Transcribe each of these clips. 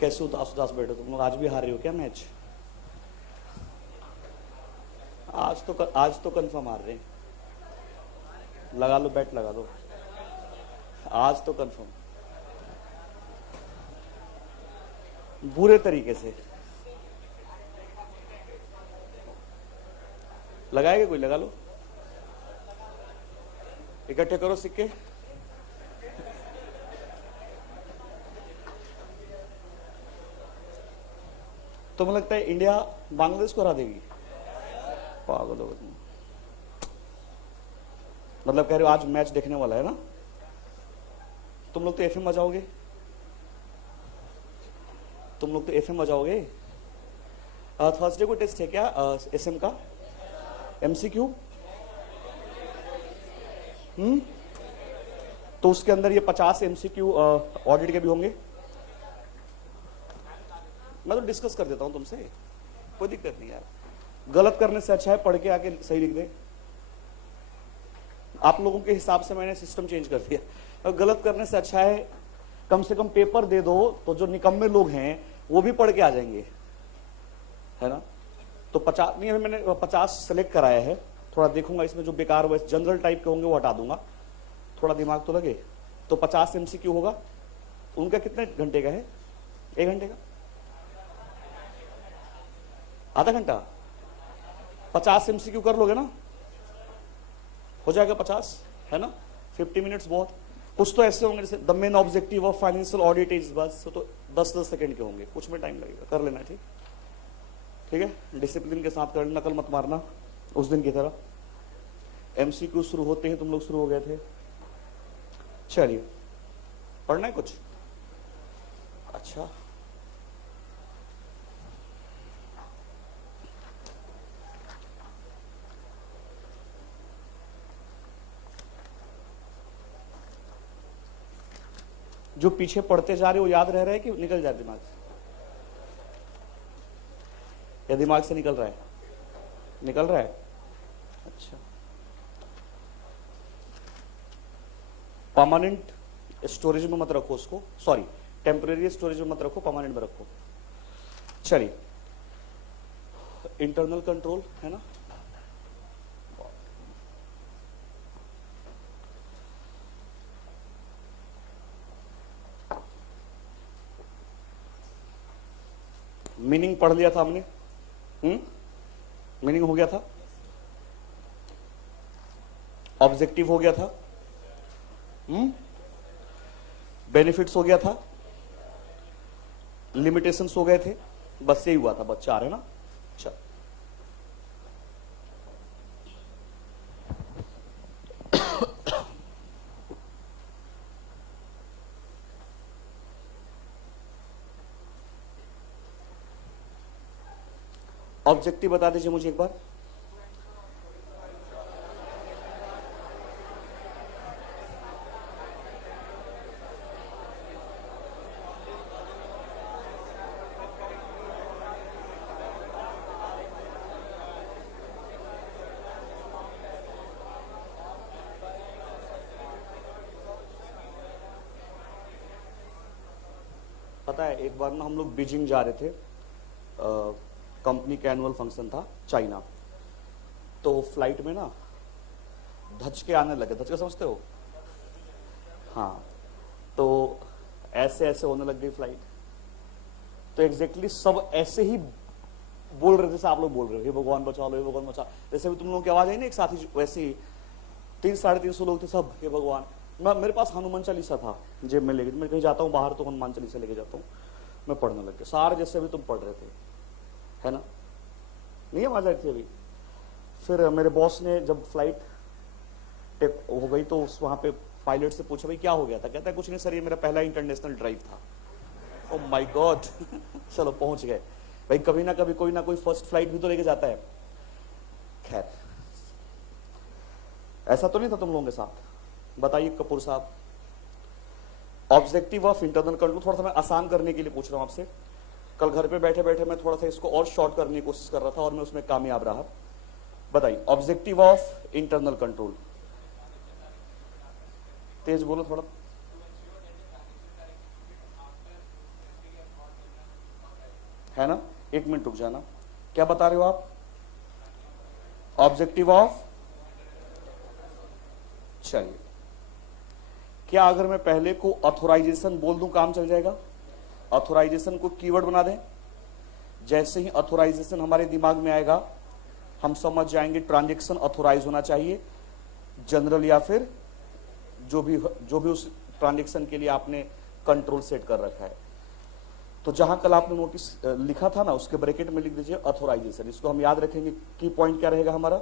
कैसे उदास उदास बैठे तुम लोग? आज भी हार रहे हो क्या मैच? आज तो कंफर्म हार रहे हैं। लगा लो, बैट लगा दो, आज तो कंफर्म, बुरे तरीके से। लगाएगा कोई? लगा लो, इकट्ठे करो सिक्के। तुम्हें लगता है इंडिया बांग्लादेश को हरा देगी? पागल हो तुम। मतलब कह रहे हो आज मैच देखने वाला है ना? तुम लोग तो एफएम बजाओगे, तुम लोग तो एफएम बजाओगे। थर्सडे को टेस्ट है क्या एसएम का? एमसीक्यू? तो उसके अंदर ये 50 एमसीक्यू ऑडिट के भी होंगे। मैं तो डिस्कस कर देता हूं तुमसे, कोई दिक्कत नहीं यार। गलत करने से अच्छा है पढ़ के आके सही लिख दे। आप लोगों के हिसाब से मैंने सिस्टम चेंज कर दिया। और गलत करने से अच्छा है कम से कम पेपर दे दो, तो जो निकम्मे लोग हैं वो भी पढ़ के आ जाएंगे, है ना? तो 50 नहीं, मैंने 50 सेलेक्ट कराया है। थोड़ा देखूंगा इसमें जो बेकार हुए जनरल टाइप के होंगे वो हटा दूंगा, थोड़ा दिमाग तो लगे। तो 50 एमसीक्यू होगा। उनका कितने घंटे का है? 1 घंटे का? आधा घंटा? 50 एमसीक्यू कर लोगे ना? हो जाएगा 50, है ना? 50 मिनट्स बहुत। कुछ तो ऐसे होंगे जैसे the main objective of financial audit is, बस तो 10-10 सेकंड के होंगे, कुछ में टाइम लगेगा, कर लेना। ठीक, ठीक है? डिसिप्लिन के साथ कर, नकल मत मारना उस दिन की तरह। एमसीक्यू शुरू होते हैं तुम लोग शुरू हो गए थे। चलिए, पढ़ना है कुछ? अच्छा, जो पीछे पढ़ते जा रहे हो याद रह रहा है कि निकल जाए दिमाग से? या दिमाग से निकल रहा है? निकल रहा है? अच्छा। परमानेंट स्टोरेज में मत रखो उसको, सॉरी टेम्परेरी स्टोरेज में मत रखो, परमानेंट में रखो। चलिए, इंटरनल कंट्रोल है ना? मीनिंग पढ़ लिया था हमने। मीनिंग हो गया था, ऑब्जेक्टिव हो गया था, बेनिफिट्स हो गया था, लिमिटेशंस हो गए थे, बस यही हुआ था। बस 4 है ना? अच्छा, ऑब्जेक्टिव बता दीजिए मुझे एक बार। पता है एक बार ना हम लोग बीजिंग जा रहे थे, कंपनी का एनुअल फंक्शन था, चाइना। तो फ्लाइट में ना धचके आने लगे। धचके समझते हो? हाँ, तो ऐसे ऐसे होने लग गई फ्लाइट। तो एग्जैक्टली सब ऐसे ही बोल रहे थे जैसे आप लोग बोल रहे हो, हे भगवान बचा लो, हे भगवान बचा। जैसे भी तुम लोगों की आवाज आई ना एक साथी, वैसे ही 300-350 लोग थे, सब हे भगवान। मेरे पास हनुमान चालीसा था जेब में लेके, मैं कहीं जाता हूँ बाहर तो हनुमान चालीसा लेके जाता हूँ। मैं पढ़ने लग गया सारे जैसे भी तुम पढ़ रहे थे, है ना? नहीं आवाज आई थी अभी? फिर मेरे बॉस ने जब फ्लाइट टेक हो गई तो वहां पे पायलट से पूछा भाई क्या हो गया था? कहता है कुछ नहीं सर, ये मेरा पहला इंटरनेशनल ड्राइव था। Oh my God. चलो पहुंच गए भाई, कभी ना कभी कोई ना कोई फर्स्ट फ्लाइट भी तो लेके जाता है। खैर, ऐसा तो नहीं था तुम लोगों के साथ? बताइए कपूर साहब, ऑब्जेक्टिव ऑफ इंटरनल कंट्रोल। थोड़ा सा मैं आसान करने के लिए पूछ रहा हूं आपसे। कल घर पे बैठे बैठे मैं थोड़ा सा इसको और शॉर्ट करने की कोशिश कर रहा था और मैं उसमें कामयाब रहा। बताइए, ऑब्जेक्टिव ऑफ इंटरनल कंट्रोल। तेज बोलो थोड़ा। है ना? एक मिनट रुक जाना, क्या बता रहे हो आप? ऑब्जेक्टिव ऑफ, चलिए, क्या अगर मैं पहले को ऑथोराइजेशन बोल दूं काम चल जाएगा? ऑथोराइजेशन को कीवर्ड बना दें, जैसे ही ऑथोराइजेशन हमारे दिमाग में आएगा हम समझ जाएंगे ट्रांजैक्शन ऑथोराइज होना चाहिए, जनरल या फिर जो भी उस ट्रांजैक्शन के लिए आपने कंट्रोल सेट कर रखा है। तो जहां कल आपने नोटिस लिखा था ना, उसके ब्रैकेट में लिख दीजिए ऑथोराइजेशन। इसको हम याद रखेंगे, की पॉइंट क्या रहेगा हमारा?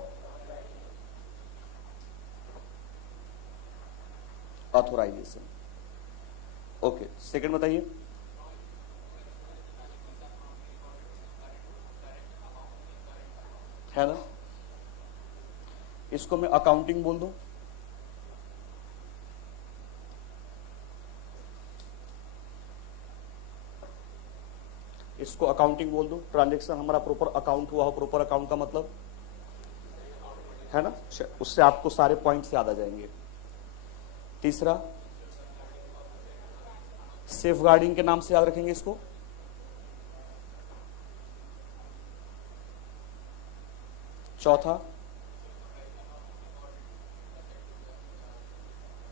ऑथोराइजेशन। ओके, सेकंड बताइए। है ना? इसको मैं अकाउंटिंग बोल दूं, इसको अकाउंटिंग बोल दूं। ट्रांजैक्शन हमारा प्रॉपर अकाउंट हुआ हो, प्रॉपर अकाउंट का मतलब है ना, उससे आपको सारे पॉइंट्स याद आ जाएंगे। तीसरा, सेफ गार्डिंग के नाम से याद रखेंगे इसको। चौथा,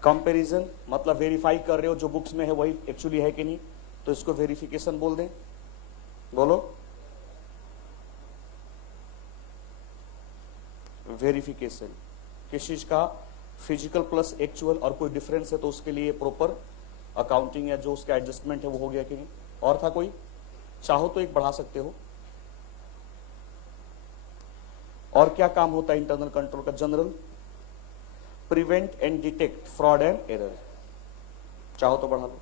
कंपैरिजन, मतलब वेरीफाई कर रहे हो जो बुक्स में है वही एक्चुअली है कि नहीं, तो इसको वेरिफिकेशन बोल दें। बोलो, वेरिफिकेशन। किस चीज का? फिजिकल प्लस एक्चुअल, और कोई डिफरेंस है तो उसके लिए प्रॉपर अकाउंटिंग या जो उसका एडजस्टमेंट है वो हो गया कि नहीं। और था कोई? चाहो तो एक बढ़ा सकते हो। और क्या काम होता है इंटरनल कंट्रोल का? General, prevent and detect fraud and error. चाहो तो बढ़ा लो।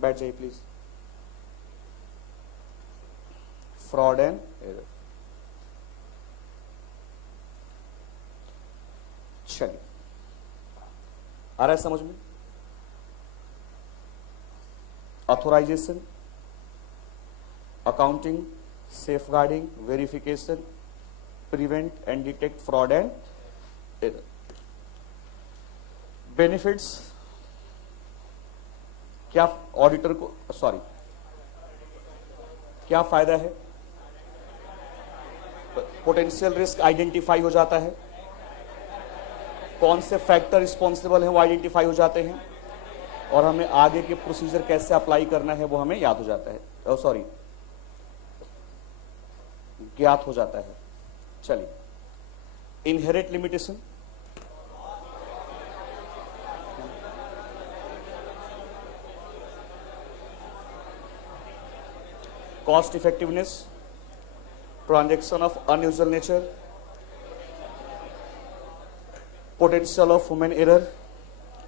बैठ जाइए प्लीज। Fraud and error. चलिए, आ रहा है समझ में? Authorisation, accounting, safeguarding, verification, prevent and detect fraud and error. Benefits क्या ऑडिटर को, सॉरी, क्या फायदा है? पोटेंशियल रिस्क आइडेंटिफाई हो जाता है, कौन से फैक्टर रिस्पॉन्सिबल है वो आइडेंटिफाई हो जाते हैं, और हमें आगे के प्रोसीजर कैसे अप्लाई करना है वो हमें याद हो जाता है, सॉरी, ज्ञात हो जाता है। चलिए, inherent limitation, cost effectiveness, transaction of unusual nature, potential of human error,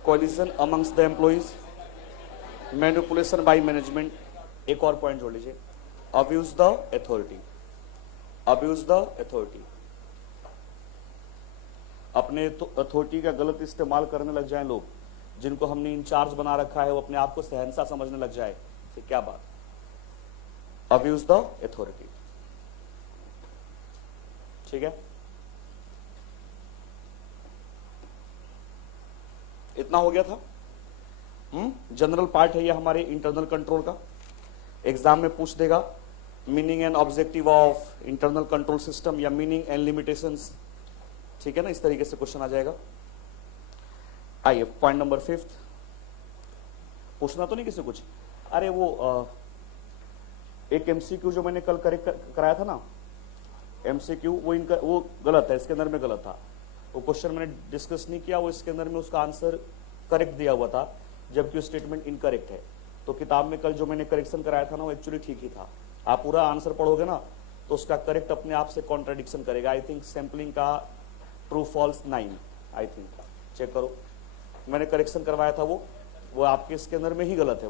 collision amongst the employees, manipulation by management. एक और पॉइंट जोड़ लीजिए, abuse the authority. Abuse the authority, अपने अथॉरिटी का गलत इस्तेमाल करने लग जाएं लोग, जिनको हमने इंचार्ज बना रखा है वो अपने आप को शहंशाह समझने लग जाए, फिर क्या बात? Abuse the authority. ठीक है, इतना हो गया था। जनरल पार्ट है ये हमारे इंटरनल कंट्रोल का। एग्जाम में पूछ देगा meaning and objective of internal control system, या मीनिंग एंड लिमिटेशंस। ठीक है ना, इस तरीके से क्वेश्चन आ जाएगा। आइए पॉइंट नंबर 5। पूछना तो नहीं किसी कुछ? अरे वो एक एमसीक्यू जो मैंने कल करेक्ट कराया था ना, एमसीक्यू, वो गलत है, इसके अंदर में गलत था। वो क्वेश्चन मैंने डिस्कस नहीं किया, वो इसके अंदर में उसका आंसर करेक्ट दिया हुआ था, जबकि स्टेटमेंट इनकरेक्ट है। तो किताब में कल जो मैंने करेक्शन कराया था ना, वो एक्चुअली ठीक ही था। आप पूरा आंसर पढ़ोगे ना तो उसका करेक्ट अपने आप से कॉन्ट्राडिक्शन करेगा। आई थिंक सैम्पलिंग का ट्रू फॉल्स 9 आई थिंक था, चेक करो। मैंने करेक्शन करवाया था, वो आपके इसके अंदर में ही गलत है,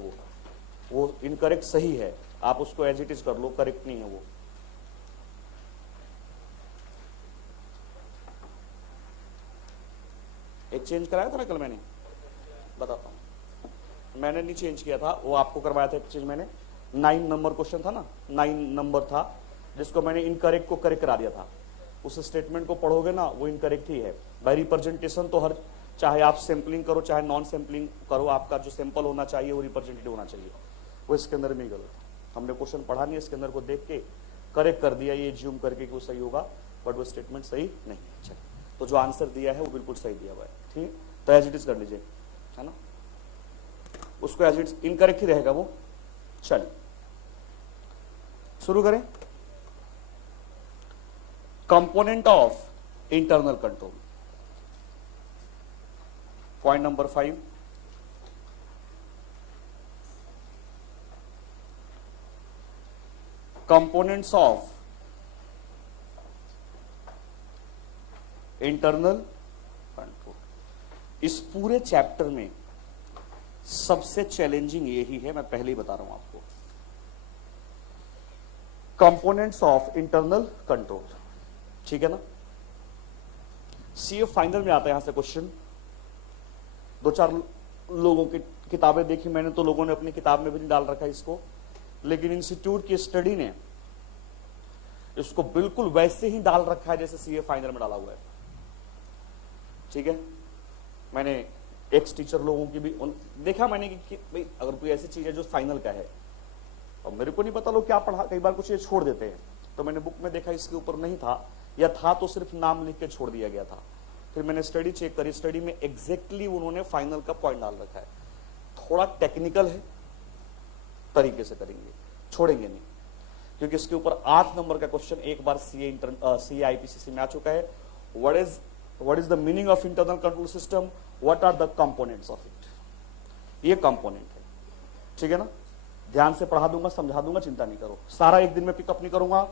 वो इनकरेक्ट सही है, आप उसको एज इट इज कर लो, करेक्ट नहीं है वो। एक चेंज कराया था ना कल मैंने, बताता हूं। मैंने नहीं चेंज किया था, वो आपको करवाया था एक चीज मैंने। 9 नंबर क्वेश्चन था ना, 9 नंबर था, जिसको मैंने इनकरेक्ट को करेक्ट करा दिया था। उस स्टेटमेंट को पढ़ोगे ना, वो इनकरेक्ट ही है। बाय रिप्रेजेंटेशन तो हर, चाहे आप सैंपलिंग करो चाहे नॉन सैंपलिंग करो, आपका जो सैंपल होना चाहिए वो रिप्रेजेंटेटिव होना चाहिए। वो इसके अंदर में ही गलत है। हमने क्वेश्चन पढ़ा नहीं, इसके अंदर को देख के करेक्ट कर दिया, ये ज्यूम करके कि वो सही होगा, बट वो स्टेटमेंट सही नहीं है। चलिए, तो जो आंसर दिया है वो बिल्कुल सही दिया हुआ है, ठीक है। तो एज इट इज कर लीजिए, है ना, उसको एज इट इनकरेक्ट ही रहेगा वो। चलिए शुरू करें। Component of internal control, point number 5, components of internal control. इस पूरे चैप्टर में सबसे चैलेंजिंग यही है, मैं पहले ही बता रहा हूं आपको। कंपोनेंट्स ऑफ इंटरनल कंट्रोल, ठीक है ना। सीए फाइनल में आता है यहां से क्वेश्चन। 2-4 लोगों की किताबें देखी मैंने, तो लोगों ने अपनी किताब में भी नहीं डाल रखा इसको, लेकिन इंस्टीट्यूट की स्टडी ने इसको बिल्कुल वैसे ही डाल रखा है जैसे सीए फाइनल में डाला हुआ है, ठीक है। मैंने एक्स टीचर लोगों की भी देखा मैंने कि भाई अगर कोई ऐसी चीज है जो फाइनल का है, और मेरे को नहीं पता लोग क्या पढ़ा, कई बार कुछ ये छोड़ देते हैं, तो मैंने बुक में देखा इसके ऊपर नहीं था, या था तो सिर्फ नाम लिख के छोड़ दिया गया था। फिर मैंने स्टडी चेक करी, स्टडी में एग्जैक्टली उन्होंने फाइनल का पॉइंट डाल रखा है। थोड़ा टेक्निकल है, तरीके से करेंगे, छोड़ेंगे नहीं, क्योंकि इसके ऊपर 8 नंबर का क्वेश्चन एक बार सीए आईपीसीसी में आ चुका है। What is the meaning of internal control system, what are the components of it. ये कंपोनेंट है, ठीक है ना। ध्यान से पढ़ा दूंगा, समझा दूंगा, चिंता नहीं करो। सारा एक दिन में पिकअप नहीं करूंगा,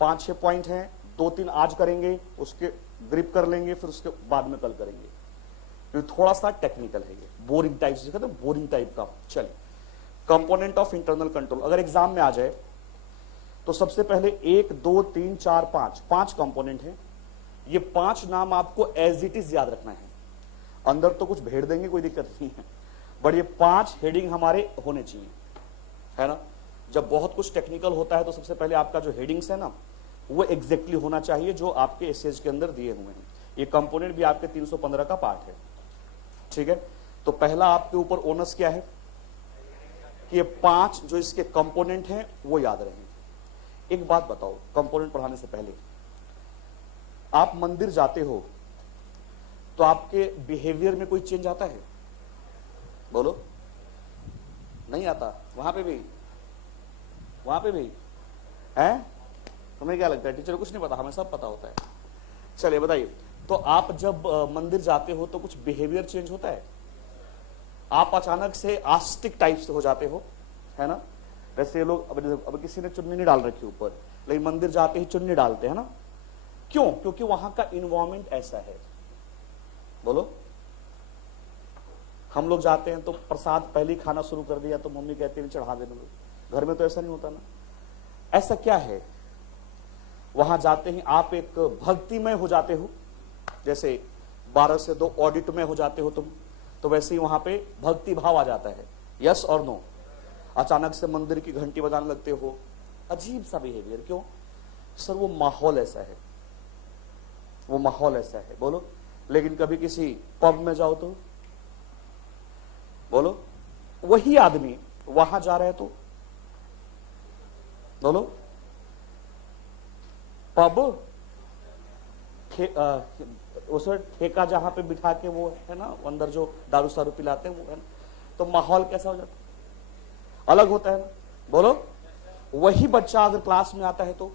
5-6 पॉइंट हैं, 2-3 आज करेंगे, उसके ग्रिप कर लेंगे, फिर उसके बाद में कल करेंगे, क्योंकि थोड़ा सा टेक्निकल है ये, बोरिंग टाइप से कहते हैं, बोरिंग टाइप का। चलिए, कंपोनेंट ऑफ इंटरनल कंट्रोल अगर एग्जाम में आ जाए तो सबसे पहले 1 2 3 4 5 कंपोनेंट है। ये 5 नाम आपको एज इट इज याद रखना है, अंदर तो कुछ भेड़ देंगे, कोई दिक्कत नहीं है, बट ये 5 हेडिंग हमारे होने चाहिए, है ना। जब बहुत कुछ टेक्निकल होता है तो सबसे पहले आपका जो हेडिंग्स है ना, वो एग्जैक्टली होना चाहिए जो आपके एसएज के अंदर दिए हुए हैं। ये कंपोनेंट भी आपके 315 का पार्ट है, ठीक है। तो पहला आपके ऊपर ओनस क्या है कि ये 5 जो इसके कंपोनेंट हैं वो याद रहें। एक बात बताओ, कंपोनेंट पढ़ाने से पहले, आप मंदिर जाते हो तो आपके बिहेवियर में कोई चेंज आता है? बोलो, नहीं आता। वहां पे भी है। तुम्हें क्या लगता है? टीचर को कुछ नहीं पता, हमें सब पता होता है। चलिए बताइए, तो आप जब मंदिर जाते हो तो कुछ बिहेवियर चेंज होता है? आप अचानक से आस्तिक टाइप से हो जाते हो, है ना। वैसे लोग अब किसी ने चुन्नी नहीं डाल रखी ऊपर, लेकिन मंदिर जाते ही चुन्नी डालते हैं ना, क्यों? क्योंकि वहां का इन्वायरमेंट ऐसा है। बोलो, हम लोग जाते हैं तो प्रसाद पहले ही खाना शुरू कर दिया तो मम्मी कहती है चढ़ा देने दो, घर में तो ऐसा नहीं होता ना। ऐसा क्या है, वहां जाते ही आप एक भक्तिमय हो जाते हो, जैसे 12 से 2 ऑडिट में हो जाते हो तुम, तो वैसे ही वहां पे भक्ति भाव आ जाता है। यस और नो? अचानक से मंदिर की घंटी बजाने लगते हो, अजीब सा बिहेवियर, क्यों सर? वो माहौल ऐसा है, वो माहौल ऐसा है। बोलो, लेकिन कभी किसी पब में जाओ तो बोलो, वही आदमी वहां जा रहा है तो बोलो, पब उस ठेका जहां पे बिठा के वो है ना, अंदर जो दारू सारू पिलाते हैं वो है ना, तो माहौल कैसा हो जाता है? अलग होता है ना। बोलो, वही बच्चा अगर क्लास में आता है तो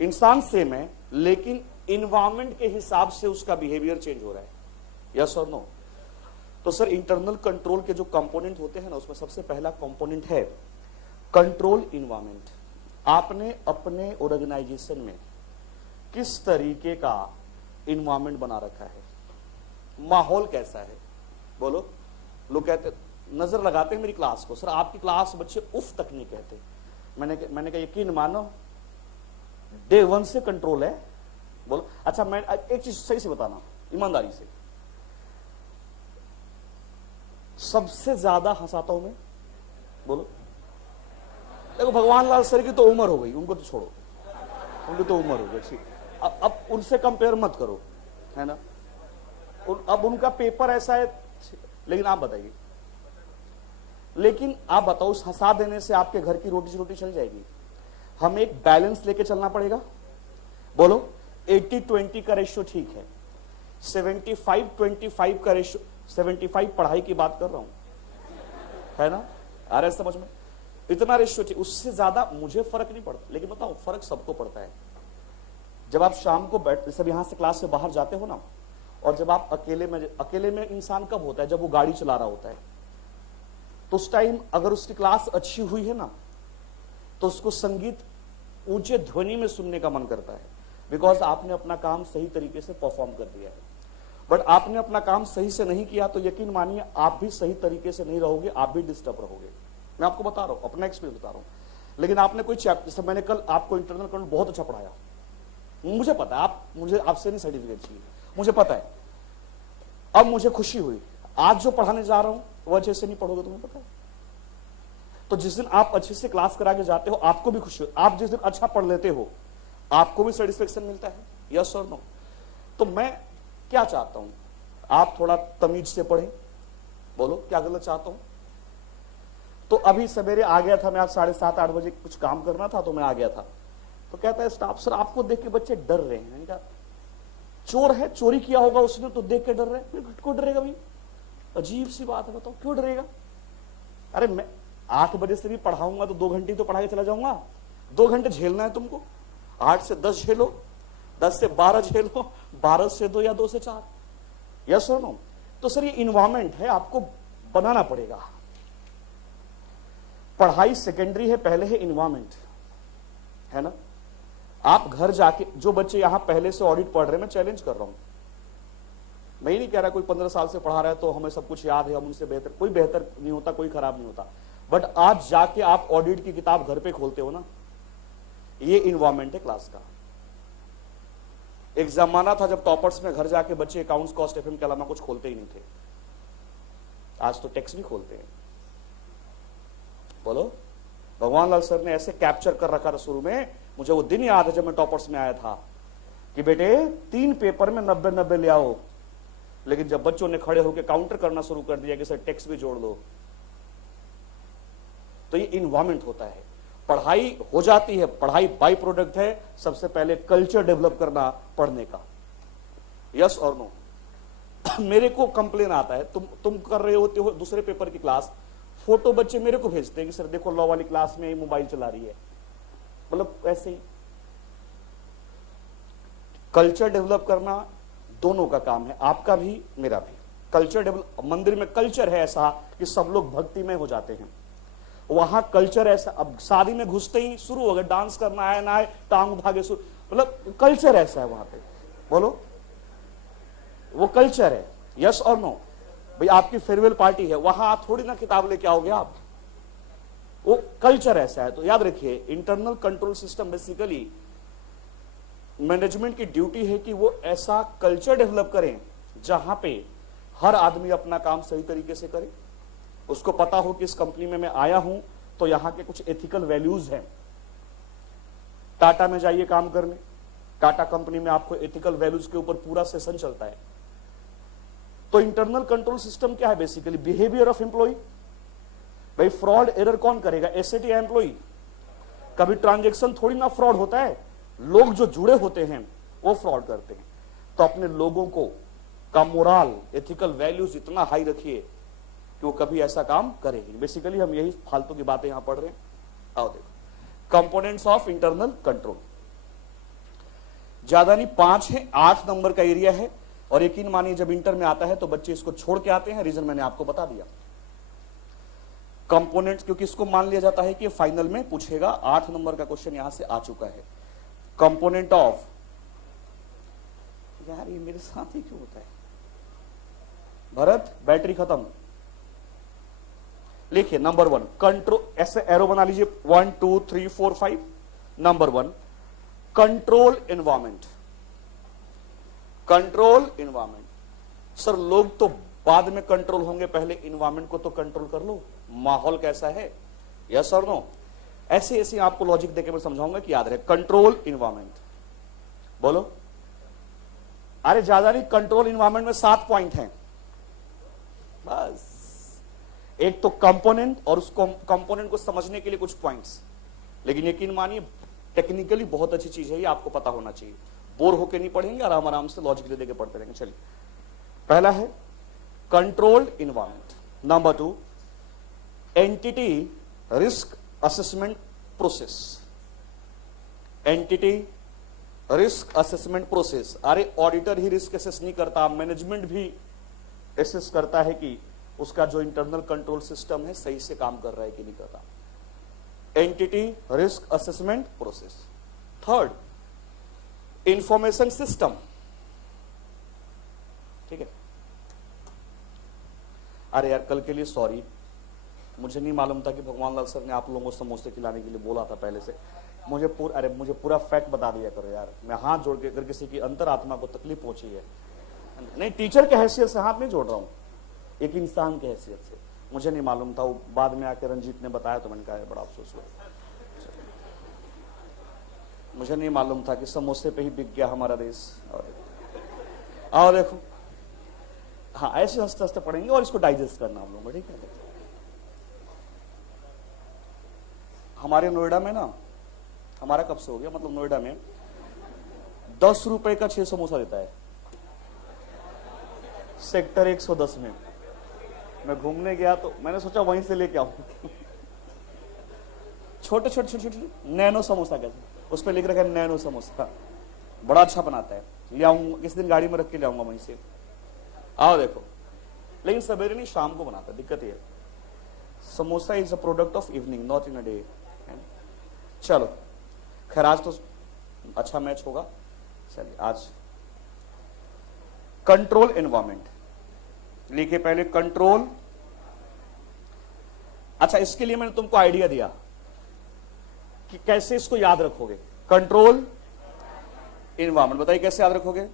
इंसान सेम है, लेकिन इन्वायरमेंट के हिसाब से उसका बिहेवियर चेंज हो रहा है। यस और नो? तो सर, इंटरनल कंट्रोल के जो कंपोनेंट होते हैं ना, उसमें सबसे पहला कंपोनेंट है कंट्रोल इन्वायरमेंट। आपने अपने ऑर्गेनाइजेशन में किस तरीके का इन्वायरमेंट बना रखा है, माहौल कैसा है? बोलो, लोग कहते, नजर लगाते हैं मेरी क्लास को, सर आपकी क्लास बच्चे उफ तक नहीं कहते। मैंने कहा यकीन मानो, डे 1 से कंट्रोल है। बोलो, अच्छा मैं एक चीज सही से बताना, ईमानदारी से, सबसे ज्यादा हंसाता हूं मैं? बोलो, देखो भगवान लाल सर की तो उम्र हो गई, उनको तो छोड़ो, उनकी तो उम्र हो गई, ठीक। अब उनसे कंपेयर मत करो, है ना। अब उनका पेपर ऐसा है, लेकिन आप बताइए, लेकिन आप बताओ, उस हंसा देने से आपके घर की रोटी रोटी चल जाएगी? हमें एक बैलेंस लेके चलना पड़ेगा। बोलो, 80-20 का रेशियो ठीक है, 75-25 का रेशियो, 75 पढ़ाई की बात कर रहा हूं, है ना? आ रहा है समझ में? इतना रेशियो ठीक, उससे ज्यादा मुझे फर्क नहीं पड़ता, लेकिन बताओ फर्क सबको पड़ता है। जब आप शाम को बैठ, जब यहां से क्लास से बाहर जाते हो ना, और जब आप अकेले में इंसान कब होता है? जब वो गाड़ी चला रहा होता है। तो उस टाइम अगर उसकी क्लास अच्छी हुई है ना, तो उसको संगीत ऊंचे ध्वनि में सुनने का मन करता है, बिकॉज आपने अपना काम सही तरीके से परफॉर्म कर दिया है। बट आपने अपना काम सही से नहीं किया तो यकीन मानिए आप भी सही तरीके से नहीं रहोगे, आप भी डिस्टर्ब रहोगे। मैं आपको बता रहा हूं, अपना एक्सपीरियंस बता रहा हूं। लेकिन आपने कोई चैप्टर, जैसे मैंने कल आपको इंटरनल कंट्रोल बहुत अच्छा पढ़ाया, मुझे पता है, मुझे आपसे नहीं सर्टिफिकेट चाहिए, मुझे पता है। अब मुझे खुशी हुई, आज जो पढ़ाने जा रहा हूं वो अच्छे से नहीं पढ़ोगे, तुम्हें पता है। तो जिस दिन आप अच्छे से क्लास करा के जाते हो आपको भी खुशी हो, आप जिस दिन अच्छा पढ़ लेते हो आपको भी सेटिस्फेक्शन मिलता है, यस और नो? तो मैं क्या चाहता हूं, आप थोड़ा तमीज से पढ़ें। बोलो, क्या गलत चाहता हूं? तो अभी सवेरे आ गया था मैं, आज 7:30-8 बजे कुछ काम करना था तो मैं आ गया था। तो कहता है स्टाफ, सर आपको देख के बच्चे डर रहे हैं। मैंने कहा चोर है, चोरी किया होगा उसने तो देख के डर रहे हैं। क्यों डरेगा भाई? अजीब सी बात है, बताओ क्यों डरेगा? अरे मैं 8 बजे से भी पढ़ाऊंगा तो 2 घंटे तो पढ़ा के चला जाऊंगा। 2 घंटे झेलना है तुमको, 8 से 10 झेलो, 10 से 12 झेलो, 12 से 2 या 2 से 4, यस और नो? तो सर ये इन्वायरमेंट है, आपको बनाना पड़ेगा। पढ़ाई सेकेंडरी है, पहले है इन्वायरमेंट, है ना? आप घर जाके, जो बच्चे यहां पहले से ऑडिट पढ़ रहे हैं, मैं चैलेंज कर रहा हूं, मैं ये नहीं कह रहा कोई 15 साल से पढ़ा रहा है तो हमें सब कुछ याद है, हम उनसे बेहतर, कोई बेहतर नहीं होता, कोई खराब नहीं होता। बट आज जाके आप ऑडिट की किताब घर पे खोलते हो ना, ये इन्वायरमेंट है क्लास का। एक जमाना था जब टॉपर्स में घर जाके बच्चे अकाउंट्स, कॉस्ट, एफएम के अलावा कुछ खोलते ही नहीं थे। आज तो टेक्स्ट भी खोलते हैं। बोलो, भगवान लाल सर ने ऐसे कैप्चर कर रखा था शुरू में, मुझे वो दिन याद है जब मैं टॉपर्स में आया था कि बेटे 3 पेपर में 90-90 ले आओ। लेकिन जब बच्चों ने खड़े होकर काउंटर करना शुरू कर दिया कि सर टेक्स्ट भी जोड़ दो, तो ये इन्वायरमेंट होता है। पढ़ाई हो जाती है, पढ़ाई बाई प्रोडक्ट है, सबसे पहले कल्चर डेवलप करना पढ़ने का, यस और नो? मेरे को कंप्लेन आता है, तुम कर रहे होते हो दूसरे पेपर की क्लास, फोटो बच्चे मेरे को भेजते हैं कि सर देखो लॉ वाली क्लास में मोबाइल चला रही है, मतलब ऐसे ही। कल्चर डेवलप करना दोनों का काम है, आपका भी मेरा भी। कल्चर डेवलप, मंदिर में कल्चर है ऐसा कि सब लोग भक्तिमय हो जाते हैं, वहां कल्चर ऐसा, अब शादी में घुसते ही शुरू हो गए डांस करना, आए ना आए टांग उठा के, मतलब कल्चर ऐसा है वहां पे। बोलो, वो कल्चर है, यस और नो? भाई आपकी फेयरवेल पार्टी है, वहां आप थोड़ी ना किताब लेके आओगे आप, वो कल्चर ऐसा है। तो याद रखिए, internal control system basically management की ड्यूटी है कि वो ऐसा कल्चर डेवलप करें जहां पे हर आदमी अपना काम सही तरीके से करे, उसको पता हो कि इस कंपनी में मैं आया हूं तो यहां के कुछ एथिकल वैल्यूज हैं। टाटा में जाइए काम करने, टाटा कंपनी में आपको एथिकल वैल्यूज के ऊपर पूरा सेशन चलता है। तो इंटरनल कंट्रोल सिस्टम क्या है? Basically behaviour of employ. भाई फ्रॉड एरर कौन करेगा? एसेट या एम्प्लॉय? कभी ट्रांजैक्शन थोड़ी ना फ्रॉड होता है, लोग जो जुड़े होते हैं वो फ्रॉड करते हैं। तो अपने लोगों को का मोरल, एथिकल वैल्यूज इतना हाई रखिए कि वो कभी ऐसा काम करेगी। बेसिकली हम यही फालतू की बातें यहां पढ़ रहे हैं। आओ देखो, कंपोनेंट्स ऑफ इंटरनल कंट्रोल, ज्यादा नहीं 5 है, 8 नंबर का एरिया है। और यकीन मानिए जब इंटर में आता है तो बच्चे इसको छोड़ के आते हैं, रीजन मैंने आपको बता दिया। कंपोनेंट्स, क्योंकि इसको मान लिया जाता है कि फाइनल में पूछेगा, 8 नंबर का क्वेश्चन यहां से आ चुका है। कंपोनेंट ऑफ, यार ये मेरे साथ ही क्यों होता है? भरत बैटरी खत्म, लिखिए नंबर 1 कंट्रोल, ऐसे एरो बना लीजिए 1 2 3 4 5। Number 1 control environment, control environment. Sir लोग तो बाद में कंट्रोल होंगे, पहले एनवायरमेंट को तो कंट्रोल कर लो, माहौल कैसा है, यस और नो? ऐसे ऐसे आपको लॉजिक देके मैं समझाऊंगा कि याद रहे। कंट्रोल एनवायरमेंट, बोलो। अरे ज्यादा नहीं, कंट्रोल एनवायरमेंट में 7 पॉइंट हैं बस। एक तो कंपोनेंट और उस कंपोनेंट को समझने के लिए कुछ पॉइंट्स, लेकिन यकीन मानिए टेक्निकली बहुत अच्छी चीज है, ये आपको पता होना चाहिए। बोर होकर नहीं पढ़ेंगे, आराम आराम से लॉजिकली देके पढ़ते रहेंगे। चलिए, पहला है controlled environment. Number 2 entity risk assessment process. Entity risk assessment process. अरे ऑडिटर ही रिस्क असेस नहीं करता, मैनेजमेंट भी असेस करता है कि उसका जो इंटरनल कंट्रोल सिस्टम है सही से काम कर रहा है कि नहीं कर रहा। Entity risk assessment process. Third information system. ठीक है। अरे यार कल के लिए सॉरी, मुझे नहीं मालूम था कि भगवान लाल सर ने आप लोगों को समोसे खिलाने के लिए बोला था पहले से। मुझे पूरा फैक्ट बता दिया करो यार। मैं हाथ जोड़ के, अगर किसी की अंतरात्मा को तकलीफ पहुंची है, नहीं टीचर के हैसियत से हाथ नहीं जोड़ रहा हूं, एक इंसान के हैसियत से। मुझे नहीं मालूम था, वो बाद में आकर रंजीत ने बताया तो मैंने कहा बड़ा अफसोस हुआ। मुझे नहीं मालूम था कि समोसे पे ही बिक गया हमारा देश। और देखो, हाँ ऐसे हंसते हंसते पढ़ेंगे और इसको डाइजेस्ट करना हम लोगों को, ठीक है। हमारे नोएडा में ना, हमारा कब से हो गया, मतलब नोएडा में 10 रुपए का 6 समोसा देता है सेक्टर 110 में। मैं घूमने गया तो मैंने सोचा वहीं से लेके आऊं। छोटे छोटे छोटे छोटे नैनो समोसा कहते हैं, उस पर लिख रखा है नैनो समोसा, बड़ा अच्छा बनाता है। ले आऊंगा किस दिन, गाड़ी में रख के ले आऊंगा वहीं से। आओ देखो, लेकिन सवेरे नहीं शाम को बनाता है। दिक्कत ये samosa is a product of evening, not in a day. चलो खैर, आज तो अच्छा मैच होगा। चलिए, आज कंट्रोल एनवायरमेंट लिखे पहले, कंट्रोल। अच्छा, इसके लिए मैंने तुमको आइडिया दिया कि कैसे इसको याद रखोगे। कंट्रोल एनवायरमेंट, बताइए कैसे याद रखोगे।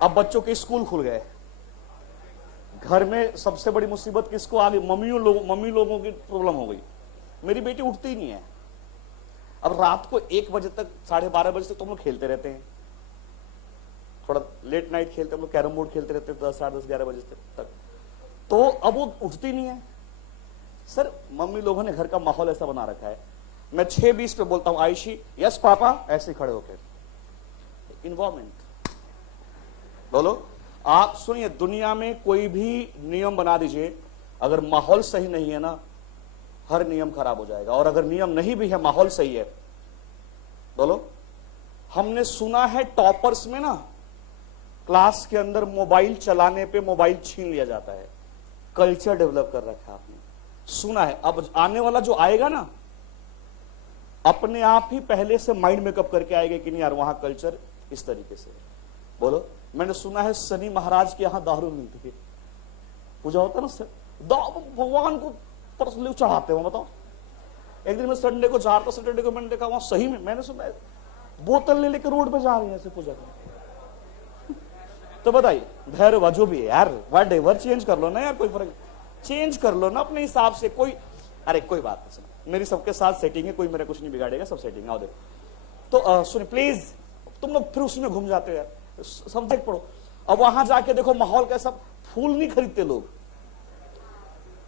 अब बच्चों के स्कूल खुल गए, घर में सबसे बड़ी मुसीबत किसको आ गई, मम्मी लोगों की प्रॉब्लम हो गई। मेरी बेटी उठती ही नहीं है। अब रात को 1 बजे तक, 12:30 बजे तक तुम लोग खेलते रहते हैं, थोड़ा लेट नाइट खेलते हम लोग, कैरम बोर्ड खेलते रहते हैं 10, साढ़े 10, 11 बजे तक। तो अब वो उठती नहीं है। सर मम्मी लोगों ने घर का माहौल ऐसा बना रखा है, मैं 6:20 पे बोलता हूं आयशी यस पापा, ऐसे खड़े होकर। इन्वायरमेंट बोलो। आप सुनिए, दुनिया में कोई भी नियम बना दीजिए, अगर माहौल सही नहीं है ना, हर नियम खराब हो जाएगा। और अगर नियम नहीं भी है, माहौल सही है, बोलो। हमने सुना है टॉपर्स में ना, क्लास के अंदर मोबाइल चलाने पे मोबाइल छीन लिया जाता है। कल्चर डेवलप कर रखा है आपने, सुना है। अब आने वाला जो आएगा ना, अपने आप ही पहले से माइंड मेकअप करके आएगा कि नहीं यार वहां कल्चर इस तरीके से। बोलो, मैंने सुना है शनि महाराज के यहां दारू मिलती है, पूजा होता है ना, भगवान को पर्सनली चढ़ाते हो। बताओ, एक दिन मैं संडे को जा रहा था, सैटरडे को मैंने देखा वहां सही में, मैंने सुना है बोतल ले लेकर रोड पे जा रही है ऐसे पूजा करने। तो बताइए, भैरव जो भी है यार, वर्ड एवर चेंज कर लो ना यार, कोई फर्क चेंज कर लो ना अपने हिसाब से। कोई अरे कोई बात नहीं, सुनो मेरी सबके साथ सेटिंग है, कोई मेरा कुछ नहीं बिगाड़ेगा, सब सेटिंग। आओ देखो तो सुनिए प्लीज, तुम लोग फिर उसमें घूम जाते हो यार, सब्जेक्ट पढ़ो। अब वहां जाके देखो माहौल कैसा, फूल नहीं खरीदते लोग,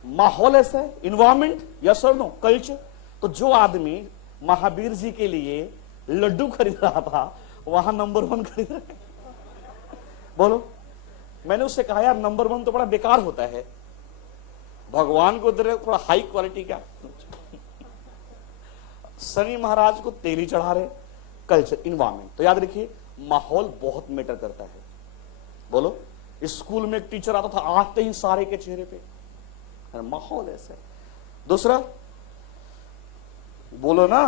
माहौल ऐसा है, इन्वायरमेंट, यस और नो, कल्चर। तो जो आदमी महावीर जी के लिए लड्डू खरीद रहा था, वहां नंबर 1 खरीद रहा है। बोलो, मैंने उससे कहा यार नंबर 1 तो बड़ा बेकार होता है, भगवान को दे थोड़ा हाई क्वालिटी का। शनि महाराज को तेली चढ़ा रहे, कल्चर, इन्वायरमेंट। तो याद रखिए, माहौल बहुत मैटर करता है। बोलो, स्कूल में एक टीचर आता था, आते ही सारे के चेहरे पे माहौल ऐसा है। दूसरा बोलो ना,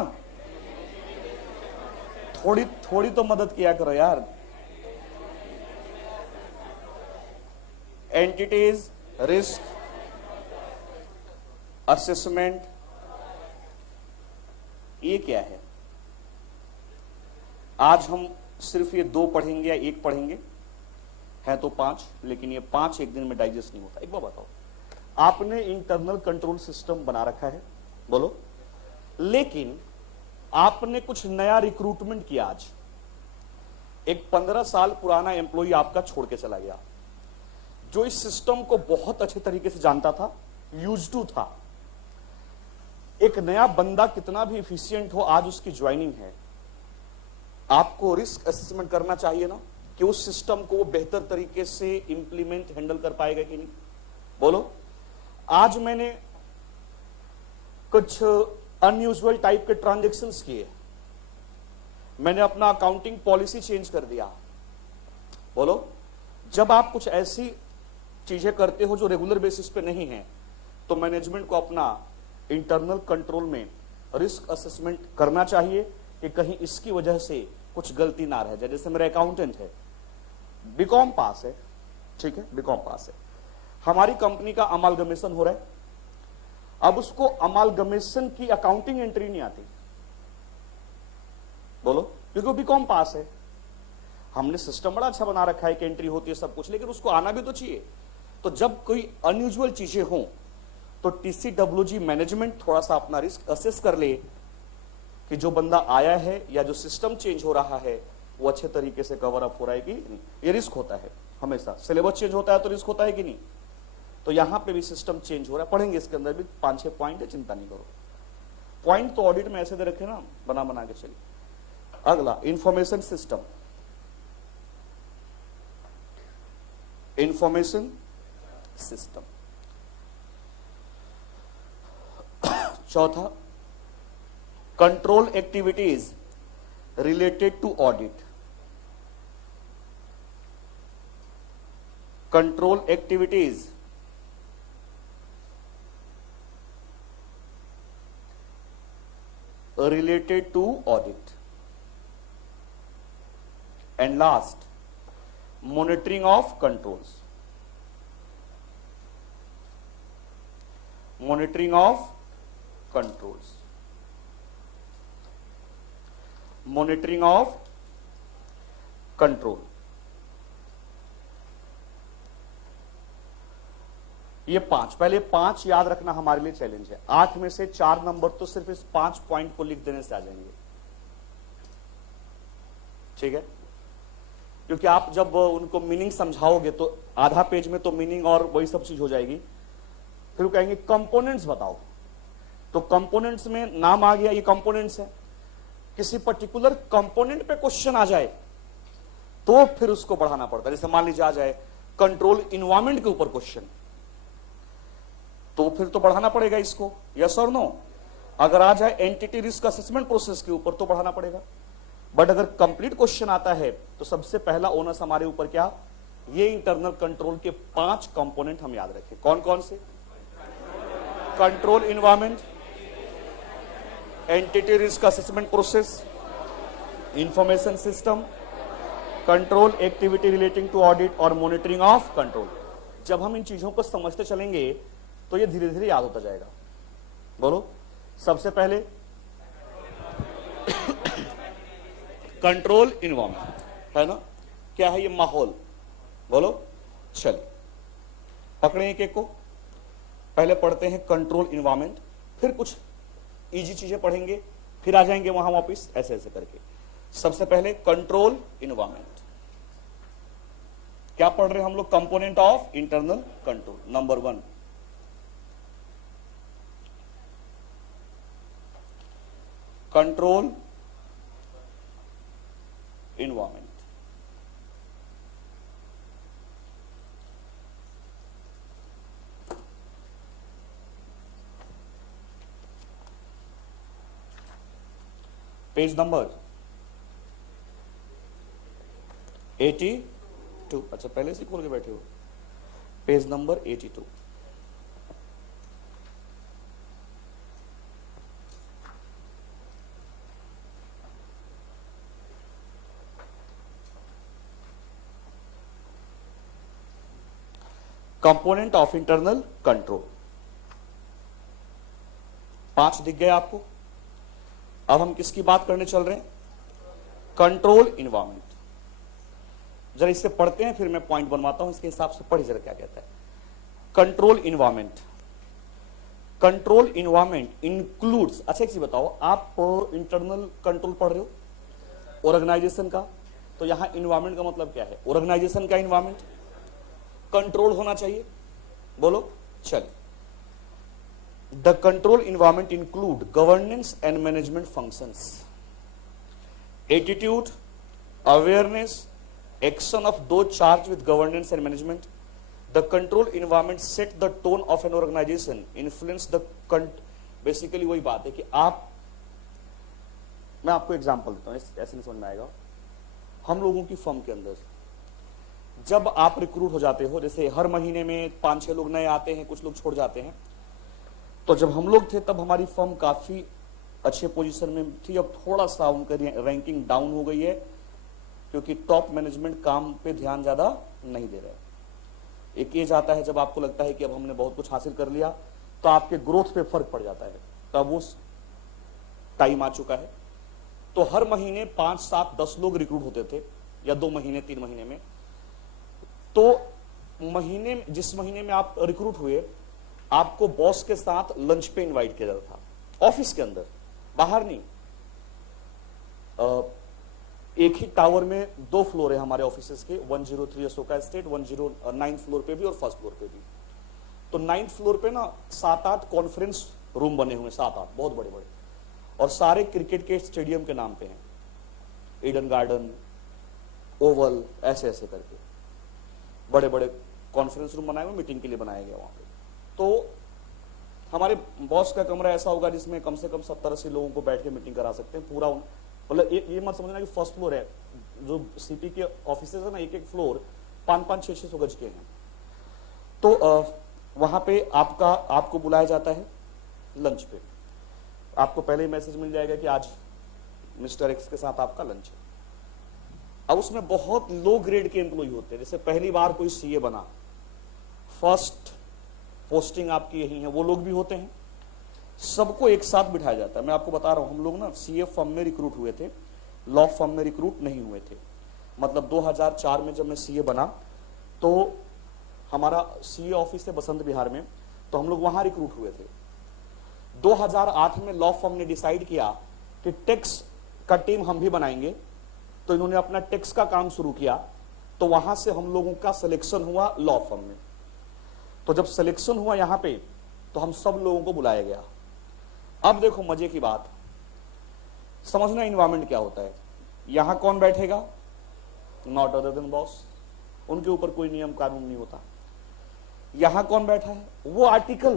थोड़ी थोड़ी तो मदद किया करो यार। एंटिटीज रिस्क असेसमेंट, ये क्या है? आज हम सिर्फ ये 2 पढ़ेंगे या 1 पढ़ेंगे, है तो 5, लेकिन ये 5 एक दिन में डाइजेस्ट नहीं होता। एक बार बताओ, आपने इंटरनल कंट्रोल सिस्टम बना रखा है, बोलो, लेकिन आपने कुछ नया रिक्रूटमेंट किया आज, एक 15 साल पुराना एम्प्लॉय आपका छोड़ के चला गया, जो इस सिस्टम को बहुत अच्छे तरीके से जानता था, यूज टू था। एक नया बंदा कितना भी इफिशियंट हो, आज उसकी ज्वाइनिंग है, आपको रिस्क असेसमेंट करना चाहिए ना कि उस सिस्टम को वो बेहतर तरीके से इंप्लीमेंट हैंडल कर पाएगा कि नहीं। बोलो, आज मैंने कुछ अनयूजुअल टाइप के ट्रांजैक्शंस किए, मैंने अपना अकाउंटिंग पॉलिसी चेंज कर दिया। बोलो, जब आप कुछ ऐसी चीजें करते हो जो रेगुलर बेसिस पे नहीं है, तो मैनेजमेंट को अपना इंटरनल कंट्रोल में रिस्क असेसमेंट करना चाहिए कि कहीं इसकी वजह से कुछ गलती ना रह जाए। जैसे मेरा अकाउंटेंट है, बीकॉम पास है, ठीक है, बीकॉम पास है, हमारी कंपनी का अमालगमेशन हो रहा है, अब उसको अमालगमेशन की अकाउंटिंग एंट्री नहीं आती। बोलो, क्योंकि वो बीकॉम पास है, हमने सिस्टम बड़ा अच्छा बना रखा है कि एंट्री होती है सब कुछ, लेकिन उसको आना भी तो चाहिए। तो जब कोई अनयूजुअल चीजें हों तो टीसीडब्ल्यूजी मैनेजमेंट थोड़ा सा अपना रिस्क असेस कर ले कि जो बंदा आया है या जो सिस्टम चेंज हो रहा है वो अच्छे तरीके से कवर अप हो रहा है कि नहीं। ये रिस्क होता है हमेशा, सिलेबस चेंज होता है तो रिस्क होता है कि नहीं। तो यहां पे भी सिस्टम चेंज हो रहा है, पढ़ेंगे इसके अंदर भी 5-6 पॉइंट है, चिंता नहीं करो। पॉइंट तो ऑडिट में ऐसे दे रखे ना, बना बना के चलिए। अगला, इंफॉर्मेशन सिस्टम, इंफॉर्मेशन सिस्टम। चौथा, control activities related to audit, control activities related to audit, and last, monitoring of controls, monitoring of controls, monitoring of control। ये 5, पहले 5 याद रखना हमारे लिए चैलेंज है। 8 में से 4 नंबर तो सिर्फ इस 5 पॉइंट को लिख देने से आ जाएंगे, ठीक है, क्योंकि आप जब उनको मीनिंग समझाओगे तो आधा पेज में तो मीनिंग और वही सब चीज हो जाएगी। फिर वो कहेंगे कंपोनेंट्स बताओ, तो कंपोनेंट्स में नाम आ गया, ये कंपोनेंट्स है, किसी पर्टिकुलर कंपोनेंट पे क्वेश्चन आ जाए तो फिर उसको बढ़ाना पड़ता है। जैसे मान लीजिए आ जाए कंट्रोल इन्वायरमेंट के ऊपर क्वेश्चन, तो फिर तो बढ़ाना पड़ेगा इसको, यस और नो। अगर आ जाए एंटिटी रिस्क असेसमेंट प्रोसेस के ऊपर तो बढ़ाना पड़ेगा। बट अगर कंप्लीट क्वेश्चन आता है तो सबसे पहला ओनस हमारे ऊपर क्या, ये इंटरनल कंट्रोल के 5 कंपोनेंट हम याद रखें। कौन कौन से? Control environment, entity risk assessment process, information system, control activity relating to audit और मॉनिटरिंग ऑफ कंट्रोल। जब हम इन चीजों को समझते चलेंगे तो ये धीरे धीरे याद होता जाएगा। बोलो, सबसे पहले कंट्रोल इन्वायरमेंट है ना, क्या है ये? माहौल। बोलो, चलिए पकड़े एक एक को। पहले पढ़ते हैं कंट्रोल इन्वायरमेंट, फिर कुछ इजी चीजें पढ़ेंगे, फिर आ जाएंगे वहां वापिस, ऐसे ऐसे करके। सबसे पहले कंट्रोल इन्वायरमेंट, क्या पढ़ रहे हैं हम लोग? Component of internal control. Number 1, control environment. Page number 82। अच्छा, पहले से खोल के बैठे हो। Page number 82। Component of internal control, 5 दिख गए आपको। अब हम किसकी बात करने चल रहे हैं? Control environment. जरा इससे पढ़ते हैं, फिर मैं पॉइंट बनवाता हूं, इसके हिसाब से पढ़िए जरा क्या कहता है। Control environment, control environment includes. अच्छा एक चीज बताओ, आप इंटरनल कंट्रोल पढ़ रहे हो ऑर्गेनाइजेशन का, तो यहां इन्वायरमेंट का मतलब क्या है? ऑर्गेनाइजेशन का इन्वायरमेंट कंट्रोल होना चाहिए, बोलो। चलिए, the control environment include governance and management functions, attitude, awareness, action of those charged with governance and management. The control environment set the tone of an organization, influence the basically वही बात है कि मैं आपको एग्जांपल देता हूं, ऐसे नहीं समझ में आएगा। हम लोगों की फर्म के अंदर जब आप रिक्रूट हो जाते हो, जैसे हर महीने में 5-6 लोग नए आते हैं, कुछ लोग छोड़ जाते हैं, तो जब हम लोग थे तब हमारी फर्म काफी अच्छे पोजीशन में थी। अब थोड़ा सा उनका रैंकिंग डाउन हो गई है क्योंकि टॉप मैनेजमेंट काम पे ध्यान ज्यादा नहीं दे रहा है। एक एज आता है जब आपको लगता है कि अब हमने बहुत कुछ हासिल कर लिया, तो आपके ग्रोथ पे फर्क पड़ जाता है, तब वो टाइम आ चुका है। तो हर महीने 5, 7, 10 लोग रिक्रूट होते थे, या 2 महीने 3 महीने में। तो जिस महीने में आप रिक्रूट हुए, आपको बॉस के साथ लंच पे इनवाइट किया जाता था, ऑफिस के अंदर, बाहर नहीं। एक ही टावर में 2 फ्लोर है हमारे ऑफिसेस के, 103 अशोका स्टेट, 109 फ्लोर पे भी और फर्स्ट फ्लोर पे भी। तो 9th फ्लोर पे ना 7-8 कॉन्फ्रेंस रूम बने हुए, 7-8 बहुत बड़े बड़े, और सारे क्रिकेट के स्टेडियम के नाम पे हैं, ईडन गार्डन, ओवल, ऐसे ऐसे करके बड़े बड़े कॉन्फ्रेंस रूम बनाए हुए, मीटिंग के लिए बनाया गया वहां पे। तो हमारे बॉस का कमरा ऐसा होगा जिसमें कम से कम 70-80 लोगों को बैठ के मीटिंग करा सकते हैं पूरा। मतलब ये मत समझना कि फर्स्ट फ्लोर है, जो सीपी के ऑफिस है ना, एक एक फ्लोर 5-5, 600 गज के हैं। तो वहां पे आपको बुलाया जाता है लंच पे। आपको पहले ही मैसेज मिल जाएगा कि आज मिस्टर एक्स के साथ आपका लंच है। अब उसमें बहुत लो ग्रेड के एम्प्लॉय होते हैं, जैसे पहली बार कोई सीए बना, फर्स्ट पोस्टिंग आपकी यही है, वो लोग भी होते हैं। सबको एक साथ बिठाया जाता है। मैं आपको बता रहा हूं, हम लोग ना सीए फर्म में रिक्रूट हुए थे, लॉ फर्म में रिक्रूट नहीं हुए थे। मतलब 2004 में जब मैं सीए बना, तो हमारा सीए ऑफिस है बसंत विहार में, तो हम लोग वहां रिक्रूट हुए थे। 2008 में लॉ फर्म ने डिसाइड किया कि टैक्स का टीम हम भी बनाएंगे, तो इन्होंने अपना टैक्स का काम शुरू किया। तो वहां से हम लोगों का सिलेक्शन हुआ लॉ फर्म में। तो जब सिलेक्शन हुआ यहां पे, तो हम सब लोगों को बुलाया गया। अब देखो मजे की बात, समझना इन्वायरमेंट क्या होता है। यहां कौन बैठेगा? नॉट अदर देन बॉस, उनके ऊपर कोई नियम कानून नहीं होता। यहां कौन बैठा है? वो आर्टिकल।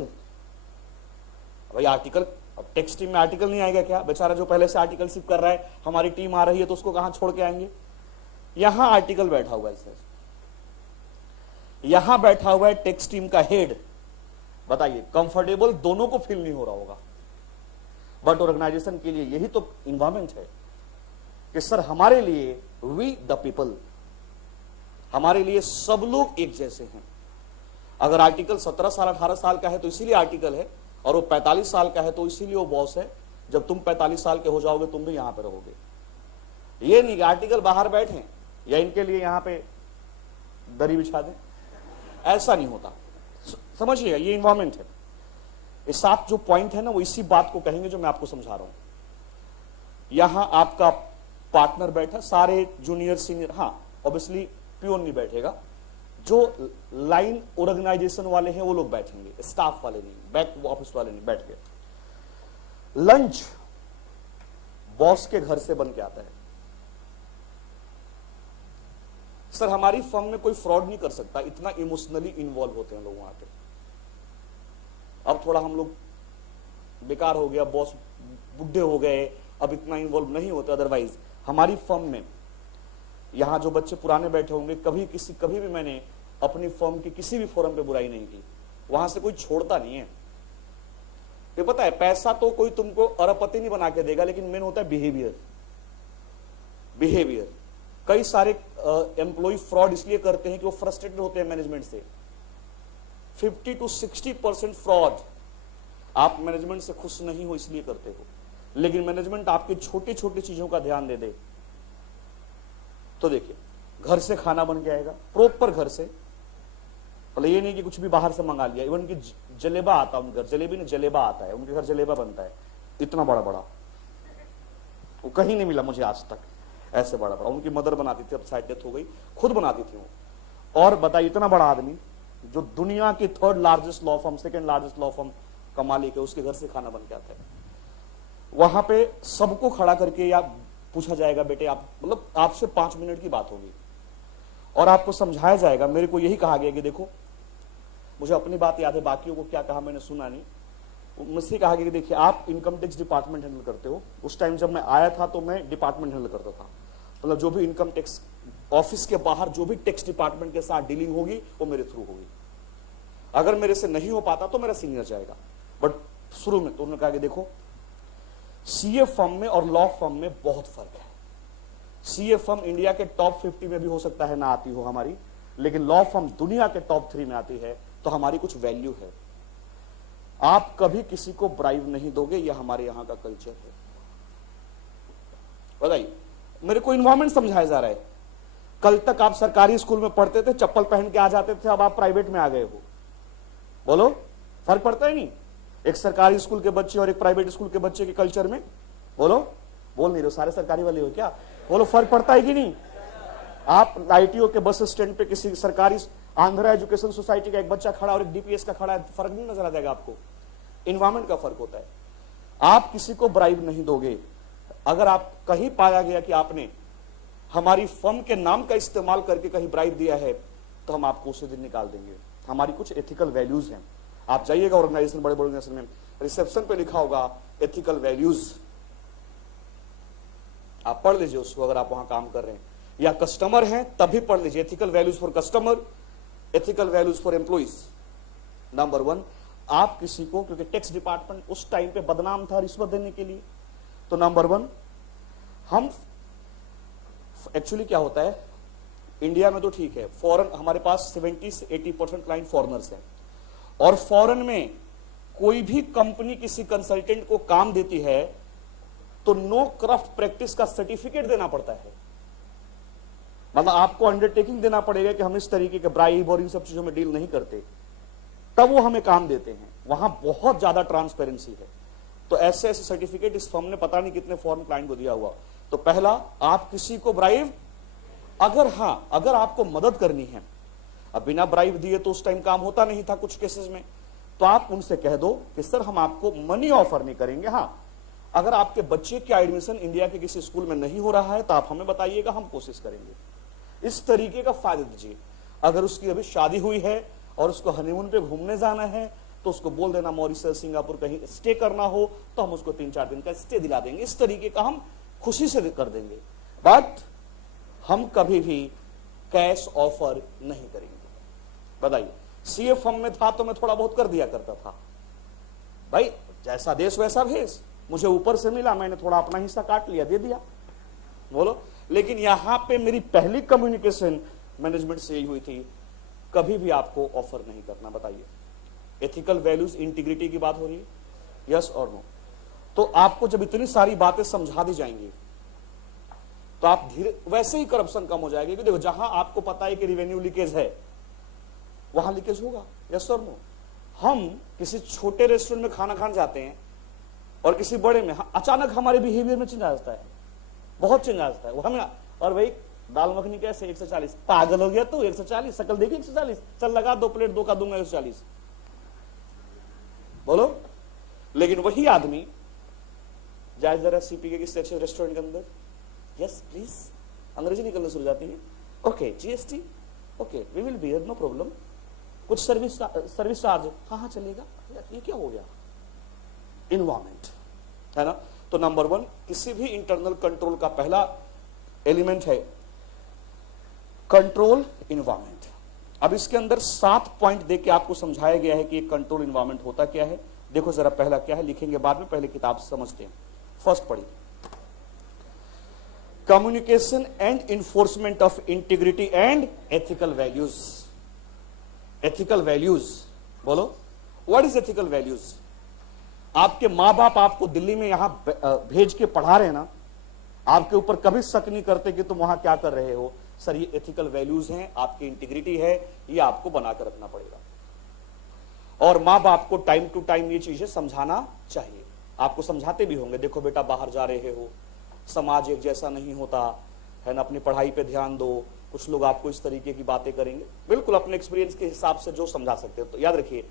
भाई आर्टिकल, अब टेक्स्ट टीम में आर्टिकल नहीं आएगा क्या? बेचारा जो पहले से आर्टिकल शिप कर रहा है, हमारी टीम आ रही है तो उसको कहां छोड़ के आएंगे? यहां आर्टिकल बैठा हुआ है सर, यहां बैठा हुआ है टेक्स्ट टीम का हेड। बताइए, कंफर्टेबल दोनों को फील नहीं हो रहा होगा, बट ऑर्गेनाइजेशन के लिए यही तो इन्वायरमेंट है कि सर हमारे लिए वी द पीपल, हमारे लिए सब लोग एक जैसे हैं। अगर आर्टिकल 17 साल 18 साल का है तो इसीलिए आर्टिकल है, और वो 45 साल का है तो इसीलिए वो बॉस है। जब तुम 45 साल के हो जाओगे तुम भी यहां पे रहोगे। ये नहीं कि आर्टिकल बाहर बैठे या इनके लिए यहां पे दरी बिछा दें, ऐसा नहीं होता। समझिएगा, ये इन्वायरमेंट है। ये 7 जो पॉइंट है ना, वो इसी बात को कहेंगे जो मैं आपको समझा रहा हूं। यहां आपका पार्टनर बैठा, सारे जूनियर सीनियर, हाँ ऑब्वियसली पियोन नहीं बैठेगा, जो लाइन ऑर्गेनाइजेशन वाले हैं वो लोग बैठेंगे, स्टाफ वाले नहीं, बैक ऑफिस वाले नहीं बैठ गए। लंच बॉस के घर से बन के आता है। सर हमारी फर्म में कोई फ्रॉड नहीं कर सकता, इतना इमोशनली इन्वॉल्व होते हैं लोग वहां पे। अब थोड़ा हम लोग बेकार हो गया, बॉस बुढ़े हो गए, अब इतना इन्वॉल्व नहीं होते। अदरवाइज हमारी फर्म में यहां जो बच्चे पुराने बैठे होंगे, कभी भी मैंने अपनी फर्म की किसी भी फोरम पे बुराई नहीं की। वहां से कोई छोड़ता नहीं है। तो पता है, पैसा तो कोई तुमको अरबपति नहीं बना के देगा, लेकिन मेन होता है बिहेवियर। कई सारे एम्प्लॉय फ्रॉड इसलिए करते हैं कि वो फ्रस्ट्रेटेड होते हैं मैनेजमेंट से। 50 to 60% फ्रॉड आप मैनेजमेंट से खुश नहीं हो इसलिए करते हो, लेकिन मैनेजमेंट आपके छोटी छोटी चीजों का ध्यान दे दे तो देखिए, घर से खाना बन के आएगा, प्रॉपर घर से। मतलब ये नहीं कि कुछ भी बाहर से मंगा लिया। इवन कि जलेबा आता है उनके घर, जलेबी नहीं जलेबा आता है उनके घर, जलेबा बनता है इतना बड़ा बड़ा, वो कहीं नहीं मिला मुझे आज तक। ऐसे बड़ा बड़ा। उनकी मदर बनाती थी, अब शायद डेथ हो गई, खुद बनाती थी वो। और बताइए इतना बड़ा आदमी जो दुनिया की 3rd largest law firm, 2nd largest law firm का मालिक है, उसके घर से खाना बन के आता है। वहां पे सबको खड़ा करके या पूछा जाएगा बेटे आप, मतलब आपसे 5 मिनट की बात होगी और आपको समझाया जाएगा। मेरे को यही कहा गया कि देखो, मुझे अपनी बात याद है, बाकियों को क्या कहा मैंने सुना नहीं। मुझसे कहा गया कि देखिए आप इनकम टैक्स डिपार्टमेंट हैंडल करते हो। उस टाइम जब मैं आया था तो मैं डिपार्टमेंट हैंडल करता था, मतलब जो भी इनकम टैक्स ऑफिस के बाहर जो भी टैक्स डिपार्टमेंट के साथ डीलिंग होगी वो मेरे थ्रू होगी। अगर मेरे से नहीं हो पाता तो मेरा सीनियर जाएगा। बट शुरू में तो उन्होंने कहा कि देखो, सीए फर्म में और लॉ फर्म में बहुत फर्क है। सीए फर्म इंडिया के टॉप 50 में भी हो सकता है ना आती हो हमारी, लेकिन लॉ फर्म दुनिया के टॉप 3 में आती है, तो हमारी कुछ वैल्यू है। आप कभी किसी को ब्राइब नहीं दोगे, यह हमारे यहां का कल्चर है। बताइए, मेरे को इन्वायरमेंट समझाया जा रहा है। कल तक आप सरकारी स्कूल में पढ़ते थे, चप्पल पहन के आ जाते थे, अब आप प्राइवेट में आ गए हो। बोलो, फर्क पड़ता है नहीं? एक सरकारी स्कूल के बच्चे और एक प्राइवेट स्कूल के बच्चे के कल्चर में, बोलो, बोल नहीं रहे हो, सारे सरकारी वाले हो क्या? बोलो, फर्क पड़ता है कि नहीं? आप आईटीओ के बस स्टैंड पे किसी सरकारी आंध्रा एजुकेशन सोसाइटी का एक बच्चा खड़ा और एक डीपीएस का खड़ा है, फर्क नहीं नजर आ जाएगा आपको? इन्वायरमेंट का फर्क होता है। आप किसी को ब्राइब नहीं दोगे। अगर आप कहीं पाया गया कि आपने हमारी फर्म के नाम का इस्तेमाल करके कहीं ब्राइब दिया है, तो हम आपको उसी दिन निकाल देंगे। हमारी कुछ एथिकल वैल्यूज हैं। आप जाइएगा ऑर्गेनाइजेशन, बड़े बड़े ऑर्गेनाइजेशन में रिसेप्शन पे लिखा होगा एथिकल वैल्यूज, आप पढ़ लीजिए उसको अगर आप वहां काम कर रहे हैं, या कस्टमर हैं तभी पढ़ लीजिए ethical values for customer, ethical values for employees. Number 1, आप किसी को, क्योंकि टैक्स डिपार्टमेंट उस टाइम पे बदनाम था रिश्वत देने के लिए, तो नंबर 1, हम एक्चुअली क्या होता है इंडिया में तो ठीक है, फॉरेन हमारे पास 70 से 80% क्लाइंट फॉरेनर्स हैं, और फॉरेन में कोई भी कंपनी किसी कंसल्टेंट को काम देती है तो नो करप्ट प्रैक्टिस का सर्टिफिकेट देना पड़ता है। मतलब आपको अंडरटेकिंग देना पड़ेगा कि हम इस तरीके के ब्राइब और इन सब चीजों में डील नहीं करते, तब वो हमें काम देते हैं। वहां बहुत ज्यादा ट्रांसपेरेंसी है। तो ऐसे ऐसे सर्टिफिकेट इस फर्म ने पता नहीं कितने फॉरेन क्लाइंट को दिया हुआ। तो पहला, आप किसी को ब्राइब, अगर आपको मदद करनी है, अब बिना ब्राइब दिए तो उस टाइम काम होता नहीं था कुछ केसेस में, तो आप उनसे कह दो कि सर हम आपको मनी ऑफर नहीं करेंगे। हाँ, अगर आपके बच्चे की एडमिशन इंडिया के किसी स्कूल में नहीं हो रहा है तो आप हमें बताइएगा, हम कोशिश करेंगे। इस तरीके का फायदा दीजिए। अगर उसकी अभी शादी हुई है और उसको हनीमून पे घूमने जाना है तो उसको बोल देना मॉरिशस, सिंगापुर कहीं स्टे करना हो तो हम उसको 3-4 दिन का स्टे दिला देंगे। इस तरीके का हम खुशी से कर देंगे, बट हम कभी भी कैश ऑफर नहीं करेंगे। बताइए, सीए फर्म में था तो मैं थोड़ा बहुत कर दिया करता था, भाई जैसा देश वैसा भेष, मुझे ऊपर से मिला, मैंने थोड़ा अपना हिस्सा काट लिया, दे दिया, बोलो। लेकिन यहां पे मेरी पहली कम्युनिकेशन मैनेजमेंट से यही हुई थी, कभी भी आपको ऑफर नहीं करना। बताइए, एथिकल वैल्यूज, इंटीग्रिटी की बात हो रही है, यस और नो? तो आपको जब इतनी सारी बातें समझा दी जाएंगी तो आप धीरे, वैसे ही करप्शन कम हो जाएगी। देखो, जहां आपको पता है कि रिवेन्यू लीकेज है वहां लीकेज होगा, यस और नो? हम किसी छोटे रेस्टोरेंट में खाना खाने जाते हैं और किसी बड़े में, अचानक हमारे बिहेवियर में चेंज आ जाता है, बहुत चेंज आ जाता है। वो हमें, और भाई दाल मखनी कैसे 140, पागल हो गया तू, 140, शकल देखी 140, चल लगा 2 प्लेट 2 का दूंगा 140, बोलो। लेकिन वही आदमी जाए जरा सीपी के किसी अच्छे रेस्टोरेंट के अंदर, यस प्लीज, अंग्रेजी निकलने शुरू जाती है, okay GST, okay we will be, no problem, कुछ सर्विस चार्ज, हाँ चलेगा। ये क्या हो गया? इन्वायरमेंट है ना? तो नंबर 1, किसी भी इंटरनल कंट्रोल का पहला एलिमेंट है कंट्रोल इन्वायरमेंट। अब इसके अंदर 7 पॉइंट देके आपको समझाया गया है कि कंट्रोल इन्वायरमेंट होता क्या है। देखो जरा, पहला क्या है, लिखेंगे बाद में, पहले किताब समझते हैं। फर्स्ट पढ़िए, communication and enforcement of integrity and ethical values. Ethical values, बोलो, व्हाट इज एथिकल वैल्यूज? आपके मां बाप आपको दिल्ली में यहां भेज के पढ़ा रहे ना, आपके ऊपर कभी शक नहीं करते कि तुम वहां क्या कर रहे हो। सर ये एथिकल वैल्यूज हैं, आपकी इंटीग्रिटी है, ये आपको बनाकर रखना पड़ेगा। और मां बाप को टाइम टू टाइम ये चीजें समझाना चाहिए। आपको समझाते भी होंगे, देखो बेटा बाहर जा रहे हो, समाज एक जैसा नहीं होता, है ना, अपनी पढ़ाई पे ध्यान दो, कुछ लोग आपको इस तरीके की बातें करेंगे, बिल्कुल अपने एक्सपीरियंस के हिसाब से जो समझा सकते हो। तो याद रखिए,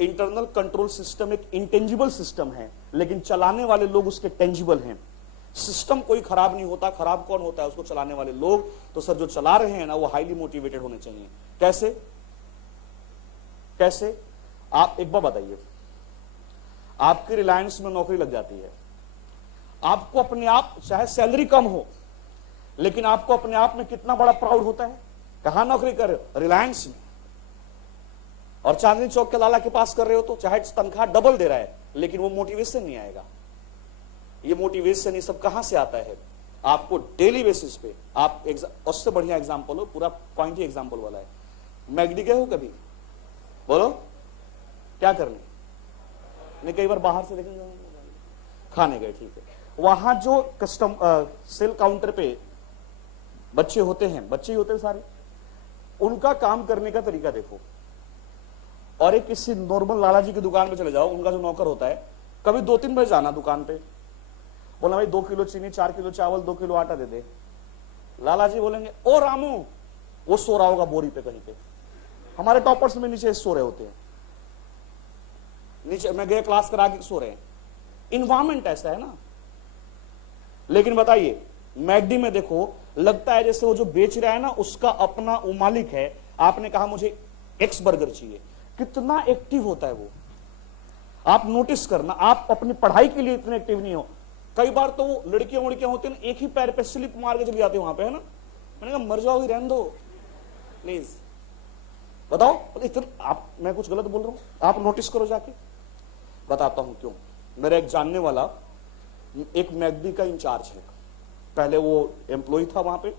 इंटरनल कंट्रोल सिस्टम एक इंटेंजिबल सिस्टम है, लेकिन चलाने वाले लोग उसके टेंजिबल हैं। सिस्टम कोई खराब नहीं होता, खराब कौन होता है? उसको चलाने वाले लोग। तो सर जो चला रहे हैं ना, वो हाईली मोटिवेटेड होने चाहिए। कैसे कैसे? आप एक बार बताइए, आपकी रिलायंस में नौकरी लग जाती है, आपको अपने आप, चाहे सैलरी कम हो, लेकिन आपको अपने आप में कितना बड़ा प्राउड होता है। कहां नौकरी कर रहे हो? रिलायंस में। और चांदनी चौक के लाला के पास कर रहे हो, तो चाहे तनख्वाह डबल दे रहा है, लेकिन वो मोटिवेशन नहीं आएगा। ये मोटिवेशन ये सब कहां से आता है? आपको डेली बेसिस पे, आप उससे बढ़िया एग्जांपल हो, पूरा पॉइंट ही एग्जांपल वाला है। मैगडी गए हो कभी? बोलो, क्या करने? नहीं, कई बार बाहर से देखेंगे, खाने गए, ठीक है। वहां जो कस्टम सेल काउंटर पे बच्चे होते हैं, बच्चे ही होते हैं सारे, उनका काम करने का तरीका देखो। और एक किसी नॉर्मल लाला जी की दुकान पे चले जाओ, उनका जो नौकर होता है, कभी 2-3 बजे जाना दुकान पे, बोला भाई 2 किलो चीनी, 4 किलो चावल, 2 किलो आटा दे दे। लाला जी बोलेंगे ओ रामू, वो सो रहा होगा बोरी पे कहीं पे। हमारे टॉपर्स में नीचे सो रहे होते हैं, नीचे मैं गया क्लास करा के सो रहे हैं। इन्वायरमेंट ऐसा है ना। लेकिन बताइए, मैगडी में देखो, लगता है जैसे वो जो बेच रहा है ना, उसका अपना वो मालिक है। आपने कहा मुझे एक्स बर्गर चाहिए, कितना एक्टिव होता है वो। आप नोटिस करना, आप अपनी पढ़ाई के लिए इतने एक्टिव नहीं हो। कई बार तो वो लड़कियां होती हैं, एक ही पैर पे स्लिप मार के चली जाती है वहां पे, है ना। मैंने कहा मर जाओगी, रहने दो प्लीज। बताओ इतना, आप, मैं कुछ गलत बोल रहा हूं? आप नोटिस करो जाके, बताता हूं क्यों। मेरा एक जानने वाला एक मैगडी का इंचार्ज है। पहले वो एम्प्लॉय था वहां पे,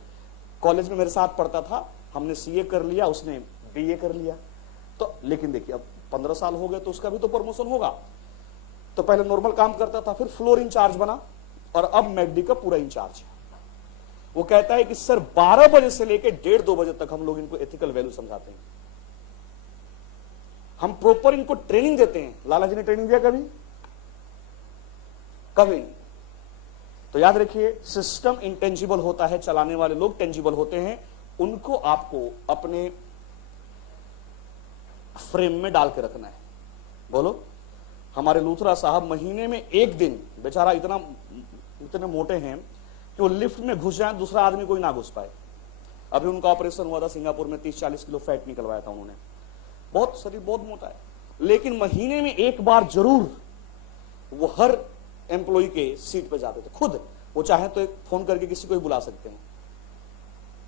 कॉलेज में मेरे साथ पढ़ता था। हमने सीए कर लिया, उसने बीए कर लिया। तो लेकिन देखिए, अब 15 साल हो गए तो उसका भी तो प्रमोशन होगा। तो पहले नॉर्मल काम करता था, फिर फ्लोर इंचार्ज बना, और अब मैगडी का पूरा इंचार्ज है। वो कहता है कि सर 12 बजे से लेकर 1:30-2 बजे तक हम लोग इनको एथिकल वैल्यू समझाते हैं। हम प्रॉपर इनको ट्रेनिंग देते हैं। लाला जी ने ट्रेनिंग दिया कभी? कभी नहीं। तो याद रखिए, सिस्टम इंटेंजिबल होता है, चलाने वाले लोग टेंजिबल होते हैं। उनको आपको अपने फ्रेम में डाल के रखना है। बोलो, हमारे लूथरा साहब महीने में एक दिन, बेचारा इतने मोटे हैं कि वो लिफ्ट में घुस जाए, दूसरा आदमी कोई ना घुस पाए। अभी उनका ऑपरेशन हुआ था सिंगापुर में, 30-40 किलो फैट निकलवाया था उन्होंने। बहुत शरीर बहुत मोटा है, लेकिन महीने में एक बार जरूर वो हर एम्प्लॉय के सीट पे जाते थे खुद। वो चाहे तो एक फोन करके किसी को ही बुला सकते हैं,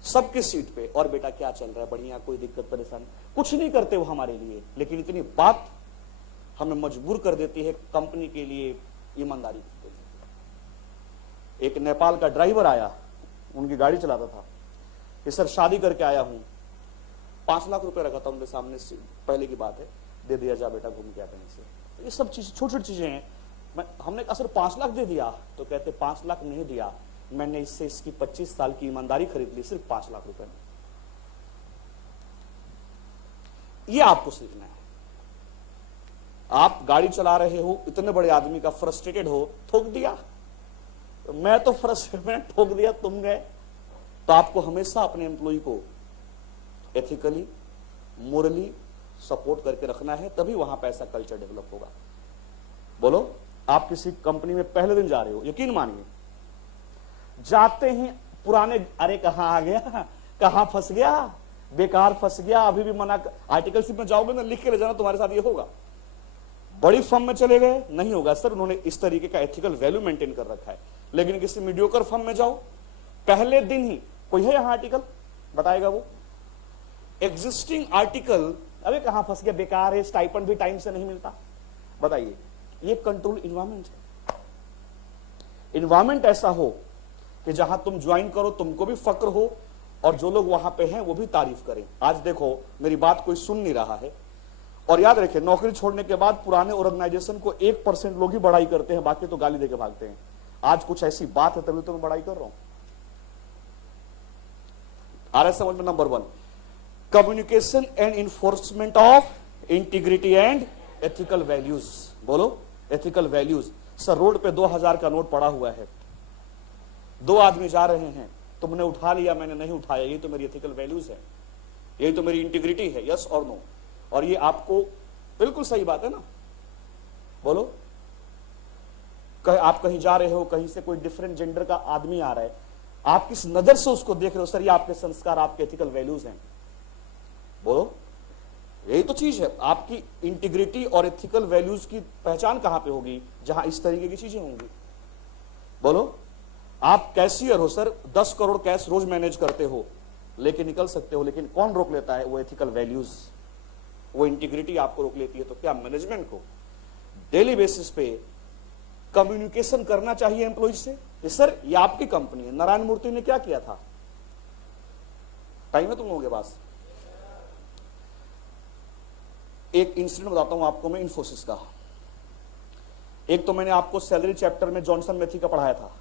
सबके सीट पे। और बेटा क्या चल रहा है? बढ़िया, कोई दिक्कत परेशानी? कुछ नहीं करते वो हमारे लिए, लेकिन इतनी बात हमें मजबूर कर देती है कंपनी के लिए ईमानदारी के लिए। एक नेपाल का ड्राइवर आया, उनकी गाड़ी चलाता था, कि सर शादी करके आया हूं, 5 लाख रुपए रखा था उनके सामने, पहले की बात है, दे दिया, जा बेटा घूम के आ कहीं से। ये सब चीज छोटी छोटी चीजें हैं। हमने कहा सर 5 लाख दे दिया, तो कहते 5 लाख नहीं दिया, मैंने इससे इसकी 25 साल की ईमानदारी खरीद ली सिर्फ 5 लाख रुपए में। ये आपको सीखना है। आप गाड़ी चला रहे हो, इतने बड़े आदमी का, फ्रस्ट्रेटेड हो, ठोक दिया, तो मैं तो फ्रस्ट्रेटेड, मैंने ठोक दिया, तुम गए। तो आपको हमेशा अपने एम्प्लॉय को एथिकली, मोरली सपोर्ट करके रखना है, तभी वहां पे ऐसा कल्चर डेवलप होगा। बोलो, आप किसी कंपनी में पहले दिन जा रहे हो, यकीन मानिए, जाते ही पुराने, अरे कहां आ गया, कहां फंस गया, बेकार फंस गया, अभी भी मना। आर्टिकलशिप में जाओगे ना, लिख के ले जाना, तुम्हारे साथ ये होगा। बड़ी फर्म में चले गए, नहीं होगा सर, उन्होंने इस तरीके का एथिकल वैल्यू मेंटेन कर रखा है। लेकिन किसी मीडियोकर फर्म में जाओ, पहले दिन ही, कोई है यहां आर्टिकल बताएगा वो एग्जिस्टिंग आर्टिकल, अबे कहां फंस गया, बेकार है, स्टाइपेंड भी टाइम से नहीं मिलता। बताइए, ये कंट्रोल इन्वायरमेंट है। इन्वायरमेंट ऐसा हो कि जहां तुम ज्वाइन करो, तुमको भी फक्र हो, और जो लोग वहां पे हैं वो भी तारीफ करें। आज देखो, मेरी बात कोई सुन नहीं रहा है, और याद रखें, नौकरी छोड़ने के बाद पुराने ऑर्गेनाइजेशन को 1% लोग ही बड़ाई करते हैं, बाकी तो गाली देके भागते हैं। आज कुछ ऐसी बात है, तभी तो मैं बड़ाई कर रहा हूं। आ रहा है समझ में? Number 1, communication and enforcement of integrity and ethical values. बोलो, एथिकल वैल्यूज। सर रोड पे 2000 का नोट पड़ा हुआ है, 2 आदमी जा रहे हैं, तुमने उठा लिया, मैंने नहीं उठाया, यही तो मेरी एथिकल वैल्यूज है, यही तो मेरी इंटीग्रिटी है। यस और नो? और ये आपको बिल्कुल सही बात है ना? बोलो। आप कहीं जा रहे हो, कहीं से कोई डिफरेंट जेंडर का आदमी आ रहा है, आप किस नजर से उसको देख रहे हो? सर ये आपके संस्कार, आपके एथिकल वैल्यूज हैं। बोलो। यही तो चीज है। आपकी इंटीग्रिटी और एथिकल वैल्यूज की पहचान कहां पे होगी? जहां इस तरीके की चीजें होंगी। बोलो। आप कैशियर हो सर, 10 करोड़ कैश रोज मैनेज करते हो, लेके निकल सकते हो, लेकिन कौन रोक लेता है? वो एथिकल वैल्यूज, वो इंटीग्रिटी आपको रोक लेती है। तो क्या मैनेजमेंट को डेली बेसिस पे कम्युनिकेशन करना चाहिए एम्प्लॉइज से? सर ये आपकी कंपनी है। नारायण मूर्ति ने क्या किया था? टाइम है तुम लोगों के पास? एक इंसिडेंट बताता हूं आपको मैं इन्फोसिस का। एक तो मैंने आपको सैलरी चैप्टर में जॉनसन मैथी का पढ़ाया था।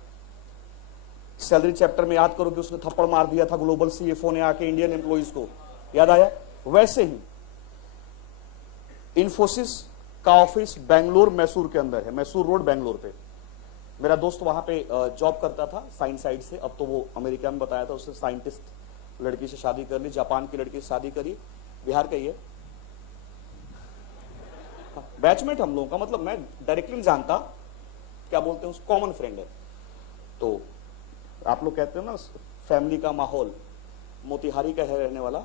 सैलरी चैप्टर में याद करो कि उसने थप्पड़ मार दिया था ग्लोबल सीएफओ ने आके इंडियन एम्प्लॉइज को, याद आया? वैसे ही इन्फोसिस का ऑफिस बेंगलोर मैसूर के अंदर है, मैसूर रोड बेंगलोर पे। मेरा दोस्त वहां पे जॉब करता था साइंस साइड से, अब तो वो अमेरिका में बताया था, उसने साइंटिस्ट लड़की से शादी कर ली, जापान की लड़की से शादी करी, बिहार का ही है, बैचमेट हम लोगों का, मतलब मैं डायरेक्टली नहीं जानता, क्या बोलते हैं उस, कॉमन फ्रेंड है। तो आप लोग कहते हो ना फैमिली का माहौल, मोतिहारी का है रहने वाला,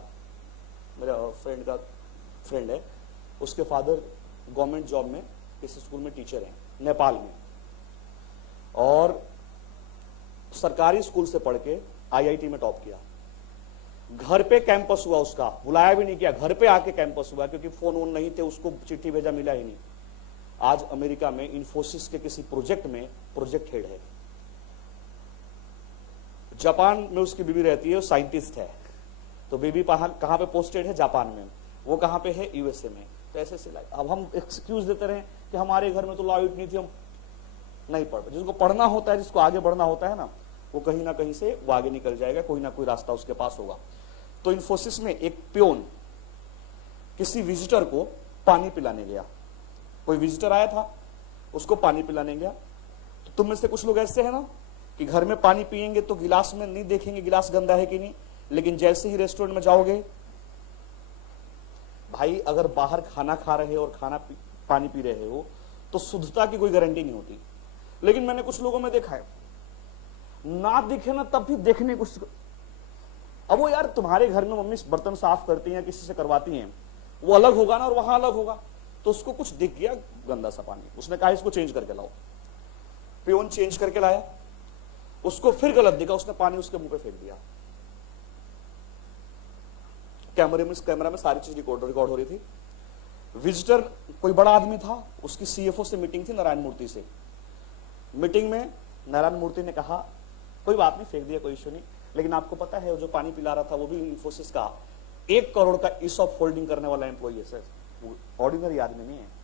मेरा फ्रेंड का फ्रेंड है, उसके फादर गवर्नमेंट जॉब में किसी स्कूल में टीचर हैं नेपाल में, और सरकारी स्कूल से पढ़ के आईआईटी में टॉप किया। घर पे कैंपस हुआ उसका, बुलाया भी नहीं किया, घर पे आके कैंपस हुआ, क्योंकि फोन वोन नहीं थे, उसको चिट्ठी भेजा, मिला ही नहीं। आज अमेरिका में इन्फोसिस के किसी प्रोजेक्ट में प्रोजेक्ट हेड है। जापान में उसकी बीवी रहती है, वो साइंटिस्ट है, तो बीवी कहां पे पोस्टेड है? जापान में। वो कहां पे है? यूएसए में। तो ऐसे से अब हम एक्सक्यूज देते रहे कि हमारे घर में तो लाइट नहीं थी, हम नहीं पढ़ पाए। जिसको पढ़ना होता है, जिसको आगे बढ़ना होता है ना, वो कहीं ना कहीं से वो आगे निकल जाएगा, कोई ना कोई रास्ता उसके पास होगा। तो इन्फोसिस में एक प्योन किसी विजिटर को पानी पिलाने गया। कोई विजिटर आया था, उसको पानी पिलाने गया। तो तुम में से कुछ लोग ऐसे हैं ना कि घर में पानी पिएंगे तो गिलास में नहीं देखेंगे गिलास गंदा है कि नहीं, लेकिन जैसे ही रेस्टोरेंट में जाओगे, भाई अगर बाहर खाना खा रहे हो और पानी पी रहे हो तो शुद्धता की कोई गारंटी नहीं होती। लेकिन मैंने कुछ लोगों में देखा है, ना दिखे ना तब भी देखने कुछ, अब वो यार तुम्हारे घर में मम्मी बर्तन साफ करती हैं, किसी से करवाती हैं, वो अलग होगा ना और वहां अलग होगा। तो उसको कुछ दिख गया गंदा सा पानी, उसने कहा इसको चेंज करके लाओ। पियोन चेंज करके लाया, उसको फिर गलत दिखा, उसने पानी उसके मुंह पे फेंक दिया। कैमरा में सारी चीज रिकॉर्ड हो रही थी। विजिटर कोई बड़ा आदमी था, उसकी सीएफओ से मीटिंग थी नारायण मूर्ति से। मीटिंग में नारायण मूर्ति ने कहा कोई बात नहीं, फेंक दिया, कोई इश्यू नहीं, लेकिन आपको पता है वो जो पानी पिला रहा था वो भी इन्फोसिस का 1 करोड़ का ईसॉप होल्डिंग करने वाला एम्प्लॉई है सर, ऑर्डिनरी आदमी नहीं है।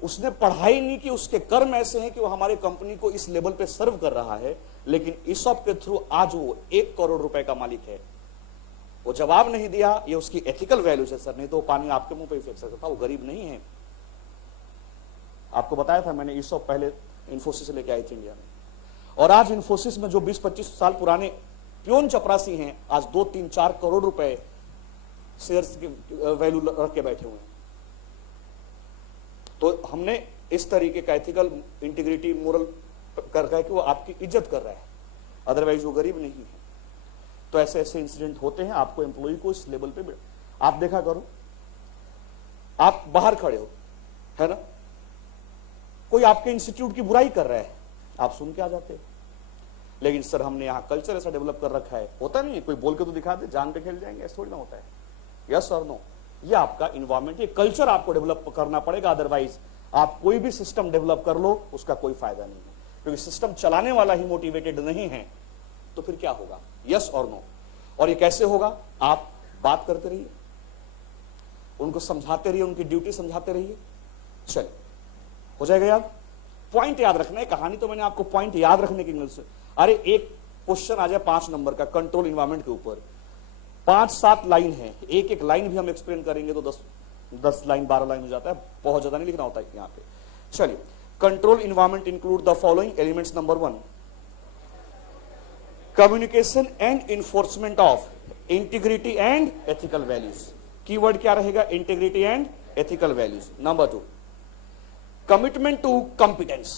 उसने पढ़ाई नहीं की, उसके कर्म ऐसे हैं कि वो हमारी कंपनी को इस लेवल पे सर्व कर रहा है, लेकिन ईसॉप के थ्रू आज वो 1 करोड़ रुपए का मालिक है। वो जवाब नहीं दिया, ये उसकी एथिकल वैल्यू है सर, नहीं तो वो पानी आपके मुंह पे ही फेंक सकता था। वो गरीब नहीं है। आपको बताया था मैंने, ईसॉप पहले इन्फोसिस से लेके आई थी इंडिया में, और आज इन्फोसिस में जो 20-25 साल पुराने प्योन चपरासी हैं, आज 2-3-4 करोड़ रुपए शेयर्स की वैल्यू रख के बैठे हुए हैं। तो हमने इस तरीके का एथिकल इंटीग्रिटी मोरल कर रहा है कि वो आपकी इज्जत कर रहा है, अदरवाइज वो गरीब नहीं है। तो ऐसे ऐसे इंसिडेंट होते हैं। आपको एम्प्लॉय को इस लेवल पे आप देखा करो, आप बाहर खड़े हो, है ना, कोई आपके इंस्टीट्यूट की बुराई कर रहा है, आप सुन के आ जाते, लेकिन सर हमने यहाँ कल्चर ऐसा डेवलप कर रखा है, होता नहीं है, कोई बोल के तो दिखा दे, जान पे खेल जाएंगे, ऐसा थोड़ी ना होता है। यस और नो? ये आपका इन्वायरमेंट, ये कल्चर आपको डेवलप करना पड़ेगा, अदरवाइज आप कोई भी सिस्टम डेवलप कर लो उसका कोई फायदा नहीं है, क्योंकि सिस्टम चलाने वाला ही मोटिवेटेड नहीं है, तो फिर क्या होगा? यस और नो? और ये कैसे होगा? आप बात करते रहिए, उनको समझाते रहिए, उनकी ड्यूटी समझाते रहिए। चलिए, हो जाएगा याद? पॉइंट याद रखना है, कहानी तो मैंने आपको पॉइंट याद रखने की इंग्लिश से। अरे एक क्वेश्चन आ जाए 5 नंबर का कंट्रोल इन्वायरमेंट के ऊपर, 5-7 लाइन है, एक एक लाइन भी हम एक्सप्लेन करेंगे तो 10 लाइन 12 लाइन हो जाता है, बहुत ज्यादा नहीं लिखना होता है यहाँ पे। चलिए, control environment include the following elements. Number 1, communication and enforcement of integrity and ethical values. Keyword क्या रहेगा? Integrity and ethical values. Number 2, commitment to competence.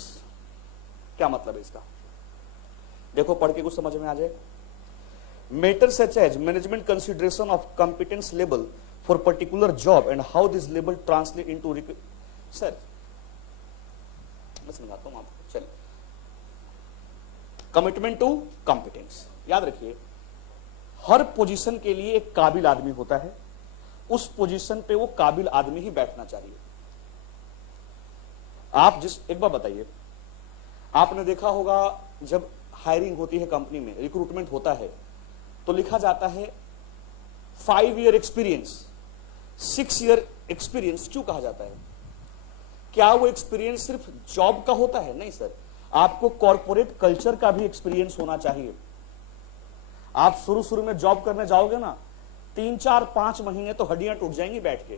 क्या मतलब है इसका? देखो पढ़ के कुछ समझ में आ जाए। Matter such as management consideration of competence level for particular job and how this level translate into sir मैं समझाता हूं आपको। चलिए, कमिटमेंट टू कॉम्पिटेंस याद रखिए, हर पोजीशन के लिए एक काबिल आदमी होता है, उस पोजीशन पे वो काबिल आदमी ही बैठना चाहिए। आप एक बार बताइए, आपने देखा होगा जब हायरिंग होती है कंपनी में, रिक्रूटमेंट होता है, तो लिखा जाता है 5 ईयर एक्सपीरियंस, 6 ईयर एक्सपीरियंस। क्यों कहा जाता है? क्या वो एक्सपीरियंस सिर्फ जॉब का होता है? नहीं सर, आपको कॉर्पोरेट कल्चर का भी एक्सपीरियंस होना चाहिए। आप शुरू में जॉब करने जाओगे ना, 3, 4, 5 महीने तो हड्डियां टूट जाएंगी बैठ के,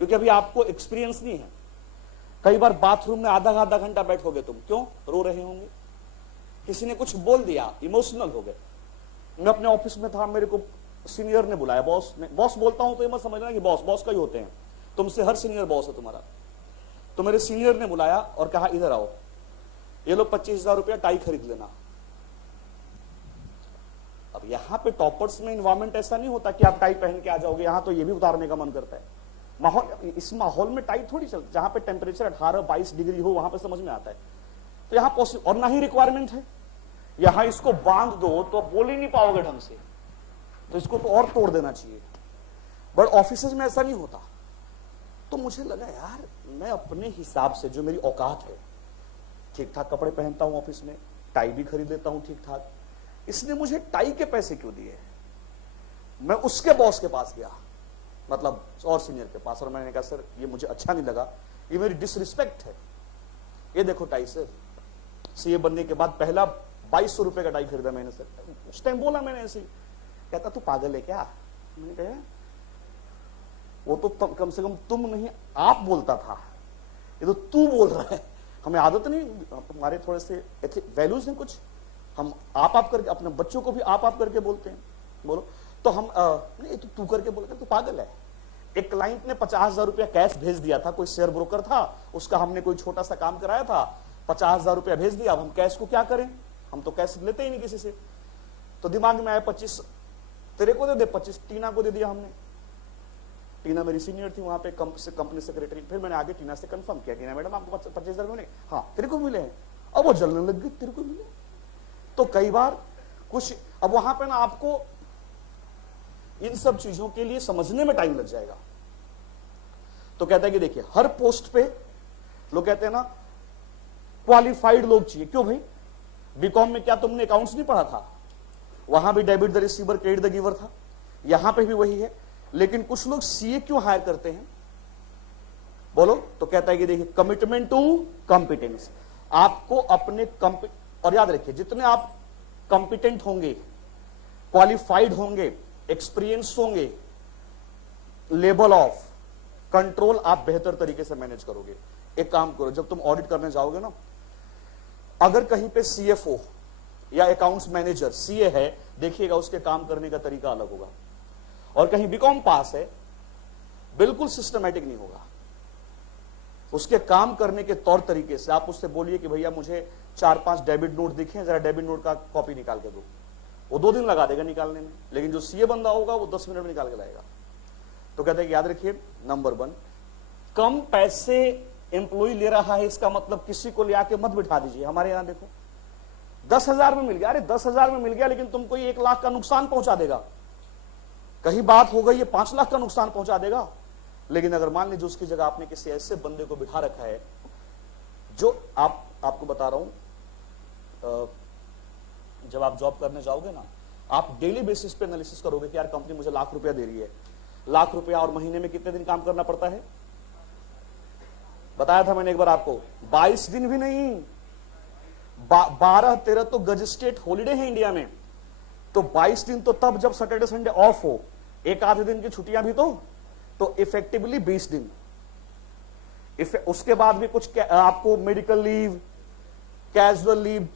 क्योंकि अभी आपको एक्सपीरियंस नहीं है। कई बार बाथरूम में आधा आधा घंटा बैठोगे तुम, क्यों? रो रहे होंगे, किसी ने कुछ बोल दिया, इमोशनल हो गए। मैं अपने ऑफिस में था, मेरे को सीनियर ने बुलाया, बॉस बोलता हूं तो ये मत समझना कि बॉस का ही होते हैं, तुमसे हर सीनियर बॉस है तुम्हारा। तो मेरे सीनियर ने बुलाया और कहा इधर आओ, ये लो 25,000 रुपया टाई खरीद लेना। अब यहां पे टॉपर्स में इन्वायरमेंट ऐसा नहीं होता कि आप टाई पहन के आ जाओगे, यहां तो ये भी उतारने का मन करता है। इस माहौल में टाई थोड़ी चलती, जहां पे टेम्परेचर 18-22 डिग्री हो वहां पे समझ में आता है। तो यहां पॉसिबल, और ना ही रिक्वायरमेंट है। यहां इसको बांध दो तो बोल ही नहीं पाओगे ढंग से, तो इसको तो और तोड़ देना चाहिए। बट ऑफिस में ऐसा नहीं होता। तो मुझे लगा यार, मैं अपने हिसाब से, जो मेरी औकात है, ठीक ठाक कपड़े पहनता हूं, ऑफिस में टाई भी खरीद लेता हूं ठीक ठाक, इसने मुझे टाई के पैसे क्यों दिए? मैं उसके बॉस के पास गया, मतलब और सीनियर के पास, और मैंने कहा सर ये मुझे अच्छा नहीं लगा, ये मेरी डिसरिस्पेक्ट है। ये देखो टाई सर, सीए बनने के बाद पहला 2200 रुपए का टाई खरीदा मैंने सर। उस टाइम बोला मैंने ऐसे ही। कहता तू पागल है क्या? मैंने कहा वो तो कम से कम तुम नहीं आप बोलता था, ये तो तू बोल रहा है। हमें आदत नहीं, हमारे थोड़े से वैल्यूज हैं कुछ, हम आप करके अपने बच्चों को भी आप करके बोलते हैं। बोलो तो हम नहीं, तो तू करके बोलते, तू पागल है। एक क्लाइंट ने 50,000 रुपया कैश भेज दिया था, कोई शेयर ब्रोकर था, उसका हमने कोई छोटा सा काम कराया था, 50,000 रुपया भेज दिया। अब हम कैश को क्या करें? हम तो कैश लेते ही नहीं किसी से। तो दिमाग में आया 25 तेरे को दे दे, 25 टीना को दे दिया हमने। टीना मेरी सीनियर थी वहां पे, कंपनी सेक्रेटरी। फिर मैंने आगे टीना से कंफर्म किया, टीना मैडम आपको 25,000 मिले? हाँ। तेरे को मिले हैं? अब वो जलने लग गई, तेरे को मिले। तो कई बार कुछ, अब वहां पे ना आपको इन सब चीजों के लिए समझने में टाइम लग जाएगा। तो कहता है कि देखिए, हर पोस्ट पे लोग कहते हैं ना क्वालिफाइड लोग चाहिए। क्यों भाई? बीकॉम में क्या तुमने अकाउंट्स नहीं पढ़ा था? वहां भी debit the receiver credit the giver था, यहां पे भी वही है। लेकिन कुछ लोग सीए क्यों हायर करते हैं? बोलो। तो कहता है कि देखिए, कमिटमेंट टू कॉम्पिटेंस। आपको अपने और याद रखिए, जितने आप कॉम्पिटेंट होंगे, क्वालिफाइड होंगे, एक्सपीरियंस होंगे, लेवल ऑफ कंट्रोल आप बेहतर तरीके से मैनेज करोगे। एक काम करो, जब तुम ऑडिट करने जाओगे ना, अगर कहीं पे सीएफओ या अकाउंट्स मैनेजर सीए है, देखिएगा उसके काम करने का तरीका अलग होगा। और कहीं बीकॉम पास है, बिल्कुल सिस्टमैटिक नहीं होगा। उसके काम करने के तौर तरीके से आप उससे बोलिए कि भैया मुझे 4-5 डेबिट नोट दिखे, जरा डेबिट नोट का कॉपी निकाल के दो, वो 2 दिन लगा देगा निकालने में। लेकिन जो सीए बंदा होगा वो 10 मिनट में निकाल के लाएगा। तो कहते हैं कि याद रखिए, नंबर 1, कम पैसे एम्प्लॉय ले रहा है, इसका मतलब किसी को ले आके मत बिठा दीजिए। हमारे यहां देखो 10,000 में मिल गया, अरे 10,000 में मिल गया, लेकिन तुमको ये 1 लाख का नुकसान पहुंचा देगा। कहीं बात हो गई ये 5 लाख का नुकसान पहुंचा देगा। लेकिन अगर मान लीजिए उसकी जगह आपने किसी ऐसे बंदे को बिठा रखा है, जो आपको बता रहा हूं, जब आप जॉब करने जाओगे ना, आप डेली बेसिस पे एनालिसिस करोगे कि यार कंपनी मुझे लाख रुपया दे रही है, लाख रुपया और महीने में कितने दिन काम करना पड़ता है? बताया था मैंने एक बार आपको, 22 दिन भी नहीं, 12-13 तो गजस्टेट हॉलीडे है इंडिया में। तो 22 दिन तो तब जब सैटरडे संडे ऑफ हो, एक आधे दिन की छुट्टियां भी तो इफेक्टिवली 20 दिन। उसके बाद भी कुछ आपको मेडिकल लीव, कैजुअल लीव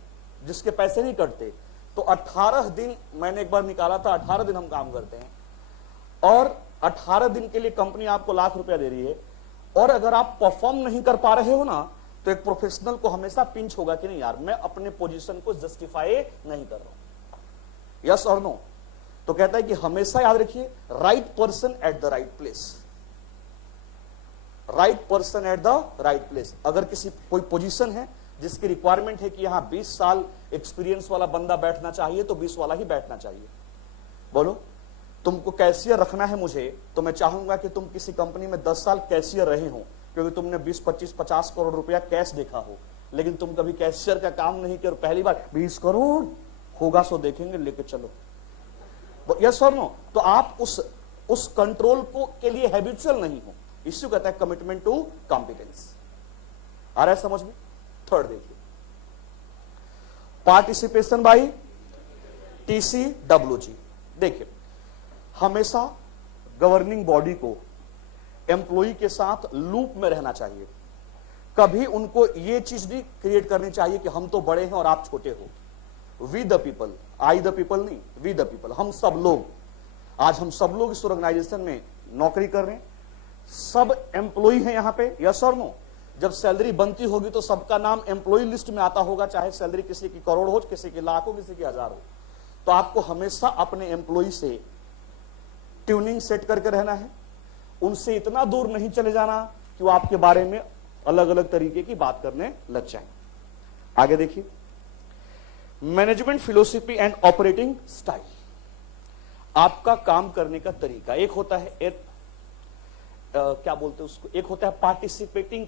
जिसके पैसे नहीं कटते, तो 18 दिन मैंने एक बार निकाला था, 18 दिन हम काम करते हैं और 18 दिन के लिए कंपनी आपको लाख रुपया दे रही है, और अगर आप परफॉर्म नहीं कर पा रहे हो ना, तो एक प्रोफेशनल को हमेशा पिंच होगा कि नहीं यार, मैं अपने पोजीशन को जस्टिफाई नहीं कर रहा हूं। यस और नो? तो कहता है कि हमेशा याद रखिए, right person at the right place, right person at the right place. अगर किसी कोई पोजीशन है जिसकी रिक्वायरमेंट है कि यहां 20 साल एक्सपीरियंस वाला बंदा बैठना चाहिए, तो 20 वाला ही बैठना चाहिए। बोलो, तुमको कैशियर रखना है मुझे, तो मैं चाहूंगा कि तुम किसी कंपनी में 10 साल कैशियर रहे हो, क्योंकि तुमने 20, 25, 50 करोड़ रुपया कैश देखा हो, लेकिन तुम कभी कैशियर का काम नहीं किया, पहली बार 20 करोड़ होगा सो देखेंगे, लेके चलो। यस और नो? तो आप उस कंट्रोल को के लिए हैबिचुअल नहीं हो, इसको कहता है कमिटमेंट टू कॉम्पिटेंस। आ रहा है समझ में? थर्ड देखिए, पार्टिसिपेशन बाई TCWG। देखिए, हमेशा गवर्निंग बॉडी को एम्प्लॉय के साथ लूप में रहना चाहिए। कभी उनको यह चीज नहीं क्रिएट करनी चाहिए कि हम तो बड़े हैं और आप छोटे हो। We the people, I the people नहीं, वी द पीपल, हम सब लोग। आज हम सब लोग इस ऑर्गेनाइजेशन में नौकरी कर रहे हैं, सब एम्प्लॉय हैं यहां पे। यस और नो? जब सैलरी बनती होगी तो सबका नाम एम्प्लॉय लिस्ट में आता होगा, चाहे सैलरी किसी की करोड़ हो, किसी की लाख हो, किसी की हजार हो। तो आपको हमेशा अपने एम्प्लॉय से ट्यूनिंग सेट करके रहना है, उनसे इतना दूर नहीं चले जाना कि वो आपके बारे में अलग अलग तरीके की बात करने लग जाएं। आगे देखिए, management philosophy and operating style. आपका काम करने का तरीका, एक होता है क्या बोलते हैं उसको, एक होता है पार्टिसिपेटिंग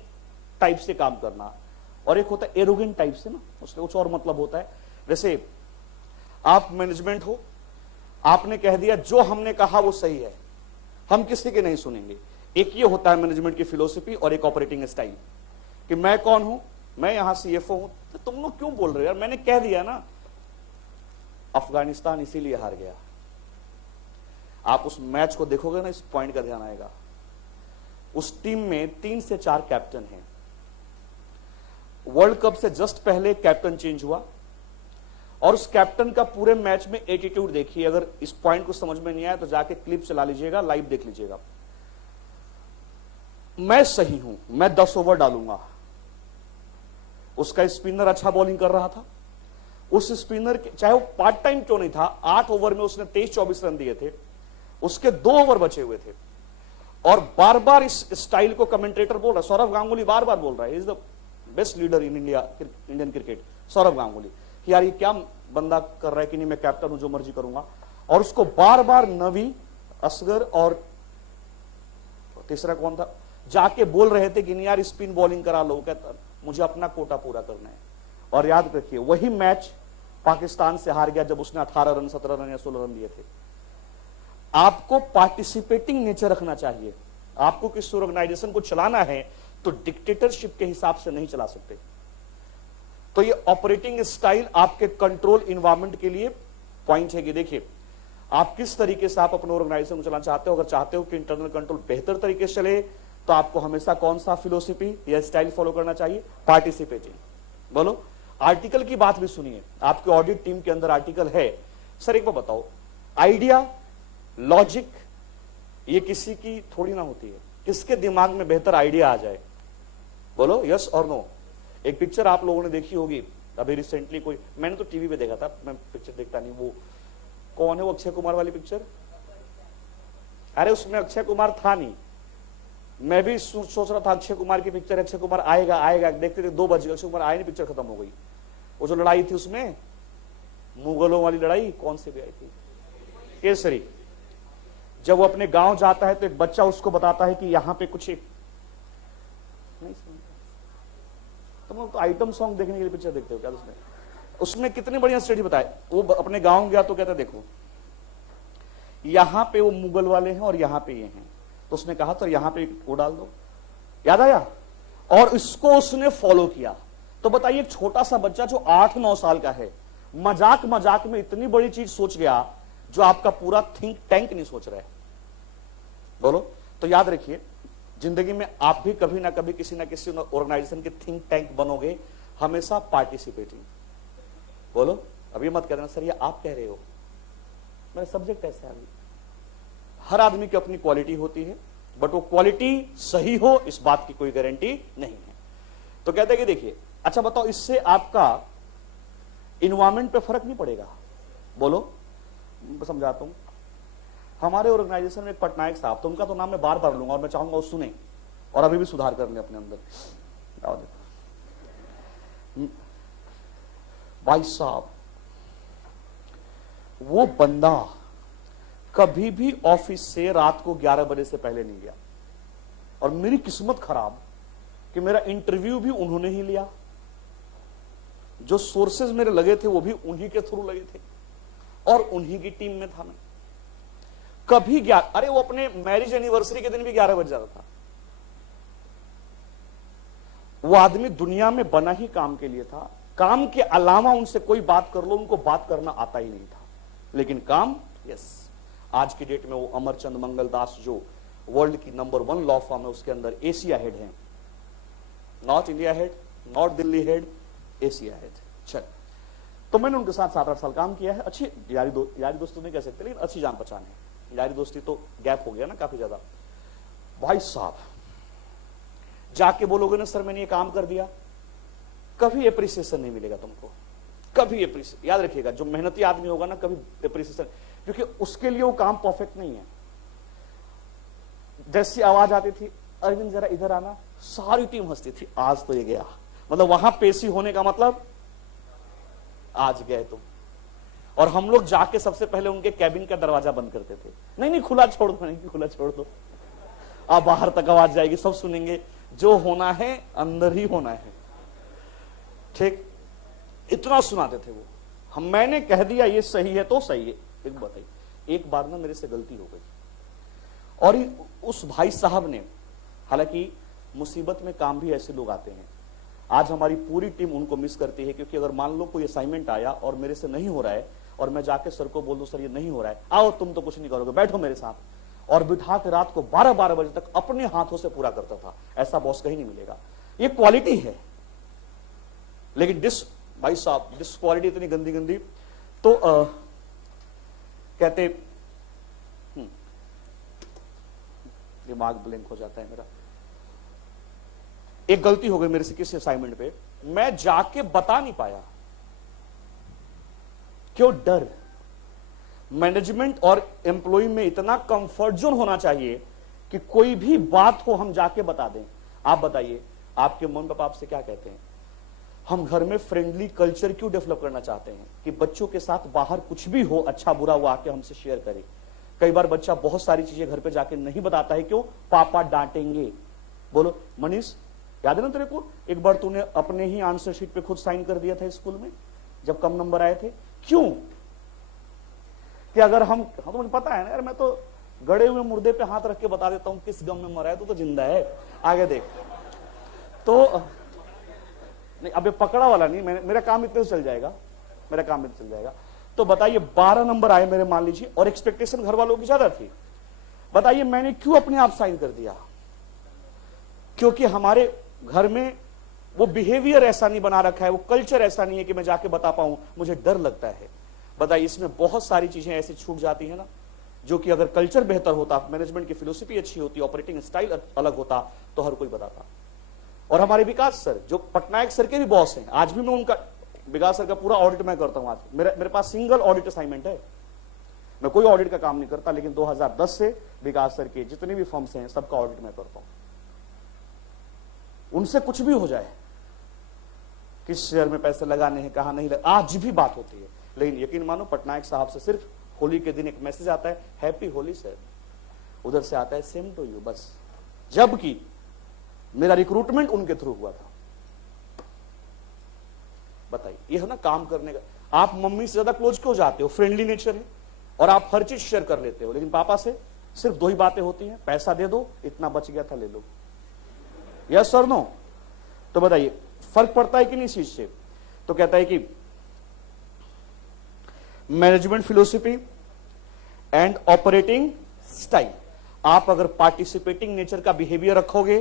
टाइप से काम करना, और एक होता है एरोगेंट टाइप से ना, उसका कुछ और मतलब होता है। जैसे आप मैनेजमेंट हो, आपने कह दिया जो हमने कहा वो सही है, हम किसी के नहीं सुनेंगे। एक ये होता है मैनेजमेंट की फिलोसफी, और एक ऑपरेटिंग स्टाइल कि मैं कौन हूं, मैं यहां CFO हूं, तो तुम लोग क्यों बोल रहे हो यार, मैंने कह दिया ना। अफगानिस्तान इसीलिए हार गया। आप उस मैच को देखोगे ना, इस पॉइंट का ध्यान आएगा। उस टीम में 3 से 4 कैप्टन हैं। वर्ल्ड कप से जस्ट पहले कैप्टन चेंज हुआ, और उस कैप्टन का पूरे मैच में एटीट्यूड देखिए। अगर इस पॉइंट को समझ में नहीं आया तो जाके क्लिप चला लीजिएगा, लाइव देख लीजिएगा। मैं सही हूं, मैं 10 ओवर डालूंगा। उसका स्पिनर अच्छा बॉलिंग कर रहा था, उस स्पिनर के चाहे वो पार्ट टाइम क्यों नहीं था, 8 ओवर में उसने 23-24 रन दिए थे, उसके 2 ओवर बचे हुए थे, और बार बार इस स्टाइल को कमेंटेटर बोल रहा है, सौरव गांगुली बार बार बोल रहा है, is the best leader in Indian cricket, Sourav Ganguly, कि यार ये क्या बंदा कर रहा है कि नहीं, मैं कैप्टन हूं, जो मर्जी करूंगा। और उसको बार बार नवी, असगर और तीसरा कौन था, जाके बोल रहे थे कि नहीं यार स्पिन बॉलिंग करा लो, कहता मुझे अपना कोटा पूरा करना है। और याद रखिए, वही मैच पाकिस्तान से हार गया जब उसने 18 रन, 17 रन या 16 रन दिए थे। आपको पार्टिसिपेटिंग नेचर रखना चाहिए। आपको किस ऑर्गेनाइजेशन को चलाना है तो डिक्टेटरशिप के हिसाब से नहीं चला सकते। तो ये ऑपरेटिंग स्टाइल आपके कंट्रोल इन्वायरमेंट के लिए पॉइंट है कि देखिए आप किस तरीके से आप अपने ऑर्गेनाइजेशन को चलाना चाहते हो। अगर चाहते हो कि इंटरनल कंट्रोल बेहतर तरीके से चले तो आपको हमेशा कौन सा फिलोसफी या स्टाइल फॉलो करना चाहिए, पार्टिसिपेटिंग। बोलो, आर्टिकल की बात भी सुनिए, आपके ऑडिट टीम के अंदर आर्टिकल है। सर एक बार बताओ, आइडिया, लॉजिक, ये किसी की थोड़ी ना होती है, किसके दिमाग में बेहतर आइडिया आ जाए, बोलो यस और नो। एक पिक्चर आप लोगों ने देखी होगी अभी रिसेंटली, कोई, मैंने तो टीवी पे देखा था, मैं पिक्चर देखता नहीं, वो कौन है वो अक्षय कुमार वाली पिक्चर, अरे उसमें अक्षय कुमार था नहीं, मैं भी सोच रहा था अक्षय कुमार की पिक्चर, अक्षय कुमार आएगा आएगा, देखते थे 2 बज गए, अक्षय कुमार आए नहीं, पिक्चर खत्म हो गई। वो जो लड़ाई थी उसमें, मुगलों वाली लड़ाई, कौन सी भी आई थी, केसरी, जब वो अपने गांव जाता है तो एक बच्चा उसको बताता है कि यहां पे कुछ एक नहीं तुम तो आइटम सॉन्ग देखने के लिए पिक्चर देखते हो क्या, उसमें कितनी बढ़िया स्टोरी बताए। वो अपने गांव गया तो कहता देखो यहां पे वो मुगल वाले हैं और यहां पे ये हैं, तो उसने कहा तो यहां पे वो डाल दो, याद आया, और इसको उसने फॉलो किया। तो बताइए एक छोटा सा बच्चा जो 8-9 साल का है, मजाक मजाक में इतनी बड़ी चीज सोच गया जो आपका पूरा थिंक टैंक नहीं सोच रहा है। बोलो, तो याद रखिए जिंदगी में आप भी कभी ना कभी किसी ना किसी ऑर्गेनाइजेशन के थिंक टैंक बनोगे, हमेशा पार्टिसिपेटिंग। बोलो, अब ये मत कहना सर ये आप कह रहे हो, मेरा सब्जेक्ट ऐसा है। हर आदमी की अपनी क्वालिटी होती है, बट वो क्वालिटी सही हो इस बात की कोई गारंटी नहीं है। तो कहते हैं कि देखिए, अच्छा बताओ इससे आपका इन्वायरमेंट पे फर्क नहीं पड़ेगा? बोलो, समझाता हूं। हमारे ऑर्गेनाइजेशन में एक पटनायक साहब, तो उनका तो नाम मैं बार बार लूंगा और मैं चाहूंगा वो सुने और अभी भी सुधार कर ले अपने अंदर। भाई साहब, वो बंदा कभी भी ऑफिस से रात को 11 बजे से पहले नहीं गया, और मेरी किस्मत खराब कि मेरा इंटरव्यू भी उन्होंने ही लिया। जो सोर्सेज मेरे लगे थे वो भी उन्हीं के थ्रू लगे थे और उन्हीं की टीम में था मैं। कभी अरे वो अपने मैरिज एनिवर्सरी के दिन भी 11 बजे जाता था। वो आदमी दुनिया में बना ही काम के लिए था। काम के अलावा उनसे कोई बात कर लो, उनको बात करना आता ही नहीं था, लेकिन काम, यस। आज की डेट में वो अमरचंद मंगलदास जो वर्ल्ड की नंबर 1 लॉ फर्म है उसके अंदर एशिया हेड है, not India head, not Delhi head, Asia head. चल, तो मैंने उनके साथ 7-8 साल काम किया है। अच्छी यारी दोस्ती नहीं कह सकते, लेकिन अच्छी जान पहचान है। यारी दोस्ती तो गैप हो गया ना काफी ज्यादा। भाई साहब, जाके बोलोगे ना सर मैंने ये काम कर दिया, कभी एप्रिसिएशन नहीं मिलेगा तुमको, कभी एप्रिसिएशन। याद रखिएगा, जो मेहनती आदमी होगा ना कभी एप्रिसिएशन, क्योंकि उसके लिए वो काम परफेक्ट नहीं है। जैसी आवाज आती थी, अरविंद जरा इधर आना, सारी टीम हंसती थी, आज तो ये गया। मतलब वहां पेशी होने का मतलब आज गए तुम। और हम लोग जाके सबसे पहले उनके कैबिन का दरवाजा बंद करते थे। नहीं खुला छोड़ दो, नहीं खुला छोड़ दो, आप बाहर तक आवाज जाएगी, सब सुनेंगे, जो होना है अंदर ही होना है। ठीक, इतना सुनाते थे वो। मैंने कह दिया ये सही है तो सही है। एक बताइए, एक बार ना मेरे से गलती हो गई, और उस भाई साहब ने, हालांकि मुसीबत में काम भी ऐसे लोग आते हैं। आज हमारी पूरी टीम उनको मिस करती है, क्योंकि अगर मान लो कोई असाइनमेंट आया और मेरे से नहीं हो रहा है और मैं जाके सर को बोल दूं सर ये नहीं हो रहा है, आओ तुम तो कुछ नहीं करोगे, बैठो मेरे साथ, और बिठा के रात को 12-12 बजे तक अपने हाथों से पूरा करता था। ऐसा बॉस कहीं नहीं मिलेगा। ये क्वालिटी है। लेकिन भाई साहब, डिस क्वालिटी इतनी गंदी गंदी, तो कहते, दिमाग ब्लैंक हो जाता है मेरा। एक गलती हो गई मेरे से किसी असाइनमेंट पे, मैं जाके बता नहीं पाया। क्यों? डर। मैनेजमेंट और एम्प्लॉय में इतना कंफर्ट जोन होना चाहिए कि कोई भी बात हो हम जाके बता दें। आप बताइए, आपके मम्मी पापा आपसे क्या कहते हैं? हम घर में फ्रेंडली कल्चर क्यों डेवलप करना चाहते हैं कि बच्चों के साथ बाहर कुछ भी हो, अच्छा बुरा, वो आके हमसे शेयर करे। कई बार बच्चा बहुत सारी चीजें घर पे जाके नहीं बताता है, क्यों? पापा डांटेंगे। बोलो मनीष, याद है ना तेरे को, एक बार तूने अपने ही आंसर शीट पे खुद साइन कर दिया था स्कूल में जब कम नंबर आए थे। क्यों? कि अगर हम तो मुझे पता है ना यार, मैं तो गड़े हुए मुर्दे पे हाथ रख के बता देता हूं किस गम में मरा है, तो जिंदा है, आगे देख। तो नहीं, अबे पकड़ा वाला नहीं, मेरा काम इतने से चल जाएगा, मेरा काम इतने चल जाएगा। तो बताइए 12 नंबर आए मेरे, मान लीजिए, और एक्सपेक्टेशन घर वालों की ज्यादा थी। बताइए मैंने क्यों अपने आप साइन कर दिया? क्योंकि हमारे घर में वो बिहेवियर ऐसा नहीं बना रखा है, वो कल्चर ऐसा नहीं है कि मैं जाके बता पाऊं, मुझे डर लगता है। बताइए, इसमें बहुत सारी चीजें ऐसी छूट जाती है ना, जो कि अगर कल्चर बेहतर होता, मैनेजमेंट की फिलोसफी अच्छी होती, ऑपरेटिंग स्टाइल अलग होता, तो हर कोई बताता। और हमारे विकास सर, जो पटनायक सर के भी बॉस हैं, आज भी मैं उनका, विकास सर का पूरा ऑडिट मैं करता हूं। आज मेरे पास सिंगल ऑडिट असाइनमेंट है, मैं कोई ऑडिट का काम नहीं करता, लेकिन 2010 से विकास सर के जितने भी फर्म्स हैं सबका ऑडिट मैं करता हूं। उनसे कुछ भी हो जाए, किस शेयर में पैसे लगाने हैं, कहां नहीं आज भी बात होती है। लेकिन यकीन मानो, पटनायक साहब से सिर्फ होली के दिन एक मैसेज आता है, हैप्पी होली सर, उधर से आता है सेम टू यू, बस। जबकि मेरा रिक्रूटमेंट उनके थ्रू हुआ था। बताइए, ये है ना काम करने का। आप मम्मी से ज्यादा क्लोज क्यों जाते हो? फ्रेंडली नेचर है और आप हर चीज शेयर कर लेते हो, लेकिन पापा से सिर्फ 2 ही बातें होती हैं, पैसा दे दो, इतना बच गया था ले लो, यस सर नो। तो बताइए फर्क पड़ता है कि नहीं इस चीज से? तो कहता है कि management philosophy and operating style, आप अगर पार्टिसिपेटिंग नेचर का बिहेवियर रखोगे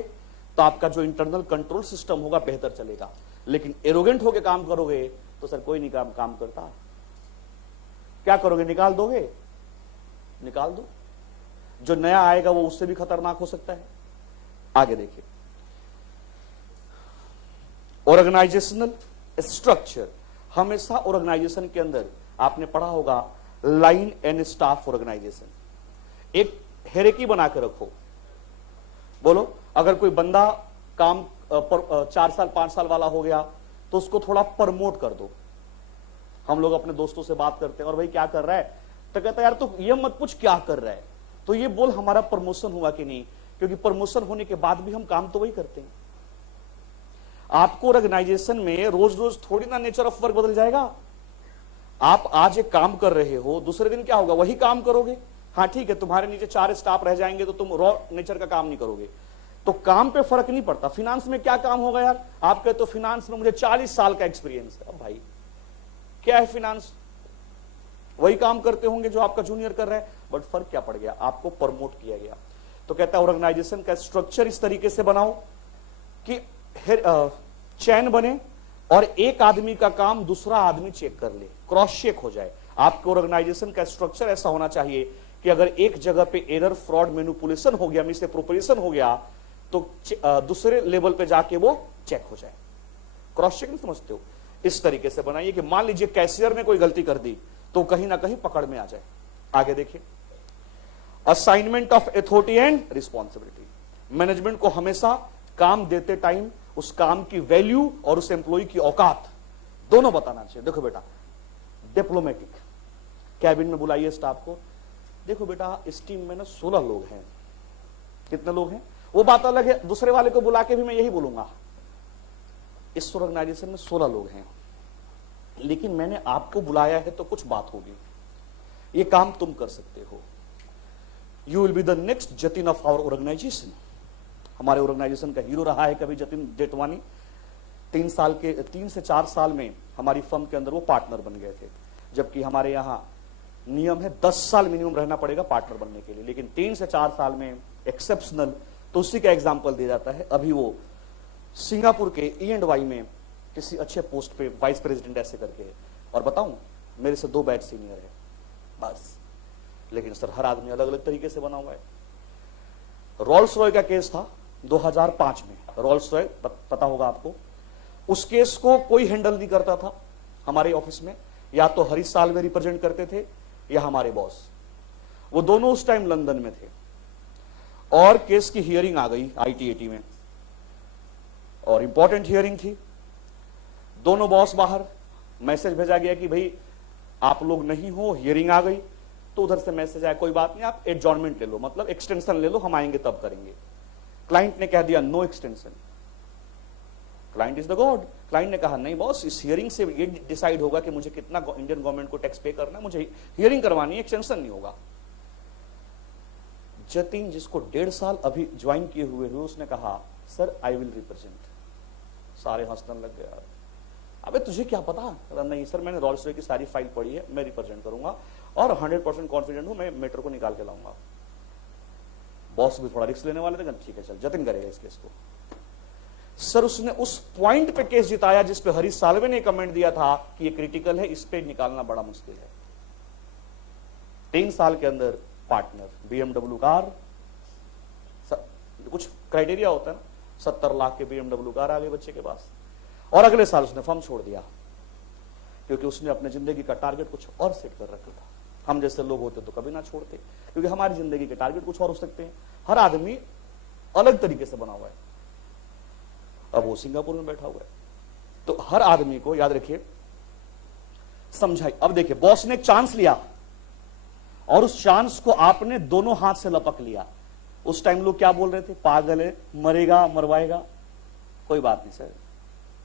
तो आपका जो इंटरनल कंट्रोल सिस्टम होगा बेहतर चलेगा। लेकिन एरोगेंट होकर काम करोगे तो सर कोई नहीं काम करता। क्या करोगे, निकाल दोगे? निकाल दो। जो नया आएगा वो उससे भी खतरनाक हो सकता है। आगे देखिए, ऑर्गेनाइजेशनल स्ट्रक्चर। हमेशा ऑर्गेनाइजेशन के अंदर आपने पढ़ा होगा लाइन एंड स्टाफ ऑर्गेनाइजेशन, एक हेरेकी बना के रखो। बोलो, अगर कोई बंदा काम 4 साल 5 साल वाला हो गया तो उसको थोड़ा प्रमोट कर दो। हम लोग अपने दोस्तों से बात करते हैं, और भाई क्या कर रहा है, तो कहता है यार तू ये मत पूछ क्या कर रहा है, तो ये बोल हमारा प्रमोशन हुआ कि नहीं, क्योंकि प्रमोशन होने के बाद भी हम काम तो वही करते हैं। आपको ऑर्गेनाइजेशन में रोज रोज थोड़ी ना नेचर ऑफ वर्क बदल जाएगा। आप आज एक काम कर रहे हो, दूसरे दिन क्या होगा, वही काम करोगे। हाँ ठीक है, तुम्हारे नीचे 4 स्टाफ रह जाएंगे तो तुम रॉ नेचर का काम नहीं करोगे, तो काम पे फर्क नहीं पड़ता। फाइनेंस में क्या काम होगा यार, आप कहते हो फाइनेंस में मुझे 40 साल का एक्सपीरियंस है। अब भाई क्या है फाइनेंस, वही काम करते होंगे जो आपका जूनियर कर रहा है, बट फर्क क्या पड़ गया, आपको प्रमोट किया गया। तो कहता है ऑर्गेनाइजेशन का स्ट्रक्चर इस तरीके से बनाओ कि चैन बने और एक आदमी का काम दूसरा आदमी चेक कर ले, क्रॉस चेक हो जाए। आपके ऑर्गेनाइजेशन का स्ट्रक्चर ऐसा होना चाहिए कि अगर एक जगह पे एरर, फ्रॉड, मैनिपुलेशन हो गया, मिसअप्रोप्रिएशन हो गया, तो दूसरे लेवल पे जाके वो चेक हो जाए। क्रॉस चेक नहीं समझते हो, इस तरीके से बनाइए कि मान लीजिए कैशियर ने कोई गलती कर दी तो कहीं ना कहीं पकड़ में आ जाए। आगे देखिए, assignment of authority and responsibility. Management को हमेशा काम देते टाइम उस काम की वैल्यू और उस एम्प्लॉय की औकात दोनों बताना चाहिए। देखो बेटा, डिप्लोमेटिक, कैबिन में बुलाइए स्टाफ को, देखो बेटा इस टीम में ना 16 लोग हैं। कितने लोग हैं वो बात अलग है, दूसरे वाले को बुला के भी मैं यही बोलूंगा, इस ऑर्गेनाइजेशन में 16 लोग हैं, लेकिन मैंने आपको बुलाया है तो कुछ बात होगी, ये काम तुम कर सकते हो। You will be the next Jatin of our organisation. हमारे ऑर्गेनाइजेशन का हीरो रहा है कभी जतिन जेठवानी। 3 से 4 साल में हमारी फर्म के अंदर वो पार्टनर बन गए थे, जबकि हमारे यहाँ नियम है 10 साल मिनिमम रहना पड़ेगा पार्टनर बनने के लिए, लेकिन 3 से 4 साल में एक्सेप्शनल, तो उसी का एग्जाम्पल दिया जाता है। अभी वो सिंगापुर के E&Y में किसी अच्छे पोस्ट पे वाइस प्रेसिडेंट ऐसे करके है, और बताऊं मेरे से 2 बैच सीनियर है बस, लेकिन सर हर आदमी अलग अलग तरीके से बना हुआ है। रोल्स रॉय का केस था 2005 में, रोल्स रॉय पता होगा आपको, उस केस को कोई हैंडल नहीं करता था हमारे ऑफिस में, या तो हरीश साल्वे रिप्रेजेंट करते थे या हमारे बॉस, वो दोनों उस टाइम लंदन में थे, और केस की हियरिंग आ गई ITAT में, और इंपॉर्टेंट हियरिंग थी। दोनों बॉस बाहर, मैसेज भेजा गया कि भाई आप लोग नहीं हो, हियरिंग आ गई, तो उधर से मैसेज आया कोई बात नहीं, आप एडजॉर्नमेंट ले लो, मतलब एक्सटेंशन ले लो, हम आएंगे तब करेंगे। क्लाइंट ने कह दिया no extension, client is the god. Client ने कहा नहीं बॉस, इस हियरिंग से ये डिसाइड होगा कि मुझे कितना इंडियन गवर्नमेंट को टैक्स पे करना है, मुझे हियरिंग करवानी है, एक्सटेंशन नहीं होगा। जतिन जिसको 1.5 साल अभी ज्वाइन किए हुए हुए, उसने कहा सर आई विल रिप्रेजेंट। सारे हंसने लग गए, अबे तुझे क्या पता। नहीं सर, मैंने रोल्स रॉय की सारी फाइल पढ़ी है, मैं रिप्रेजेंट करूंगा और 100% कॉन्फिडेंट हूं, मैं मैटर को निकाल के लाऊंगा। बॉस भी थोड़ा रिस्क लेने वाले थे, ठीक है चल जतिन करेगा इस केस को। सर उसने उस पॉइंट पे केस जिताया जिस पे हरीश साल्वे ने कमेंट दिया था कि ये क्रिटिकल है, इस पे निकालना बड़ा मुश्किल है। 3 साल के अंदर पार्टनर, BMW कार, कुछ क्राइटेरिया होता है ना, 70 लाख के BMW कार आ गई बच्चे के पास, और अगले साल उसने फर्म छोड़ दिया, क्योंकि उसने अपने जिंदगी का टारगेट कुछ और सेट कर रखा था। हम जैसे लोग होते तो कभी ना छोड़ते, क्योंकि हमारी जिंदगी के टारगेट कुछ और हो सकते हैं। हर आदमी अलग तरीके से बना हुआ है। अब वो सिंगापुर में बैठा हुआ है, तो हर आदमी को याद रखिए, समझाई। अब देखिए, बॉस ने एक चांस लिया और उस चांस को आपने दोनों हाथ से लपक लिया। उस टाइम लोग क्या बोल रहे थे, पागल है, मरेगा, मरवाएगा। कोई बात नहीं सर,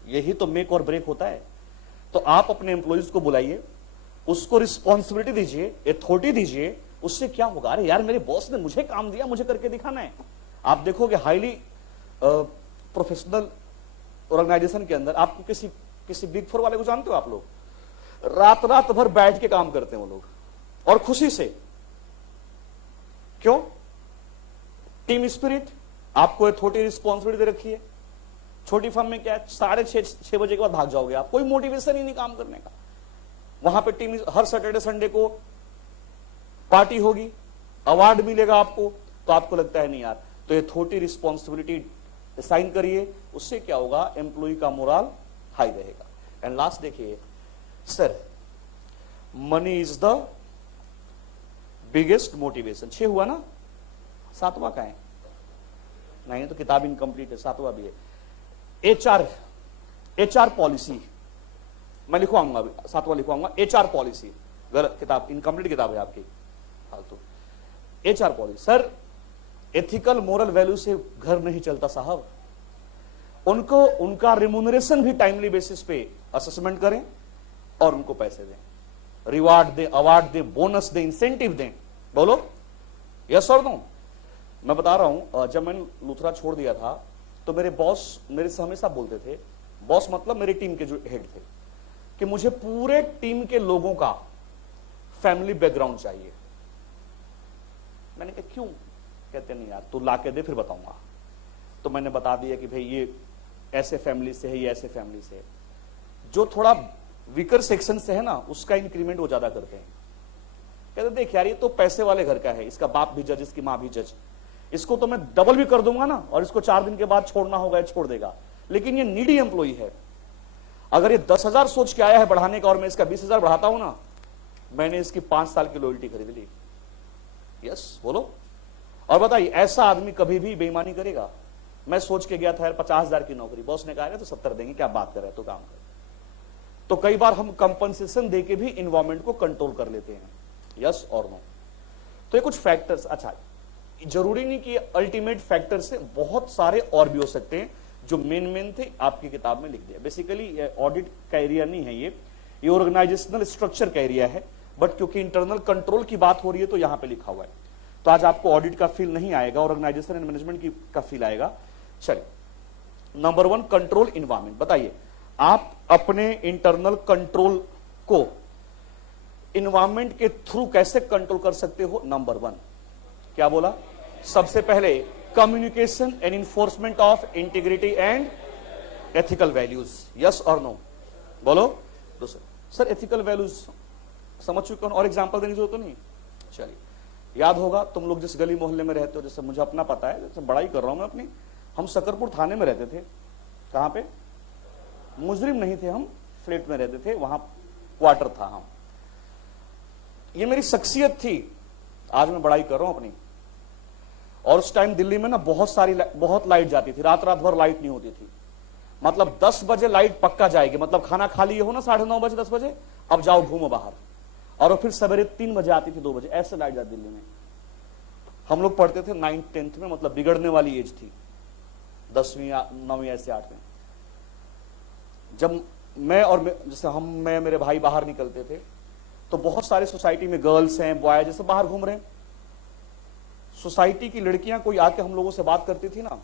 यही तो मेक और ब्रेक होता है। तो आप अपने एम्प्लॉइज को बुलाइए, उसको रिस्पॉन्सिबिलिटी दीजिए, अथॉरिटी दीजिए, उससे क्या होगा, अरे यार मेरे बॉस ने मुझे काम दिया, मुझे करके दिखाना है। आप देखोगे हाईली प्रोफेशनल ऑर्गेनाइजेशन के अंदर, आपको किसी बिग 4 वाले को जानते हो आप लोग, रात भर बैठ के काम करते हैं वो लोग, और खुशी से। क्यों? टीम स्पिरिट, आपको अथॉरिटी रिस्पॉन्सिबिलिटी दे रखी है। छोटी फर्म में क्या है, 6:30 6 बजे के बाद भाग जाओगे आप, कोई मोटिवेशन ही नहीं काम करने का। वहां पे टीम हर सैटरडे संडे को पार्टी होगी, अवार्ड मिलेगा आपको, तो आपको लगता है नहीं यार, तो ये थोटी रिस्पॉन्सिबिलिटी साइन करिए, उससे क्या होगा, एम्प्लॉय का मोरल हाई रहेगा। एंड लास्ट देखिए sir, money is the biggest motivation. 6 हुआ ना, 7वां का है नहीं तो किताब इनकम्प्लीट है, 7वां भी है। एचआर पॉलिसी मैं लिखवाऊंगा, 7वां लिखवाऊंगा, एचआर पॉलिसी। गलत किताब, इनकम्प्लीट किताब है आपकी, फालतू। HR policy sir, ethical moral value से घर नहीं चलता साहब। उनको उनका रिम्यूनरेशन भी टाइमली बेसिस पे असेसमेंट करें और उनको पैसे दें, रिवार्ड दें, अवार्ड दें, बोनस दें, इंसेंटिव दें। बोलो यस और नो। मैं बता रहा हूं, जब मैंने लूथरा छोड़ दिया था तो मेरे बॉस मेरे से हमेशा बोलते थे, बॉस मतलब मेरी टीम के जो हेड थे, कि मुझे पूरे टीम के लोगों का फैमिली बैकग्राउंड चाहिए। मैंने कहा क्यों? कहते नहीं यार तू ला के दे फिर बताऊंगा। तो मैंने बता दिया कि भाई ये ऐसे फैमिली से है, ये ऐसे फैमिली से है। जो थोड़ा वीकर सेक्शन से है ना, उसका इंक्रीमेंट वो ज्यादा करते हैं। कहते देख यार ये तो पैसे वाले घर का है, इसका बाप भी जज, इसकी मां भी जज, इसको तो मैं डबल भी कर दूंगा ना, और इसको 4 दिन के बाद छोड़ना होगा छोड़ देगा। लेकिन ये नीडी एम्प्लॉई है, अगर ये 10,000 सोच के आया है बढ़ाने का और मैं इसका 20,000 बढ़ाता हूं ना, मैंने इसकी 5 साल की लॉयल्टी खरीद ली। यस बोलो। और बताइए ऐसा आदमी कभी भी बेईमानी करेगा? मैं सोच के गया था यार 50,000 की नौकरी, बॉस ने कहा तो 70 देंगे, क्या बात कर रहे तो काम कर। तो कई बार हम कंपनसेशन देके भी इन्वायरमेंट को कंट्रोल कर लेते हैं। यस और नो। तो ये कुछ फैक्टर्स, अच्छा जरूरी नहीं कि अल्टीमेट फैक्टर से, बहुत सारे और भी हो सकते हैं जो मेन थे आपकी किताब में लिख दिया। बेसिकली ये ऑडिट का एरिया नहीं है, ये ऑर्गेनाइजेशनल स्ट्रक्चर का एरिया है, बट क्योंकि इंटरनल कंट्रोल की बात हो रही है तो यहां पे लिखा हुआ है। तो आज आपको ऑडिट का फील नहीं आएगा, ऑर्गेनाइजेशन एंड मैनेजमेंट का फील आएगा। चलिए, नंबर 1 कंट्रोल इन्वायरमेंट। बताइए आप अपने इंटरनल कंट्रोल को इन्वायरमेंट के थ्रू कैसे कंट्रोल कर सकते हो? नंबर 1 क्या बोला? सबसे पहले communication and enforcement of integrity and ethical values. Yes और नो बोलो। दूसरा सर एथिकल वैल्यूज समझ चुके हो और एग्जांपल देने की जरूरत तो नहीं? चलिए, याद होगा तुम लोग जिस गली मोहल्ले में रहते हो, जैसे मुझे अपना पता है, जैसे बड़ाई कर रहा हूं मैं अपनी, हम सकरपुर थाने में रहते थे। कहां पे? मुजरिम नहीं थे हम, फ्लैट में रहते थे, वहां क्वार्टर था हम। ये मेरी शख्सियत थी, आज मैं बड़ाई कर रहा हूं अपनी। और उस टाइम दिल्ली में ना बहुत लाइट जाती थी, रात भर लाइट नहीं होती थी। मतलब 10 बजे लाइट पक्का जाएगी, मतलब खाना खा लिए हो ना 9:30 बजे 10 बजे, अब जाओ घूमो बाहर, और फिर सवेरे 3 बजे आती थी, 2 बजे, ऐसे लाइट जाती दिल्ली में। हम लोग पढ़ते थे 9th 10th में, मतलब बिगड़ने वाली एज थी, 10वीं या 9वीं ऐसे 8वीं। जब मैं मेरे भाई बाहर निकलते थे तो बहुत सारे सोसाइटी में गर्ल्स हैं, बॉय जैसे बाहर घूम रहे हैं। सोसाइटी की लड़कियां कोई आके हम लोगों से बात करती थी ना,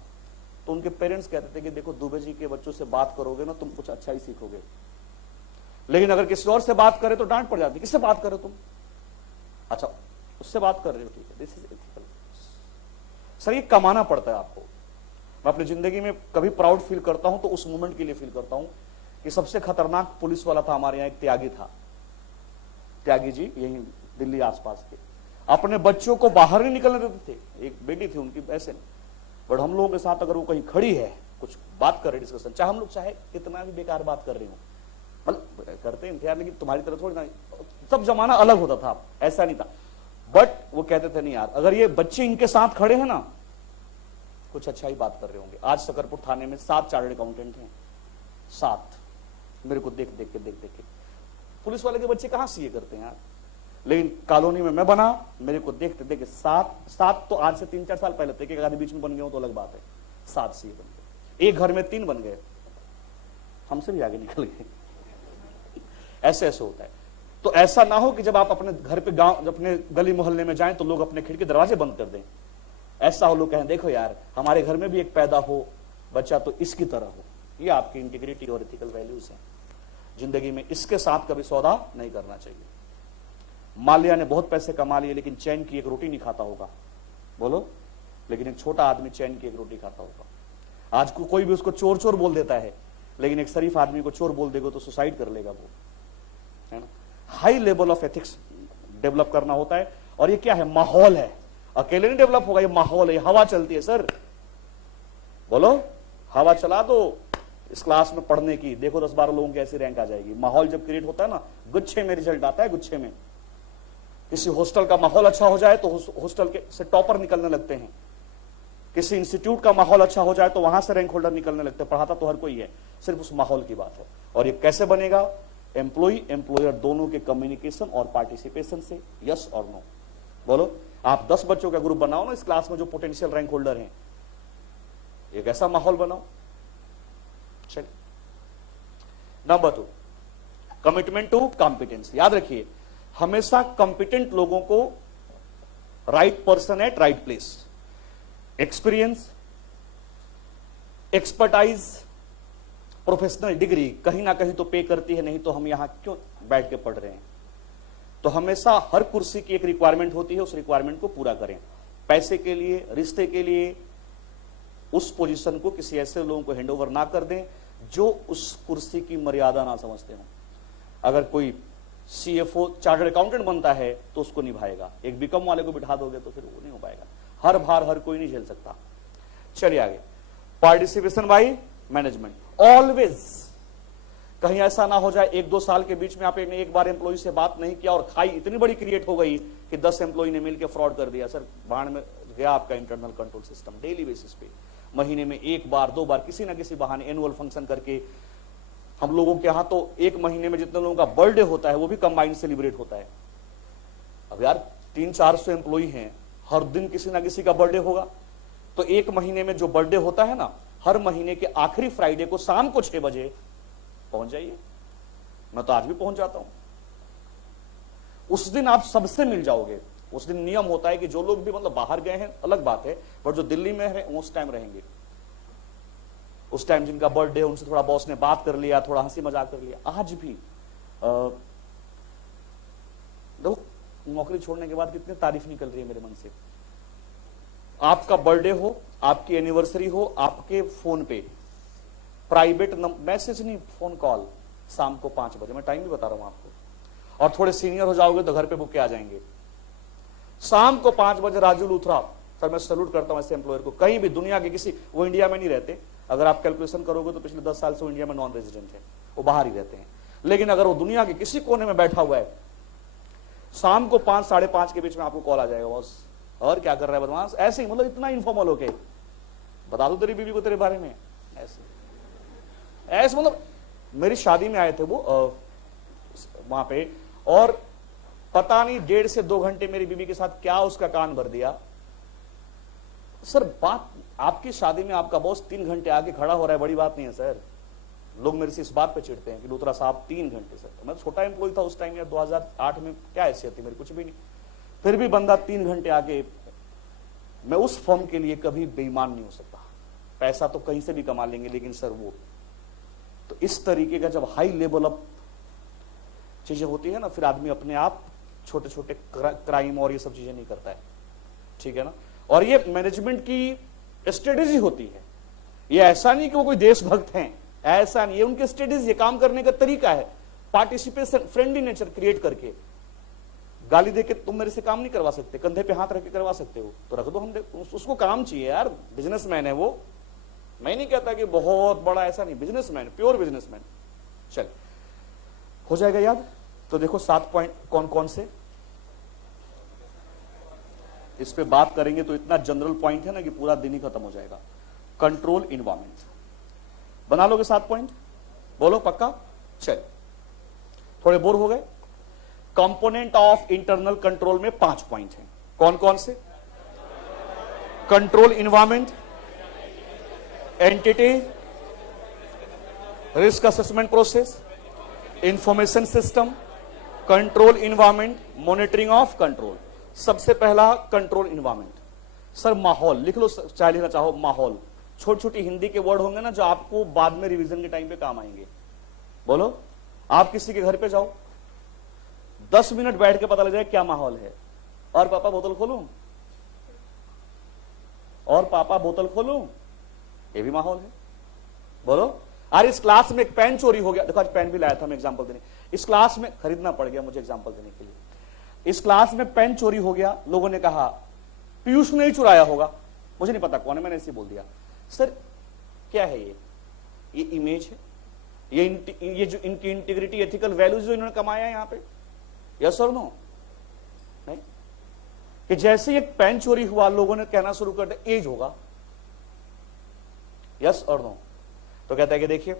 तो उनके पेरेंट्स कहते थे कि देखो दुबे जी के बच्चों से बात करोगे ना तुम कुछ अच्छा ही सीखोगे, लेकिन अगर किसी और से बात करे तो डांट पड़ जाती। किससे बात करे तुम? अच्छा उससे बात कर रहे हो, ठीक है, दिस इज एथिकल। सर ये कमाना पड़ता है आपको। मैं अपनी जिंदगी में कभी प्राउड फील करता हूं तो उस मोमेंट के लिए फील करता हूं कि सबसे खतरनाक पुलिस वाला था हमारे यहाँ, एक त्यागी था, त्यागी जी, यही दिल्ली आसपास के, अपने बच्चों को बाहर नहीं निकलने देते थे। एक बेटी थी उनकी ऐसे, बट हम लोगों के साथ अगर वो कहीं खड़ी है, कुछ बात कर रहे डिस्कशन, चाहे हम लोग चाहे कितना भी बेकार बात कर रहे हो, मतलब करते हैं यार, लेकिन तुम्हारी तरह थोड़ी ना, सब जमाना अलग होता था, ऐसा नहीं था। बट वो कहते थे नहीं यार, अगर ये बच्चे इनके साथ खड़े हैं ना, कुछ अच्छा ही बात कर रहे होंगे। आज सकरपुर थाने में 7 चार्टर्ड अकाउंटेंट हैं, 7। मेरे को देख देख के पुलिस वाले के बच्चे कहां सीए करते हैं यार, लेकिन कॉलोनी में मैं बना, मेरे को देखते देखते 7 तो आज से 3-4 साल पहले थे, कि आधे बीच में बन गए हो तो अलग बात है। 7 सीए बन गए, एक घर में 3 बन गए, हमसे भी आगे निकल गए। ऐसे ऐसे होता है। तो ऐसा ना हो कि जब आप अपने घर पे गांव, अपने गली मोहल्ले में जाएं तो लोग अपने खिड़की दरवाजे बंद कर दें। ऐसा हो, लोग कहें देखो यार हमारे घर में भी एक पैदा हो बच्चा तो इसकी तरह हो। ये आपकी इंटीग्रिटी और एथिकल वैल्यूज हैं। जिंदगी में इसके साथ कभी सौदा नहीं करना चाहिए। माल्या ने बहुत पैसे कमा लिए लेकिन चैन की एक रोटी नहीं खाता होगा, बोलो, लेकिन एक छोटा आदमी चैन की एक रोटी खाता होगा। आज को कोई भी उसको चोर चोर बोल देता है, लेकिन एक शरीफ आदमी को चोर बोल देगा तो सुसाइड कर लेगा वो, है ना। High level of ethics develop करना होता है। और ये क्या है? माहौल है। अकेले नहीं डेवलप होगा, ये माहौल है, हवा चलती है सर। बोलो, हवा चला दो इस क्लास में पढ़ने की, देखो 10-12 लोगों की ऐसी रैंक आ जाएगी। माहौल जब क्रिएट होता है ना, गुच्छे में रिजल्ट आता है, गुच्छे में। किसी हॉस्टल का माहौल अच्छा हो जाए तो हॉस्टल के से टॉपर निकलने लगते हैं। किसी इंस्टीट्यूट का माहौल अच्छा हो जाए तो वहां से रैंक होल्डर निकलने लगते हैं। पढ़ाता तो हर कोई है, सिर्फ उस माहौल की बात है। और ये कैसे बनेगा? एम्प्लॉई एम्प्लॉयर दोनों के कम्युनिकेशन और पार्टिसिपेशन से। यस और नो? बोलो। आप 10 बच्चों का ग्रुप बनाओ ना इस क्लास में जो पोटेंशियल रैंक होल्डर हैं, एक ऐसा माहौल बनाओ। चलिए, नंबर 2, कमिटमेंट टू कॉम्पिटेंस। याद रखिए, हमेशा कॉम्पिटेंट लोगों को right person at right place, experience, expertise, professional degree कहीं ना कहीं तो पे करती है, नहीं तो हम यहां क्यों बैठ के पढ़ रहे हैं। तो हमेशा हर कुर्सी की एक रिक्वायरमेंट होती है, उस रिक्वायरमेंट को पूरा करें। पैसे के लिए, रिश्ते के लिए उस पोजीशन को किसी ऐसे लोगों को हैंडओवर ना कर दें जो उस कुर्सी की मर्यादा ना समझते हो। अगर कोई सीएफओ चार्टर्ड अकाउंटेंट बनता है तो उसको निभाएगा, एक बीकॉम वाले को बिठा दोगे तो फिर वो नहीं हो पाएगा। हर भार हर कोई नहीं झेल सकता। चलिए आगे, पार्टिसिपेशन बाय मैनेजमेंट। ऑलवेज कहीं ऐसा ना हो जाए 1-2 साल के बीच में आपने एक बार एम्प्लॉय से बात नहीं किया और खाई इतनी बड़ी क्रिएट हो गई कि 10 एम्प्लॉय ने मिलकर फ्रॉड कर दिया। सर बाढ़ में गया आपका internal control system. Daily basis पे, महीने में 1 बार 2 बार किसी ना किसी बहाने एनुअल फंक्शन करके, हम लोगों के यहां तो एक महीने में जितने लोगों का बर्थडे होता है वो भी कंबाइंड सेलिब्रेट होता है। अब यार 300-400 एम्प्लॉय हैं, हर दिन किसी ना किसी का बर्थडे होगा, तो एक महीने में जो बर्थडे होता है ना, हर महीने के आखिरी फ्राइडे को शाम को 6 बजे पहुंच जाइए। मैं तो आज भी पहुंच जाता हूं। उस दिन आप सबसे मिल जाओगे। उस दिन नियम होता है कि जो लोग भी मतलब बाहर गए हैं अलग बात है, पर जो दिल्ली में है उस टाइम रहेंगे। उस टाइम जिनका बर्थडे, उनसे थोड़ा बॉस ने बात कर लिया, थोड़ा हंसी मजाक कर लिया। आज भी देखो, नौकरी छोड़ने के बाद कितनी तारीफ निकल रही है मेरे मन से। आपका बर्थडे हो, आपकी एनिवर्सरी हो, आपके फोन पे प्राइवेट मैसेज नहीं, फोन कॉल शाम को 5 बजे, मैं टाइम भी बता रहा हूं आपको। और थोड़े सीनियर हो जाओगे तो घर पे बुक के आ जाएंगे। शाम को 5 बजे राजू लूथरा, सर मैं सैल्यूट करता हूं ऐसे एम्प्लॉयर को। कहीं भी दुनिया के किसी, वो इंडिया में नहीं रहते, अगर आप कैलकुलेशन करोगे तो पिछले 10 साल से वो इंडिया में नॉन रेजिडेंट है, वो बाहर ही रहते हैं। लेकिन अगर वो दुनिया के किसी कोने में बैठा हुआ है, शाम को 5 साढ़े 5 के बीच में आपको कॉल आ जाएगा, बॉस और क्या कर रहा है बदमाश, ऐसे ही, मतलब इतना इनफॉर्मल होके बता दो तेरी बीवी को तेरे बारे में, ऐसे ऐसे। मतलब मेरी शादी में आए थे वो वहां पे, और पता नहीं 1.5 से 2 घंटे मेरी बीवी के साथ क्या उसका कान भर दिया। सर बात, आपकी शादी में आपका बॉस 3 घंटे आके खड़ा हो रहा है, बड़ी बात नहीं है सर। लोग मेरे से इस बात पे चिढ़ते हैं कि लूथरा साहब 3 घंटे। सर मैं छोटा एम्प्लॉय था उस टाइम, या 2008 में, क्या हैसियत थी मेरी, कुछ भी नहीं। फिर भी बंदा 3 घंटे आके, मैं उस फर्म के लिए कभी बेईमान नहीं हो सकता। पैसा तो कहीं से भी कमा लेंगे, लेकिन सर वो तो इस तरीके का जब हाई लेवल अप चीजें होती है ना, फिर आदमी अपने आप छोटे छोटे क्राइम और ये सब चीजें नहीं करता है, ठीक है ना। और ये मैनेजमेंट की स्ट्रेटेजी होती है। ये ऐसा नहीं कि वो कोई देशभक्त हैं, ऐसा नहीं, ये उनके स्ट्रेटेजी, ये काम करने का तरीका है। पार्टिसिपेशन, फ्रेंडली नेचर क्रिएट करके। गाली देके तुम मेरे से काम नहीं करवा सकते, कंधे पे हाथ रख के करवा सकते हो तो रख दो, हम उसको काम चाहिए यार, बिजनेसमैन है वो। मैं नहीं कहता कि बहुत बड़ा, ऐसा नहीं, बिजनेसमैन, प्योर बिजनेसमैन। चल हो जाएगा याद। तो देखो 7 पॉइंट कौन कौन से, इस पे बात करेंगे तो इतना जनरल पॉइंट है ना कि पूरा दिन ही खत्म हो जाएगा। कंट्रोल इन्वायरमेंट बना लोगे 7 पॉइंट, बोलो पक्का। चल थोड़े बोर हो गए। कंपोनेंट ऑफ इंटरनल कंट्रोल में 5 पॉइंट हैं, कौन कौन से? Control environment, entity, risk assessment process, information system, control environment, monitoring of control. सबसे पहला कंट्रोल इन्वायरमेंट। सर माहौल लिख लो, चाहे लिखना चाहो माहौल। छोटी छोटी हिंदी के वर्ड होंगे ना जो आपको बाद में रिवीजन के टाइम पे काम आएंगे। बोलो, आप किसी के घर पे जाओ, 10 मिनट बैठ के पता लग जाए क्या माहौल है। और पापा बोतल खोलूं, और पापा बोतल खोलूं, ये भी माहौल है। बोलो, अरे इस क्लास में एक पेन चोरी हो गया, देखो आज पेन भी लाया था मैं एग्जांपल देने, इस क्लास में खरीदना पड़ गया मुझे एग्जांपल देने के लिए। इस क्लास में पेन चोरी हो गया, लोगों ने कहा पीयूष ने ही चुराया होगा, मुझे नहीं पता कौन है, मैंने ऐसे बोल दिया। सर क्या है ये इमेज है, ये जो इनकी इंटीग्रिटी एथिकल वैल्यूज जो इन्होंने कमाया है यहां पे, यस और नो? नहीं, कि जैसे एक पेन चोरी हुआ लोगों ने कहना शुरू कर दिया एज होगा, यस और नो? तो कहता है कि देखिए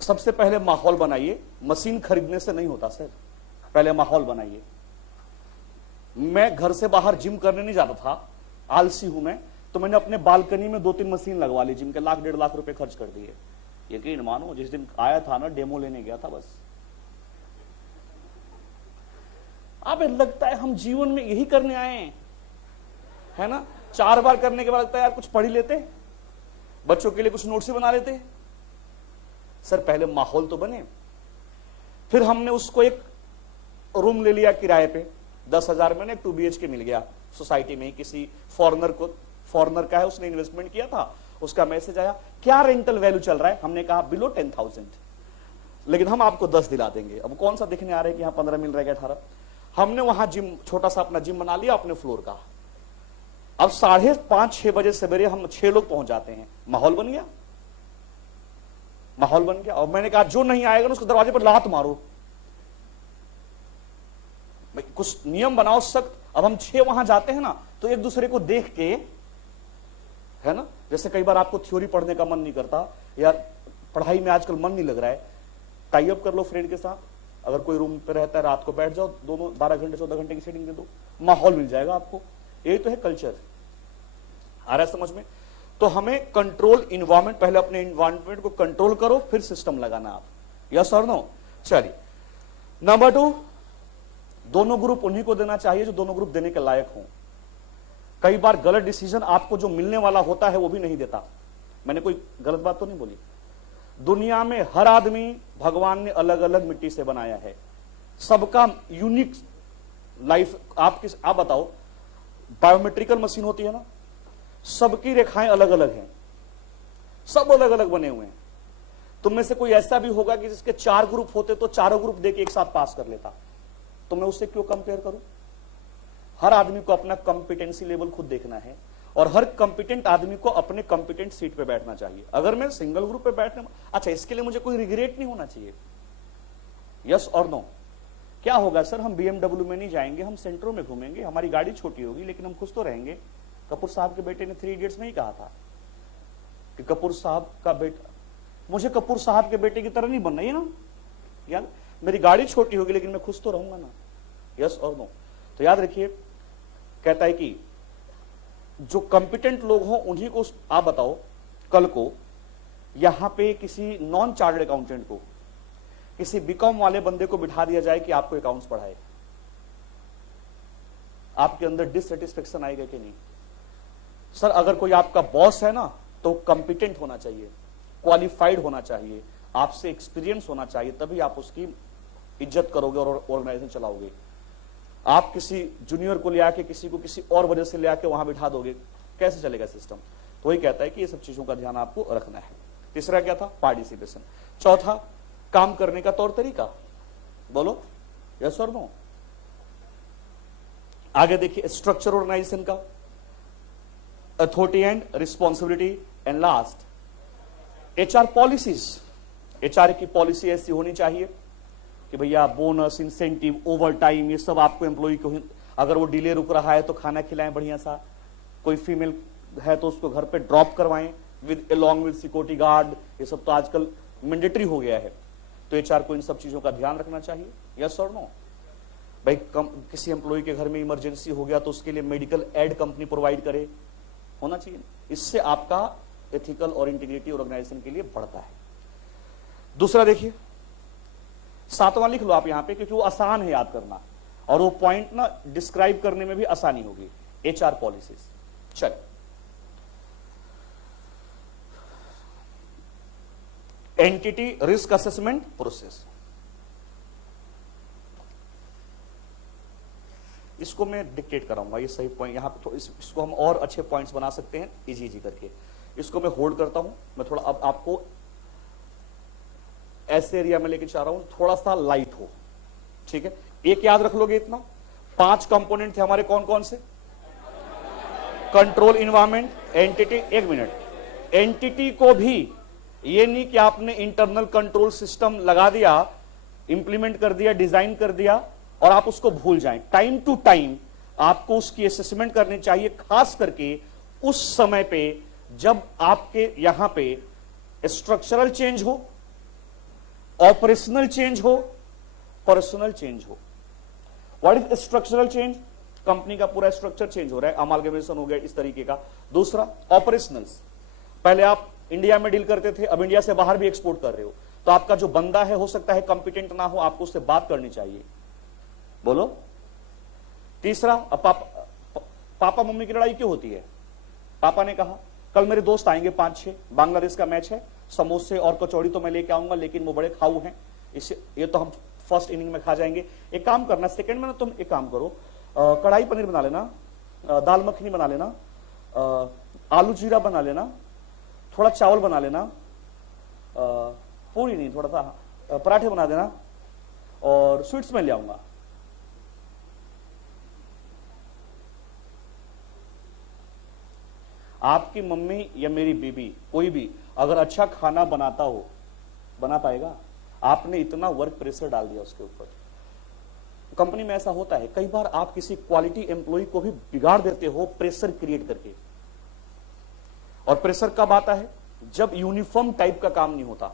सबसे पहले माहौल बनाइए, मशीन खरीदने से नहीं होता सर, पहले माहौल बनाइए। मैं घर से बाहर जिम करने नहीं जाता था, आलसी हूं मैं, तो मैंने अपने बालकनी में 2-3 मशीन लगवा ली, जिम के 1-1.5 लाख रुपए खर्च कर दिए। यकीन मानो जिस दिन आया था ना, डेमो लेने गया था बस। अब लगता है हम जीवन में यही करने आए हैं, है ना? 4 बार करने के बाद लगता है यार कुछ पढ़ ही लेते, बच्चों के लिए कुछ नोट्स ही बना लेते। सर पहले माहौल तो बने। फिर हमने उसको एक रूम ले लिया किराए पे, 10,000 में 2 BHK मिल गया सोसाइटी में ही, किसी फॉरनर का है, उसने इन्वेस्टमेंट किया था, उसका मैसेज आया क्या रेंटल वैल्यू चल रहा है, हमने कहा बिलो 10,000, लेकिन हम आपको 10 दिला देंगे। अब कौन सा देखने आ रहा है कि यहां 15 मिल रहा है 18। हमने वहां जिम, छोटा सा अपना जिम बना लिया अपने फ्लोर का। अब 5:30-6 बजे सवेरे हम 6 लोग पहुंच जाते हैं, माहौल बन गया, माहौल बन गया। और मैंने कहा जो नहीं आएगा ना उसके दरवाजे पर लात मारो, कुछ नियम बनाओ सख्त। अब हम 6 वहां जाते हैं ना, तो एक दूसरे को देख के, है ना, जैसे कई बार आपको थ्योरी पढ़ने का मन नहीं करता, यार पढ़ाई में आजकल मन नहीं लग रहा है, टाई अप कर लो फ्रेंड के साथ, अगर कोई रूम पे रहता है रात को बैठ जाओ, दोनों 12 घंटे 14 घंटे की सेटिंग दे दो, माहौल मिल जाएगा आपको। ये तो है कल्चर, आ रहा है समझ में? तो हमें कंट्रोल इन्वायरमेंट, पहले अपने इन्वायरमेंट को कंट्रोल करो, फिर सिस्टम लगाना आप, यस और नो? चलिए नंबर 2, दोनों ग्रुप उन्हीं को देना चाहिए जो दोनों ग्रुप देने के लायक हों। कई बार गलत डिसीजन आपको जो मिलने वाला होता है वो भी नहीं देता। मैंने कोई गलत बात तो नहीं बोली? दुनिया में हर आदमी भगवान ने अलग अलग मिट्टी से बनाया है, सबका यूनिक लाइफ। आप बताओ, बायोमेट्रिकल मशीन होती है ना, सबकी रेखाएं अलग अलग हैं, सब अलग अलग बने हुए हैं। तुम में से कोई ऐसा भी होगा कि जिसके 4 ग्रुप होते तो चारों ग्रुप देके एक साथ पास कर लेता, तो मैं उससे क्यों कंपेयर करूं? हर आदमी को अपना कॉम्पिटेंसी लेवल खुद देखना है, और हर कॉम्पिटेंट आदमी को अपने कॉम्पिटेंट सीट पे बैठना चाहिए। अगर मैं सिंगल ग्रुप पे बैठने, अच्छा इसके लिए मुझे कोई रिग्रेट नहीं होना चाहिए, यस और नो? क्या होगा सर, हम BMW में नहीं जाएंगे, हम सेंटरों में घूमेंगे, हमारी गाड़ी छोटी होगी लेकिन हम खुश तो रहेंगे। कपूर साहब के बेटे ने 3 इडियट्स में ही कहा था कि कपूर साहब का बेटा, मुझे कपूर साहब के बेटे की तरह नहीं बनना है ना यार, मेरी गाड़ी छोटी होगी लेकिन मैं खुश तो रहूंगा ना, यस और नो? तो याद रखिए, कहता है कि जो कॉम्पिटेंट लोग हों उन्हीं को, आप बताओ कल को यहां पे किसी नॉन चार्टर्ड अकाउंटेंट को, किसी बीकॉम वाले बंदे को बिठा दिया जाए कि आपको अकाउंट्स पढ़ाए, आपके अंदर डिससेटिस्फेक्शन आएगा कि नहीं? सर अगर कोई आपका बॉस है ना, तो कॉम्पिटेंट होना चाहिए, क्वालिफाइड होना चाहिए, आपसे एक्सपीरियंस होना चाहिए, तभी आप उसकी इज्जत करोगे और ऑर्गेनाइजेशन चलाओगे। आप किसी जूनियर को ले आके किसी को किसी और वजह से ले आके वहां बिठा दोगे, कैसे चलेगा सिस्टम? तो वही कहता है कि ये सब चीजों का ध्यान आपको रखना है। तीसरा क्या था? पार्टिसिपेशन। चौथा, काम करने का तौर तरीका। बोलो यस और नो? आगे देखिए, स्ट्रक्चर ऑर्गेनाइजेशन का, authority and responsibility, and last HR policies. HR की पॉलिसी ऐसी होनी चाहिए कि भैया बोनस, इंसेंटिव, ओवर टाइम, ये सब आपको एम्प्लॉय को, अगर वो डिले रुक रहा है तो खाना खिलाएं बढ़िया सा, कोई फीमेल है तो उसको घर पे ड्रॉप करवाएं with along with security guard, ये सब तो आजकल मैंडेटरी हो गया है। तो HR को इन सब चीजों का ध्यान रखना चाहिए, यस और नो? भाई किसी एम्प्लॉय के घर में इमरजेंसी हो गया तो उसके लिए मेडिकल एड कंपनी प्रोवाइड करे, होना चाहिए। इससे आपका एथिकल और इंटीग्रिटी ऑर्गेनाइजेशन के लिए बढ़ता है। दूसरा देखिए, 7वां लिख लो आप यहां पे, क्योंकि वो आसान है याद करना और वो पॉइंट ना डिस्क्राइब करने में भी आसानी होगी। HR policies. चल, एंटिटी रिस्क असेसमेंट प्रोसेस, इसको मैं डिक्टेट कराऊंगा, ये सही पॉइंट यहां पे, तो इसको हम और अच्छे पॉइंट्स बना सकते हैं इजी करके। इसको मैं होल्ड करता हूं, मैं थोड़ा अब आपको ऐसे एरिया में लेके जा रहा हूं, थोड़ा सा लाइट हो, ठीक है। एक याद रख लोगे इतना, 5 कंपोनेंट थे हमारे, कौन कौन से? Control environment, entity. एक मिनट, एंटिटी को भी ये नहीं कि आपने इंटरनल कंट्रोल सिस्टम लगा दिया, इंप्लीमेंट कर दिया, डिजाइन कर दिया और आप उसको भूल जाएं। टाइम टू टाइम आपको उसकी असेसमेंट करनी चाहिए, खास करके उस समय पे जब आपके यहां पे स्ट्रक्चरल चेंज हो, ऑपरेशनल चेंज हो, पर्सनल चेंज हो। What is structural change? Company का पूरा स्ट्रक्चर चेंज हो रहा है, अमालगमेशन हो गया इस तरीके का। दूसरा ऑपरेशनल्स, पहले आप इंडिया में डील करते थे, अब इंडिया से बाहर भी एक्सपोर्ट कर रहे हो, तो आपका जो बंदा है हो सकता है कंपिटेंट ना हो, आपको उससे बात करनी चाहिए। बोलो। तीसरा, अब पापा मम्मी की लड़ाई क्यों होती है? पापा ने कहा कल मेरे दोस्त आएंगे 5-6, बांग्लादेश का मैच है, समोसे और कचौड़ी तो मैं लेके आऊंगा, लेकिन वो बड़े खाऊ हैं, इसे ये तो हम फर्स्ट इनिंग में खा जाएंगे। एक काम करना, सेकंड में ना तुम एक काम करो, कढ़ाई पनीर बना लेना, दाल मखनी बना लेना, आलू जीरा बना लेना, थोड़ा चावल बना लेना, पूरी नहीं, थोड़ा सा पराठे बना देना, और स्वीट्स में ले आऊंगा। आपकी मम्मी या मेरी बीबी, कोई भी अगर अच्छा खाना बनाता हो, बना पाएगा? आपने इतना वर्क प्रेशर डाल दिया उसके ऊपर। कंपनी में ऐसा होता है, कई बार आप किसी क्वालिटी एम्प्लॉय को भी बिगाड़ देते हो प्रेशर क्रिएट करके। और प्रेशर कब आता है? जब यूनिफॉर्म टाइप का काम नहीं होता।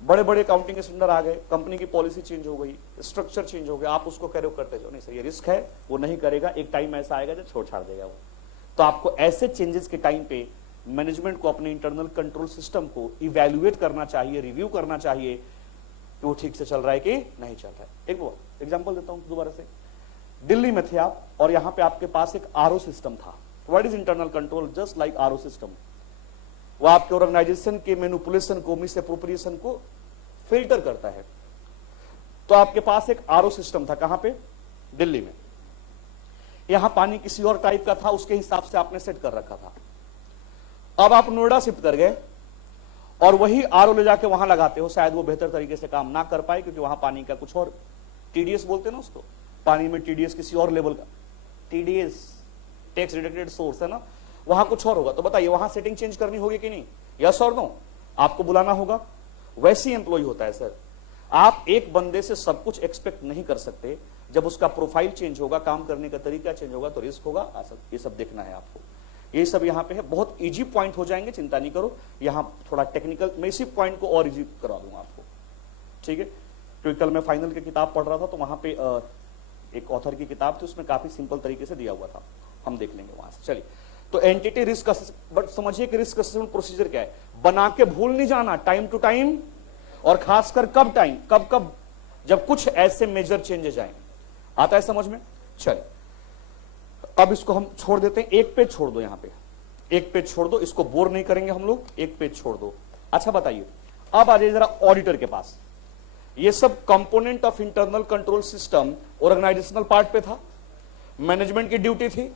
बड़े बड़े अकाउंटिंग स्टैंडर्ड आ गए, कंपनी की पॉलिसी चेंज हो गई, स्ट्रक्चर चेंज हो गया, आप उसको कह रहे हो करते जाओ, नहीं सर ये रिस्क है, वो नहीं करेगा, एक टाइम ऐसा आएगा जब छोड़ छाड़ देगा वो। तो आपको ऐसे चेंजेस के टाइम पे मैनेजमेंट को अपने इंटरनल कंट्रोल सिस्टम को इवैल्यूएट करना चाहिए, रिव्यू करना चाहिए कि वो ठीक से चल रहा है कि नहीं चल रहा है। एक एग्जांपल देता हूं दोबारा से। दिल्ली में थे आप और यहां पे आपके पास एक आरओ सिस्टम था। What is internal control? Just like RO system. वो आपके ऑर्गेनाइजेशन के मैनिपुलेशन को, मिस एप्रोप्रिएशन को फिल्टर करता है। तो आपके पास एक आरओ सिस्टम था, कहां पे? दिल्ली में। यहां पानी किसी और टाइप का था, उसके हिसाब से आपने सेट कर रखा था। अब आप नोएडा शिफ्ट कर गए और वही आरओ ले जाके वहां लगाते हो, शायद वो बेहतर तरीके से काम ना कर पाए, क्योंकि वहां पानी का कुछ और टीडीएस बोलते हैं ना उसको, पानी में टीडीएस किसी और लेवल का, टीडीएस टैक्स डिडक्टेड सोर्स है ना, वहां कुछ और होगा। तो बताइए वहां सेटिंग चेंज करनी होगी कि नहीं? यस और नो? आपको बुलाना होगा। वैसी एम्प्लॉय होता है सर। आप एक बंदे से सब कुछ एक्सपेक्ट नहीं कर सकते। जब उसका प्रोफाइल चेंज होगा, काम करने का तरीका चेंज होगा, तो रिस्क होगा। ये सब देखना है आपको। ये सब यहां पे है, बहुत इजी पॉइंट हो जाएंगे, चिंता नहीं करो। यहां थोड़ा टेक्निकल, मैं इसी पॉइंट को और इजी करा दूंगा आपको, ठीक है? क्योंकि कल मैं फाइनल की किताब पढ़ रहा था, तो वहां पे एक ऑथर की किताब थी, उसमें काफी सिंपल तरीके से दिया हुआ था, हम देख लेंगे वहां से। चलिए, तो एंटिटी रिस्क, बट समझिए कि रिस्क असेसमेंट प्रोसीजर क्या है। बना के भूल नहीं जाना, टाइम टू टाइम, और खासकर कब टाइम, कब कब, जब कुछ ऐसे मेजर चेंजेस आए। आता है समझ में? चलिए, अब इसको हम छोड़ देते हैं। एक पेज छोड़ दो, यहां पे एक पेज छोड़ दो, इसको बोर नहीं करेंगे हम लोग, एक पेज छोड़ दो। अच्छा बताइए, अब आ जाइए जरा ऑडिटर के पास। ये सब component of internal control system organisational part पे था, मैनेजमेंट की ड्यूटी थी।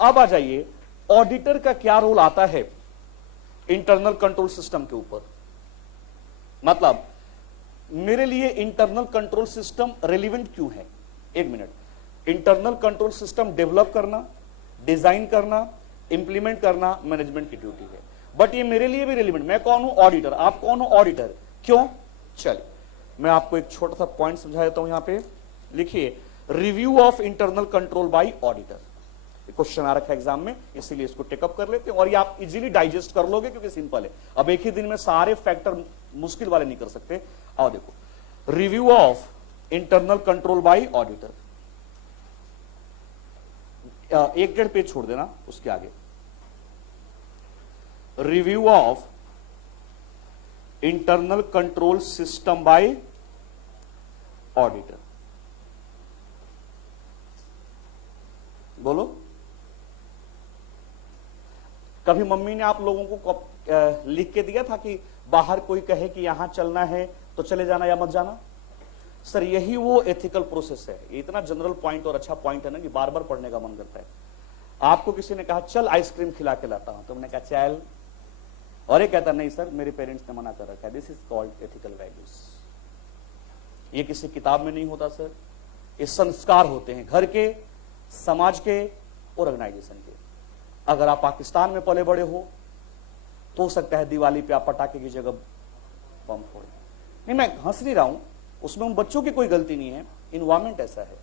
अब आ जाइए, ऑडिटर का क्या रोल आता है इंटरनल कंट्रोल सिस्टम के ऊपर। मतलब मेरे लिए इंटरनल कंट्रोल सिस्टम रेलिवेंट क्यों है? एक minute. Internal control system develop करना, डिजाइन करना, इंप्लीमेंट करना मैनेजमेंट की ड्यूटी है, बट ये मेरे लिए भी रेलिवेंट। मैं कौन हूं? ऑडिटर। आप कौन हो? ऑडिटर। क्यों? चलिए, मैं आपको एक छोटा सा पॉइंट समझा देता हूं। यहां पे लिखिए, review of internal control by auditor. Question आ रखा है एग्जाम में, इसीलिए इसको टेकअप कर लेते हैं, और ये आप इजीली डाइजेस्ट कर लोगे क्योंकि सिंपल है। अब एक ही दिन में सारे फैक्टर मुश्किल वाले नहीं कर सकते। आओ देखो, review of internal control by auditor. 1-1.5 page छोड़ देना उसके आगे। Review of internal control system by auditor. बोलो। कभी मम्मी ने आप लोगों को लिख के दिया था कि बाहर कोई कहे कि यहां चलना है तो चले जाना या मत जाना? सर, यही वो एथिकल प्रोसेस है। ये इतना जनरल पॉइंट और अच्छा पॉइंट है ना कि बार बार पढ़ने का मन करता है। आपको किसी ने कहा चल आइसक्रीम खिला के लाता हूं, तुमने कहा चल, और ये कहता नहीं सर मेरे पेरेंट्स ने मना कर रखा है, this is called ethical values. ये किसी किताब में नहीं होता सर, ये संस्कार होते हैं घर के, समाज के और ऑर्गेनाइजेशन के। अगर आप पाकिस्तान में पले बड़े हो तो सकता है दिवाली पे आप पटाखे की जगह बम फोड़े। नहीं, मैं हंस नहीं रहा हूं, उसमें उन बच्चों की कोई गलती नहीं है, इन्वायरमेंट ऐसा है।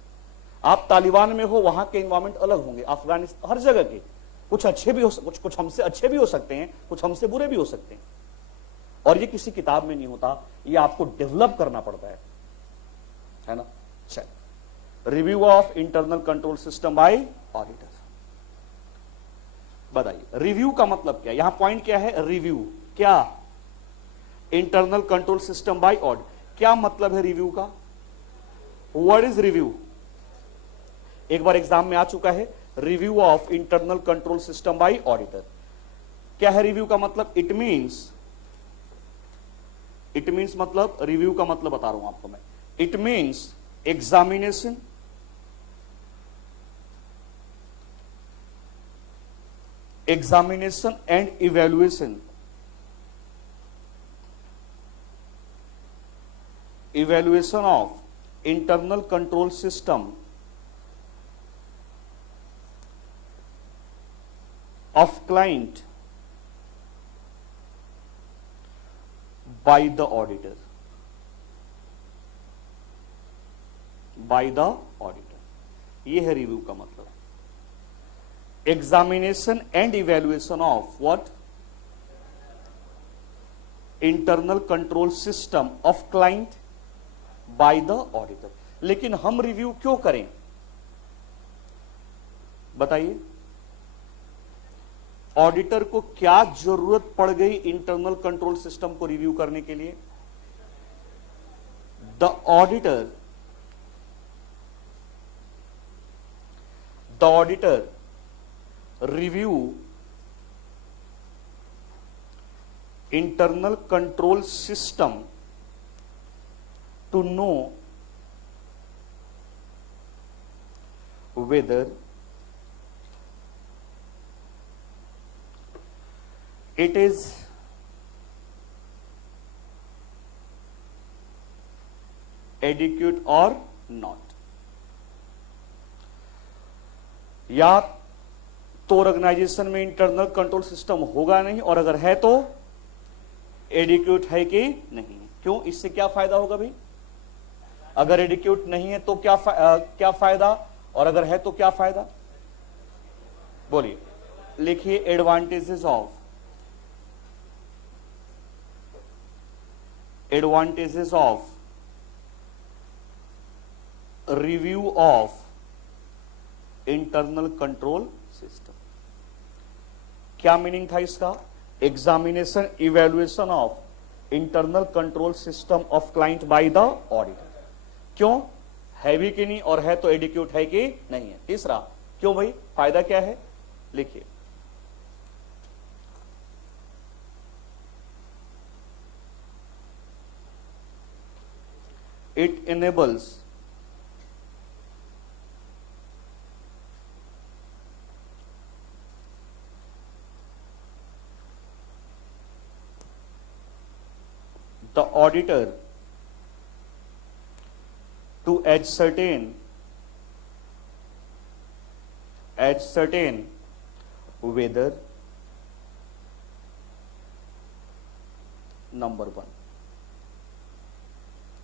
आप तालिबान में हो, वहां के इन्वायरमेंट अलग होंगे, अफगानिस्तान, हर जगह के कुछ अच्छे भी हो, कुछ हमसे अच्छे भी हो सकते हैं, कुछ हमसे बुरे भी हो सकते हैं। और ये किसी किताब में नहीं होता, ये आपको डेवलप करना पड़ता है ना। चल, review of internal control system by auditor. बताइए रिव्यू का मतलब क्या है, यहां पॉइंट क्या है, रिव्यू क्या, internal control system by audit, क्या मतलब है रिव्यू का, व्हाट इज रिव्यू। एक बार एग्जाम में आ चुका है, review of internal control system by auditor. क्या है रिव्यू का मतलब, इट मीन्स मतलब, रिव्यू का मतलब बता रहा हूं आपको मैं, it means examination and evaluation of internal control system of client by the auditor, ये है रिव्यू का मतलब, examination and evaluation of what, internal control system of client by the auditor. लेकिन हम रिव्यू क्यों करें बताइए, ऑडिटर को क्या जरूरत पड़ गई इंटरनल कंट्रोल सिस्टम को रिव्यू करने के लिए, the auditor review internal control system to know whether it is adequate or not। या तो ऑर्गेनाइजेशन में इंटरनल कंट्रोल सिस्टम होगा नहीं, और अगर है तो एडिक्यूट है कि नहीं। क्यों, इससे क्या फायदा होगा भाई, अगर एडिक्यूट नहीं है तो क्या फायदा, और अगर है तो क्या फायदा, बोलिए, लिखिए advantages of review of internal control system. क्या मीनिंग था इसका, examination evaluation of internal control system of client by the auditor. क्यों, है भी कि नहीं, और है तो एडिक्यूट है कि नहीं है। तीसरा, क्यों भाई, फायदा क्या है, लिखिए, it enables the auditor to ascertain whether, नंबर 1,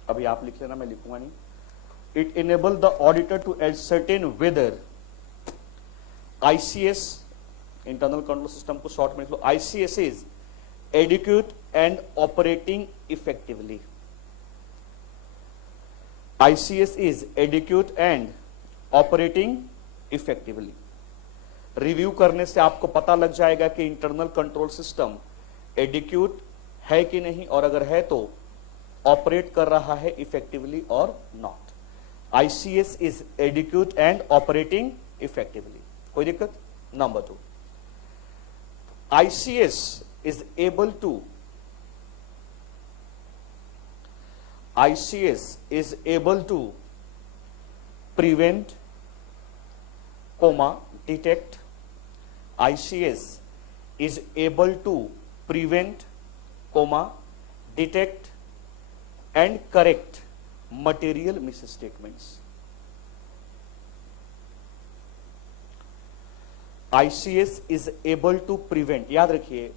अभी आप लिख लेना, मैं लिखूंगा नहीं, it enable the auditor to ascertain whether, ICS internal control system को शॉर्ट में लिख लो, ICS is adequate and operating effectively. ICS is adequate and operating effectively. Review करने से आपको पता लग जाएगा कि इंटरनल कंट्रोल सिस्टम एडिक्यूट है कि नहीं, और अगर है तो ऑपरेट कर रहा है इफेक्टिवली और not. ICS is adequate and operating effectively, कोई दिक्कत। Number 2, ICS is able to prevent, detect ICS is able to prevent, detect and correct material misstatements. ICS is able to prevent, याद रखिए,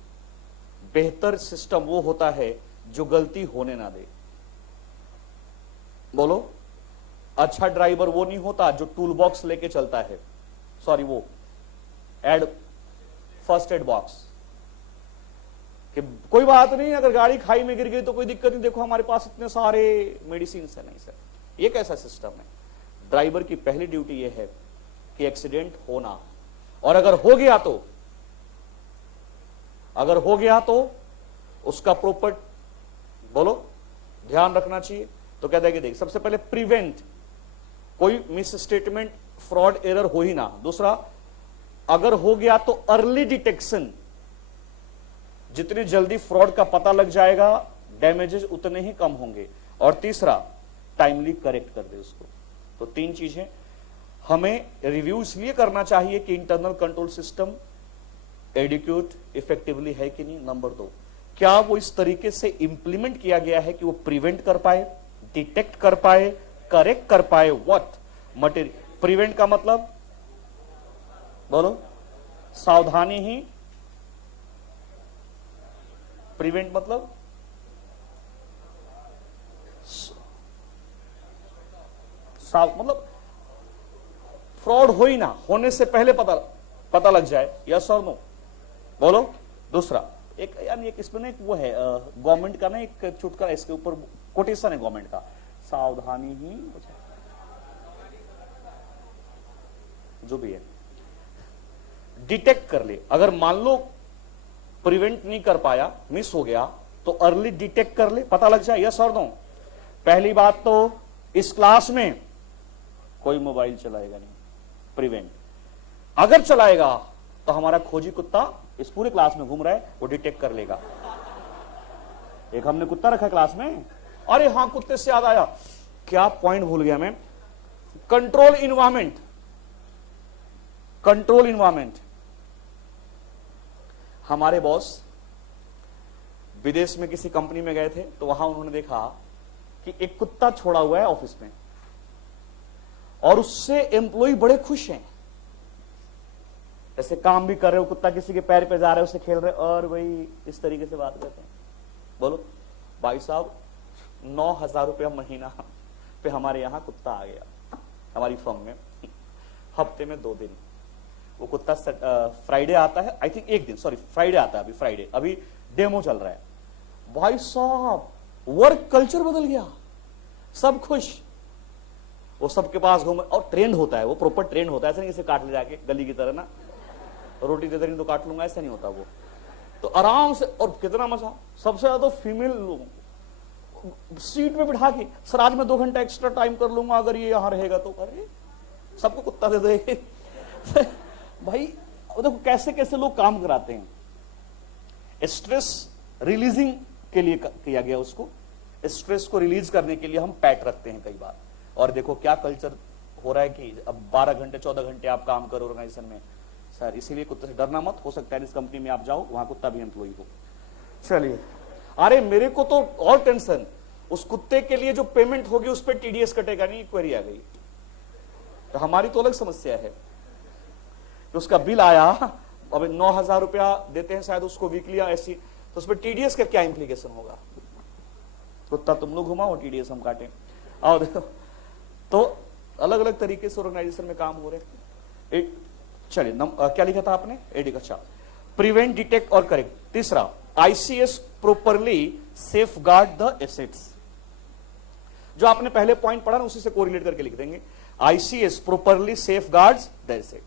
बेहतर system वो होता है जो गलती होने ना दे। बोलो, अच्छा ड्राइवर वो नहीं होता जो टूल बॉक्स लेके चलता है, सॉरी वो फर्स्ट एड बॉक्स, कि कोई बात नहीं, अगर गाड़ी खाई में गिर गई तो कोई दिक्कत नहीं, देखो हमारे पास इतने सारे मेडिसिन है। नहीं सर, ये कैसा सिस्टम है? ड्राइवर की पहली ड्यूटी यह है कि एक्सीडेंट होना, और अगर हो गया तो उसका प्रॉपर, बोलो, ध्यान रखना चाहिए। तो कहता है कि देख, सबसे पहले प्रिवेंट, कोई मिस स्टेटमेंट, फ्रॉड, एरर हो ही ना। दूसरा, अगर हो गया तो अर्ली डिटेक्शन, जितनी जल्दी फ्रॉड का पता लग जाएगा डैमेजेस उतने ही कम होंगे। और तीसरा, टाइमली करेक्ट कर दे उसको। तो तीन चीजें हमें रिव्यू इसलिए करना चाहिए कि internal control system adequate effectively है कि नहीं। नंबर 2, क्या वो इस तरीके से इंप्लीमेंट किया गया है कि वो प्रिवेंट कर पाए, डिटेक्ट कर पाए, करेक्ट कर पाए। व्हाट मटेरियल प्रिवेंट का मतलब, बोलो, सावधानी ही। प्रिवेंट मतलब फ्रॉड हो ही ना, होने से पहले पता लग जाए। यस और नो, बोलो। दूसरा, एक यानी एक इसमें एक वो है गवर्नमेंट का ना एक चुटकुला, इसके ऊपर कोटेशन है गवर्नमेंट का, सावधानी ही, जो भी है, डिटेक्ट कर ले। अगर मान लो प्रिवेंट नहीं कर पाया, मिस हो गया, तो अर्ली डिटेक्ट कर ले, पता लग जाए। यस और नो। पहली बात तो इस क्लास में कोई मोबाइल चलाएगा नहीं, प्रिवेंट। अगर चलाएगा तो हमारा खोजी कुत्ता इस पूरे क्लास में घूम रहा है, वो डिटेक्ट कर लेगा। एक हमने कुत्ता रखा क्लास में, अरे हां, कुत्ते से याद आया, क्या पॉइंट भूल गया मैं, कंट्रोल इन्वायरमेंट। कंट्रोल इन्वायरमेंट, हमारे बॉस विदेश में किसी कंपनी में गए थे, तो वहां उन्होंने देखा कि एक कुत्ता छोड़ा हुआ है ऑफिस में, और उससे एम्प्लॉय बड़े खुश हैं। ऐसे काम भी कर रहे हो, कुत्ता किसी के पैर पे जा रहा है, उससे खेल रहे, और वही इस तरीके से बात करते हैं। बोलो, भाई साहब 9,000 रुपया महीना पे हमारे यहां कुत्ता आ गया, हमारी फर्म में, हफ्ते में 2 दिन। वो कुत्ता फ्राइडे आता है, आई थिंक एक दिन, सॉरी फ्राइडे आता है, अभी फ्राइडे, अभी डेमो चल रहा है। भाई साहब, वर्क कल्चर बदल गया, सब खुश, वो सबके पास घूम, और ट्रेंड होता है, वो प्रॉपर ट्रेंड होता है, ऐसा नहीं इसे काट ले जाके गली की तरह ना, रोटी दे देंगे तो काट लूंगा, ऐसा नहीं होता वो। तो आराम से, और कितना मजा, सबसे ज्यादा तो फीमेल लोग सीट में बिठा के, सर आज मैं 2 घंटा एक्स्ट्रा टाइम कर लूंगा अगर ये यहां रहेगा तो। अरे सबको कुत्ता दे दे भाई। देखो कैसे कैसे लोग काम कराते हैं। स्ट्रेस रिलीजिंग के लिए किया गया, उसको स्ट्रेस को रिलीज करने के लिए हम पैट रखते हैं कई बार। और देखो क्या कल्चर हो रहा है कि अब 12 घंटे 14 घंटे आप काम करो ऑर्गेनाइजेशन में, सर इसीलिए कुत्ते से डरना मत, हो सकता है इस कंपनी में आप जाओ, वहां कुत्ता भी एम्प्लॉय हो। चलिए, अरे मेरे को तो और टेंशन, उस कुत्ते के लिए जो पेमेंट होगी उस पर टीडीएस कटेगा नहीं, क्वेरी आ गई तो हमारी तो अलग समस्या है। तो उसका बिल आया, अब 9,000 रुपया देते हैं शायद उसको वीकली ऐसी, तो उस पर टीडीएस का क्या इंप्लीकेशन होगा। कुत्ता तुम लोग घुमाओ, टीडीएस हम काटें। और तो अलग अलग तरीके से ऑर्गेनाइजेशन में काम हो रहे हैं। चलिए, क्या लिखा था आपने, एडिक, अच्छा, प्रिवेंट, डिटेक्ट और करेक्ट। तीसरा, ICS properly safe guard the assets. जो आपने पहले पॉइंट पढ़ा ना, उसी से कोरिलेट करके लिख देंगे। ICS properly safeguards the asset.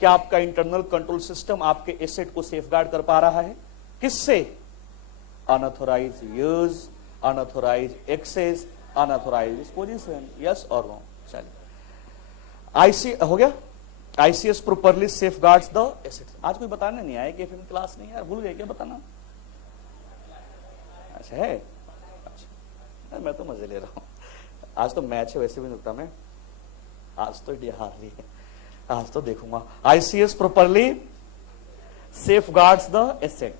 क्या आपका इंटरनल कंट्रोल सिस्टम आपके एसेट को सेफ गार्ड कर पा रहा है? किससे? Unauthorised use, unauthorised access, unauthorised disposition. Yes और नो। चलिए, आईसी हो गया। ICS properly safeguards the assets. आज कोई बताने नहीं आया कि फिल्म क्लास नहीं, यार भूल गए क्या बताना? अच्छा है, अच्छा, मैं तो मजे ले रहा हूं। आज तो मैच है, वैसे भी निकता मैं, आज तो इंडिया हार रही है, आज तो देखूंगा। ICS properly safeguards the asset.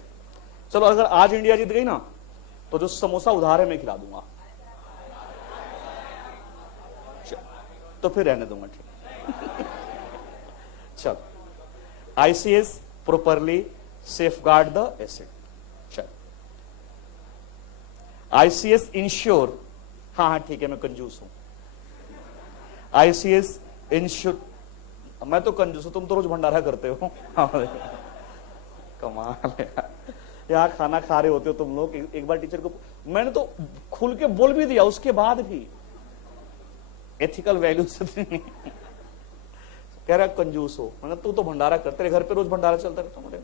चलो अगर आज इंडिया जीत गई ना तो जो समोसा उधार है मैं खिला दूंगा, तो फिर रहने दूंगा। ठीक चल, ICS properly safe guard the asset. चल, आईसीएस इंश्योर, हाँ हाँ ठीक है मैं कंजूस हूं। आईसीएस इंश्योर, मैं तो कंजूस हूं, तुम तो रोज भंडारा करते हो। कमाल है यार, खाना खा रहे होते हो तुम लोग। एक बार टीचर को मैंने तो खुल के बोल भी दिया, उसके बाद भी एथिकल वैल्यू से कह रहा कंजूस हो। मैंने तू तो भंडारा कर, तेरे घर पे रोज भंडारा चलता रहता मेरे।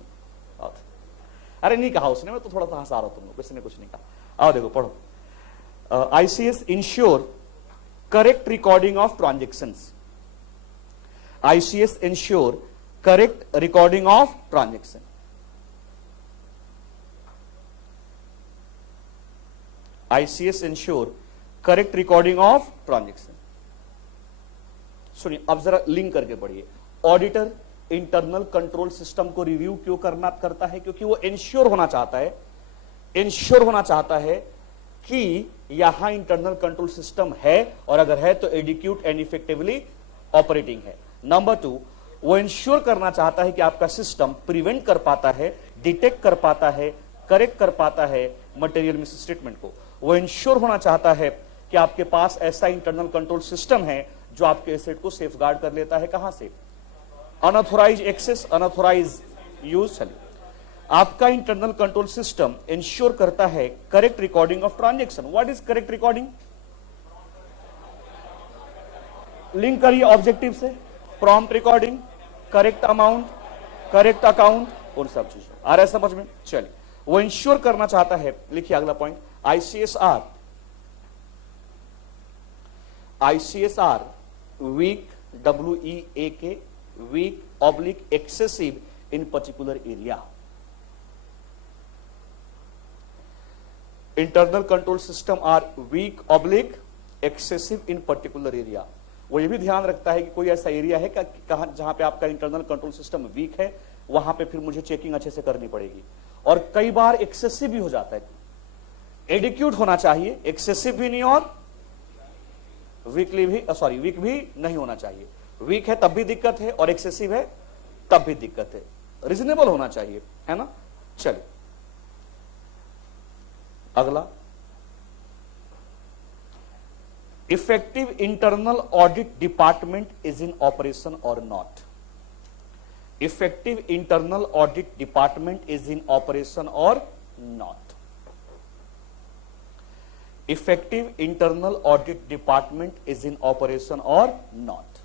अरे नहीं कहा उसने, मैं तो थोड़ा सा हंसा रहा हूं तुम लोग, किसी ने कुछ नहीं कहा। आओ देखो पढ़ो। ICS ensure correct recording of transactions. ICS ensure correct recording of transaction. ICS ensure correct recording of transaction. सुनिए अब जरा लिंक करके पढ़िए। ऑडिटर इंटरनल कंट्रोल सिस्टम को रिव्यू क्यों करता है? क्योंकि वो इंश्योर होना चाहता है कि यहां इंटरनल कंट्रोल सिस्टम है, और अगर है तो एडिक्यूट एंड इफेक्टिवली ऑपरेटिंग है। नंबर 2, वो इंश्योर करना चाहता है कि आपका सिस्टम प्रिवेंट कर पाता है, डिटेक्ट कर पाता है, करेक्ट कर पाता है मटेरियल मिस स्टेटमेंट को। वो इंश्योर होना चाहता है कि आपके पास ऐसा इंटरनल कंट्रोल सिस्टम है जो आपके एसेट को सेफगार्ड कर लेता है। कहां से? Unauthorised access, unauthorised use. आपका इंटरनल कंट्रोल सिस्टम इंश्योर करता है correct recording of transaction. What is correct recording? Link करिए ऑब्जेक्टिव से। Prompt recording, correct amount, correct account, उन सब चीजों। आ रहा है समझ में? चलिए, वो इंश्योर करना चाहता है। लिखिए अगला point, ICSR weak, WEAK, weak oblique excessive in particular area. Internal control system are weak oblique excessive in particular area. वो ये भी ध्यान रखता है कि कोई ऐसा एरिया है कहां जहां पे आपका इंटरनल कंट्रोल सिस्टम वीक है, वहां पे फिर मुझे चेकिंग अच्छे से करनी पड़ेगी। और कई बार एक्सेसिव भी हो जाता है। एडिक्यूट होना चाहिए, एक्सेसिव भी नहीं और वीक भी नहीं होना चाहिए। वीक है तब भी दिक्कत है और एक्सेसिव है तब भी दिक्कत है। रीजनेबल होना चाहिए, है ना? चलिए अगला, effective internal audit department is in operation और not. Effective internal audit department is in operation और not. Effective internal audit department is in operation और not.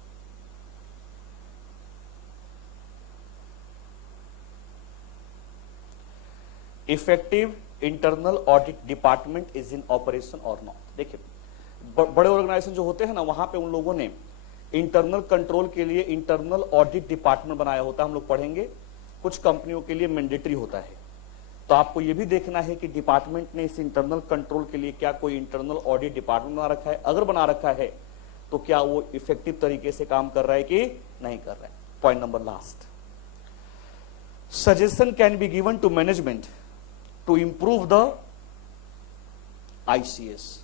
Effective internal audit department is in operation और not. देखिए बड़े organisation जो होते हैं ना, वहां पे उन लोगों ने इंटरनल कंट्रोल के लिए इंटरनल ऑडिट डिपार्टमेंट बनाया होता है। हम लोग पढ़ेंगे, कुछ कंपनियों के लिए मैंडेटरी होता है। तो आपको यह भी देखना है कि डिपार्टमेंट ने इस इंटरनल कंट्रोल के लिए क्या कोई इंटरनल ऑडिट डिपार्टमेंट बना रखा है। अगर बना रखा है तो क्या वो इफेक्टिव तरीके से काम कर रहा है कि नहीं कर रहा है। Point number last, suggestion can be given to management to improve the ICS.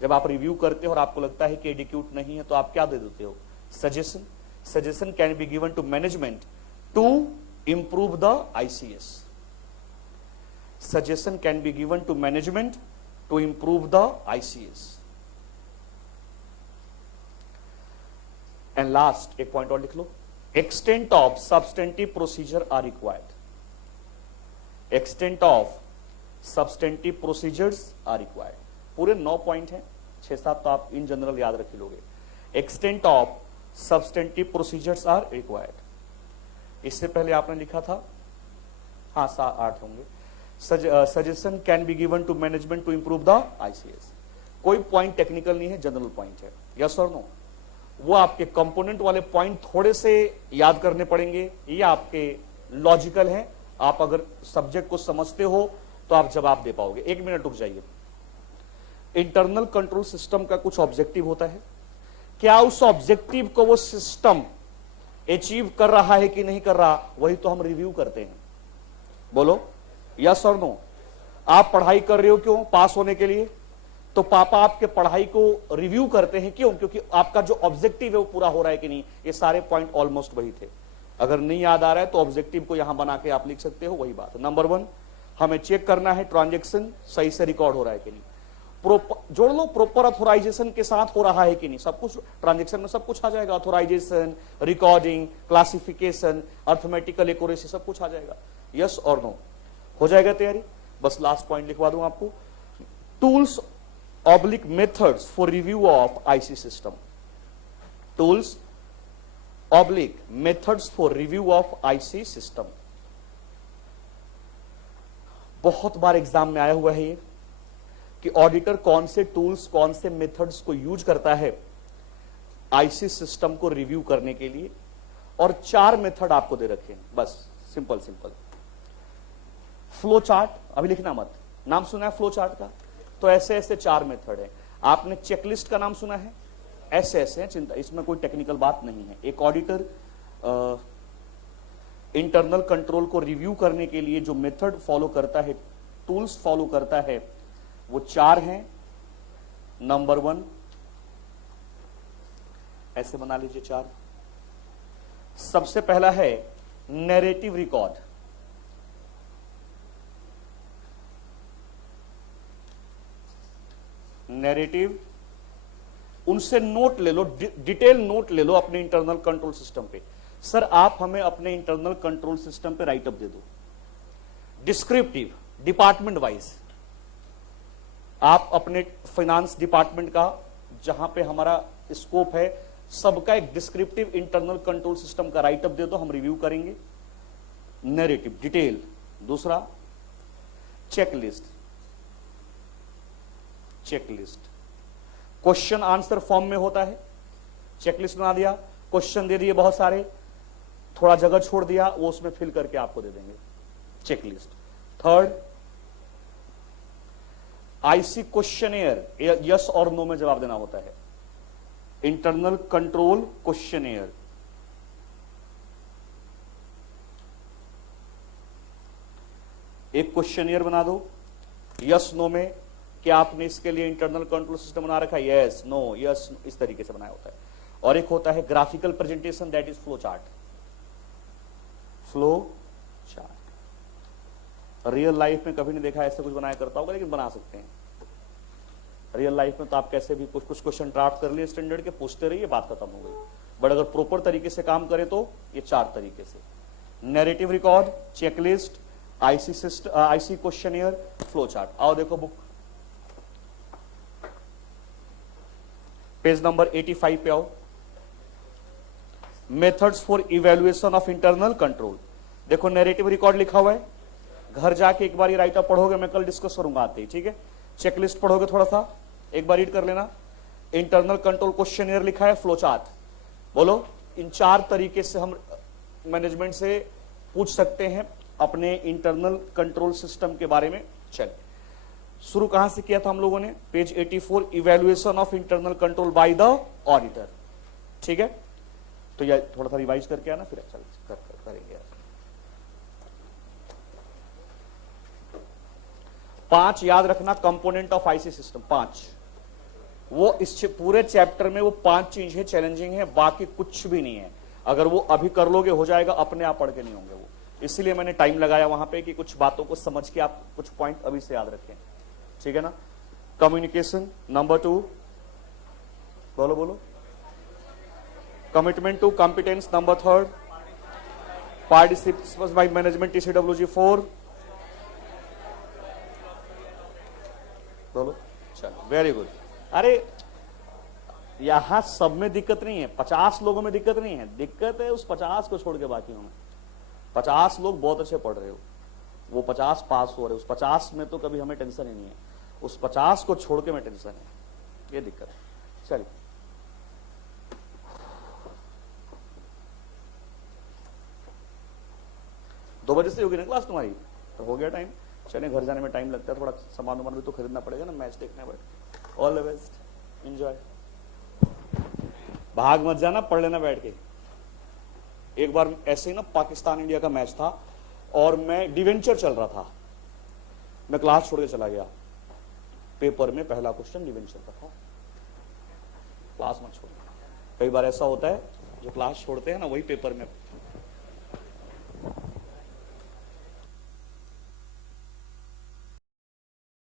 जब आप रिव्यू करते हो और आपको लगता है कि एडिक्यूट नहीं है तो आप क्या दे देते हो? Suggestion. Suggestion can be given to management to improve the ICS. Suggestion can be given to management to improve the ICS. And last एक पॉइंट और लिख लो, extent of substantive procedure are required. Extent of substantive procedures are required. पूरे 9 point हैं, 6-7 तो आप in general याद रख लोगे। Extent of substantive procedures are required. इससे पहले आपने लिखा था, हाँ 8 होंगे। Suggestion can be given to management to improve the ICS. कोई पॉइंट टेक्निकल नहीं है, जनरल पॉइंट है। यस और नो? वो आपके कंपोनेंट वाले पॉइंट थोड़े से याद करने पड़ेंगे, ये आपके लॉजिकल हैं। आप अगर सब्जेक्ट को समझते हो तो आप जवाब दे पाओगे। 1 मिनट रुक जाइए। इंटरनल कंट्रोल सिस्टम का कुछ ऑब्जेक्टिव होता है। क्या उस ऑब्जेक्टिव को वो सिस्टम अचीव कर रहा है कि नहीं कर रहा, वही तो हम रिव्यू करते हैं। बोलो यस और नो। आप पढ़ाई कर रहे हो क्यों? पास होने के लिए। तो पापा आपके पढ़ाई को रिव्यू करते हैं क्यों? क्योंकि आपका जो ऑब्जेक्टिव है वो पूरा हो रहा है कि नहीं। ये सारे पॉइंट ऑलमोस्ट वही थे। अगर नहीं याद आ रहा है तो ऑब्जेक्टिव को यहां बना के आप लिख सकते हो, वही बात। नंबर 1 हमें चेक करना है ट्रांजेक्शन सही से रिकॉर्ड हो रहा है कि नहीं। जोड़ लो, प्रॉपर ऑथोराइजेशन के साथ हो रहा है कि नहीं। सब कुछ ट्रांजेक्शन में सब कुछ आ जाएगा, authorisation, recording, classification, arithmetical accuracy, सब कुछ आ जाएगा। यस और नो हो जाएगा तैयारी। बस लास्ट पॉइंट लिखवा दूं आपको, tools oblique methods for review of IC system. Tools oblique methods for review of IC system. बहुत बार एग्जाम में आया हुआ है ये कि ऑडिटर कौन से टूल्स, कौन से मेथड्स को यूज करता है आईसी सिस्टम को रिव्यू करने के लिए। और 4 मेथड आपको दे रखे हैं, बस सिंपल सिंपल। फ्लो चार्ट, अभी लिखना मत, नाम सुना है फ्लो चार्ट का? तो ऐसे ऐसे 4 मेथड है। आपने चेकलिस्ट का नाम सुना है? ऐसे ऐसे है, चिंता, इसमें कोई टेक्निकल बात नहीं है। एक ऑडिटर इंटरनल कंट्रोल को रिव्यू करने के लिए जो मेथड फॉलो करता है, टूल्स फॉलो करता है, वो 4 हैं। नंबर 1 ऐसे बना लीजिए 4। सबसे पहला है नैरेटिव रिकॉर्ड। नैरेटिव, उनसे नोट ले लो, डिटेल नोट ले लो अपने इंटरनल कंट्रोल सिस्टम पे। सर आप हमें अपने इंटरनल कंट्रोल सिस्टम पे राइटअप दे दो। डिस्क्रिप्टिव, डिपार्टमेंट वाइज, आप अपने फाइनेंस डिपार्टमेंट का जहां पे हमारा स्कोप है, सबका एक डिस्क्रिप्टिव इंटरनल कंट्रोल सिस्टम का राइटअप दे दो, हम रिव्यू करेंगे। Narrative, detail. दूसरा checklist. Checklist question answer form में होता है। चेकलिस्ट बना दिया, क्वेश्चन दे दिए बहुत सारे, थोड़ा जगह छोड़ दिया, वो उसमें फिल करके आपको दे देंगे। Checklist. Third IC questionnaire, yes और नो में जवाब देना होता है। Internal control questionnaire. एक क्वेश्चनेयर बना दो यस नो में, कि आपने इसके लिए इंटरनल कंट्रोल सिस्टम बना रखा है, यस नो यस, इस तरीके से बनाया होता है। और एक होता है graphical presentation, that is flow chart. Flow chart real life में कभी नहीं देखा ऐसे कुछ बनाया करता होगा, लेकिन बना सकते हैं। रियल लाइफ में तो आप कैसे भी कुछ क्वेश्चन ड्राफ्ट कर लिए स्टैंडर्ड के, पूछते रहिए, बात खत्म हो गई। बट अगर प्रॉपर तरीके से काम करें तो ये 4 तरीके से, narrative record, checklist, IC questionnaire, flow chart. आओ देखो बुक, पेज नंबर 85 पे आओ। Methods for evaluation of internal control. देखो नैरेटिव रिकॉर्ड लिखा हुआ है, घर जाके एक बार ये राइटअप पढ़ोगे, मैं कल डिस्कस करूंगा आते ही, ठीक है। चेकलिस्ट पढ़ोगे, थोड़ा सा एक बार रीड कर लेना। इंटरनल कंट्रोल क्वेश्चनियर लिखा है, फ्लो चार्ट। बोलो इन 4 तरीके से हम मैनेजमेंट से पूछ सकते हैं अपने इंटरनल कंट्रोल सिस्टम के बारे में। चलिए शुरू कहां से किया था हम लोगों ने? Page 84, evaluation of internal control by the auditor, ठीक है। तो यह थोड़ा सा रिवाइज करके आना, फिर अच्छा करेंगे। 5 याद रखना कंपोनेंट ऑफ आईसी सिस्टम, 5। वो इस पूरे चैप्टर में वो 5 चीज है, चैलेंजिंग है, बाकी कुछ भी नहीं है। अगर वो अभी कर लोगे हो जाएगा, अपने आप पढ़ के नहीं होंगे वो। इसलिए मैंने टाइम लगाया वहां पे कि कुछ बातों को समझ के आप कुछ पॉइंट अभी से याद रखें, ठीक है ना। कम्युनिकेशन नंबर 2, बोलो बोलो। Commitment to competence number 3, participation by management TCWG 4, बोलो। चलो वेरी गुड। अरे यहां सब में दिक्कत नहीं है, 50 लोगों में दिक्कत नहीं है, दिक्कत है उस 50 को छोड़ के बाकियों में। 50 लोग बहुत अच्छे पढ़ रहे हो, वो 50 पास हो रहे, उस 50 में तो कभी हमें टेंशन ही नहीं है, उस 50 को छोड़ के मैं टेंशन है, ये दिक्कत है। चलिए दो बजे से होगी ना क्लास तुम्हारी, तो हो गया टाइम। चलिए घर जाने में टाइम लगता है, थोड़ा सामान वामान भी तो खरीदना पड़ेगा ना, मैच देखने बैठ। All the best, enjoy. भाग मत जाना, पढ़ लेना बैठ के। एक बार ऐसे ही ना पाकिस्तान इंडिया का मैच था और मैं डिवेंचर चल रहा था, मैं क्लास छोड़ के चला गया, पेपर में पहला क्वेश्चन डिवेंचर का था, क्लास मत छोड़ना। कई बार ऐसा होता है जो क्लास छोड़ते हैं ना वही पेपर में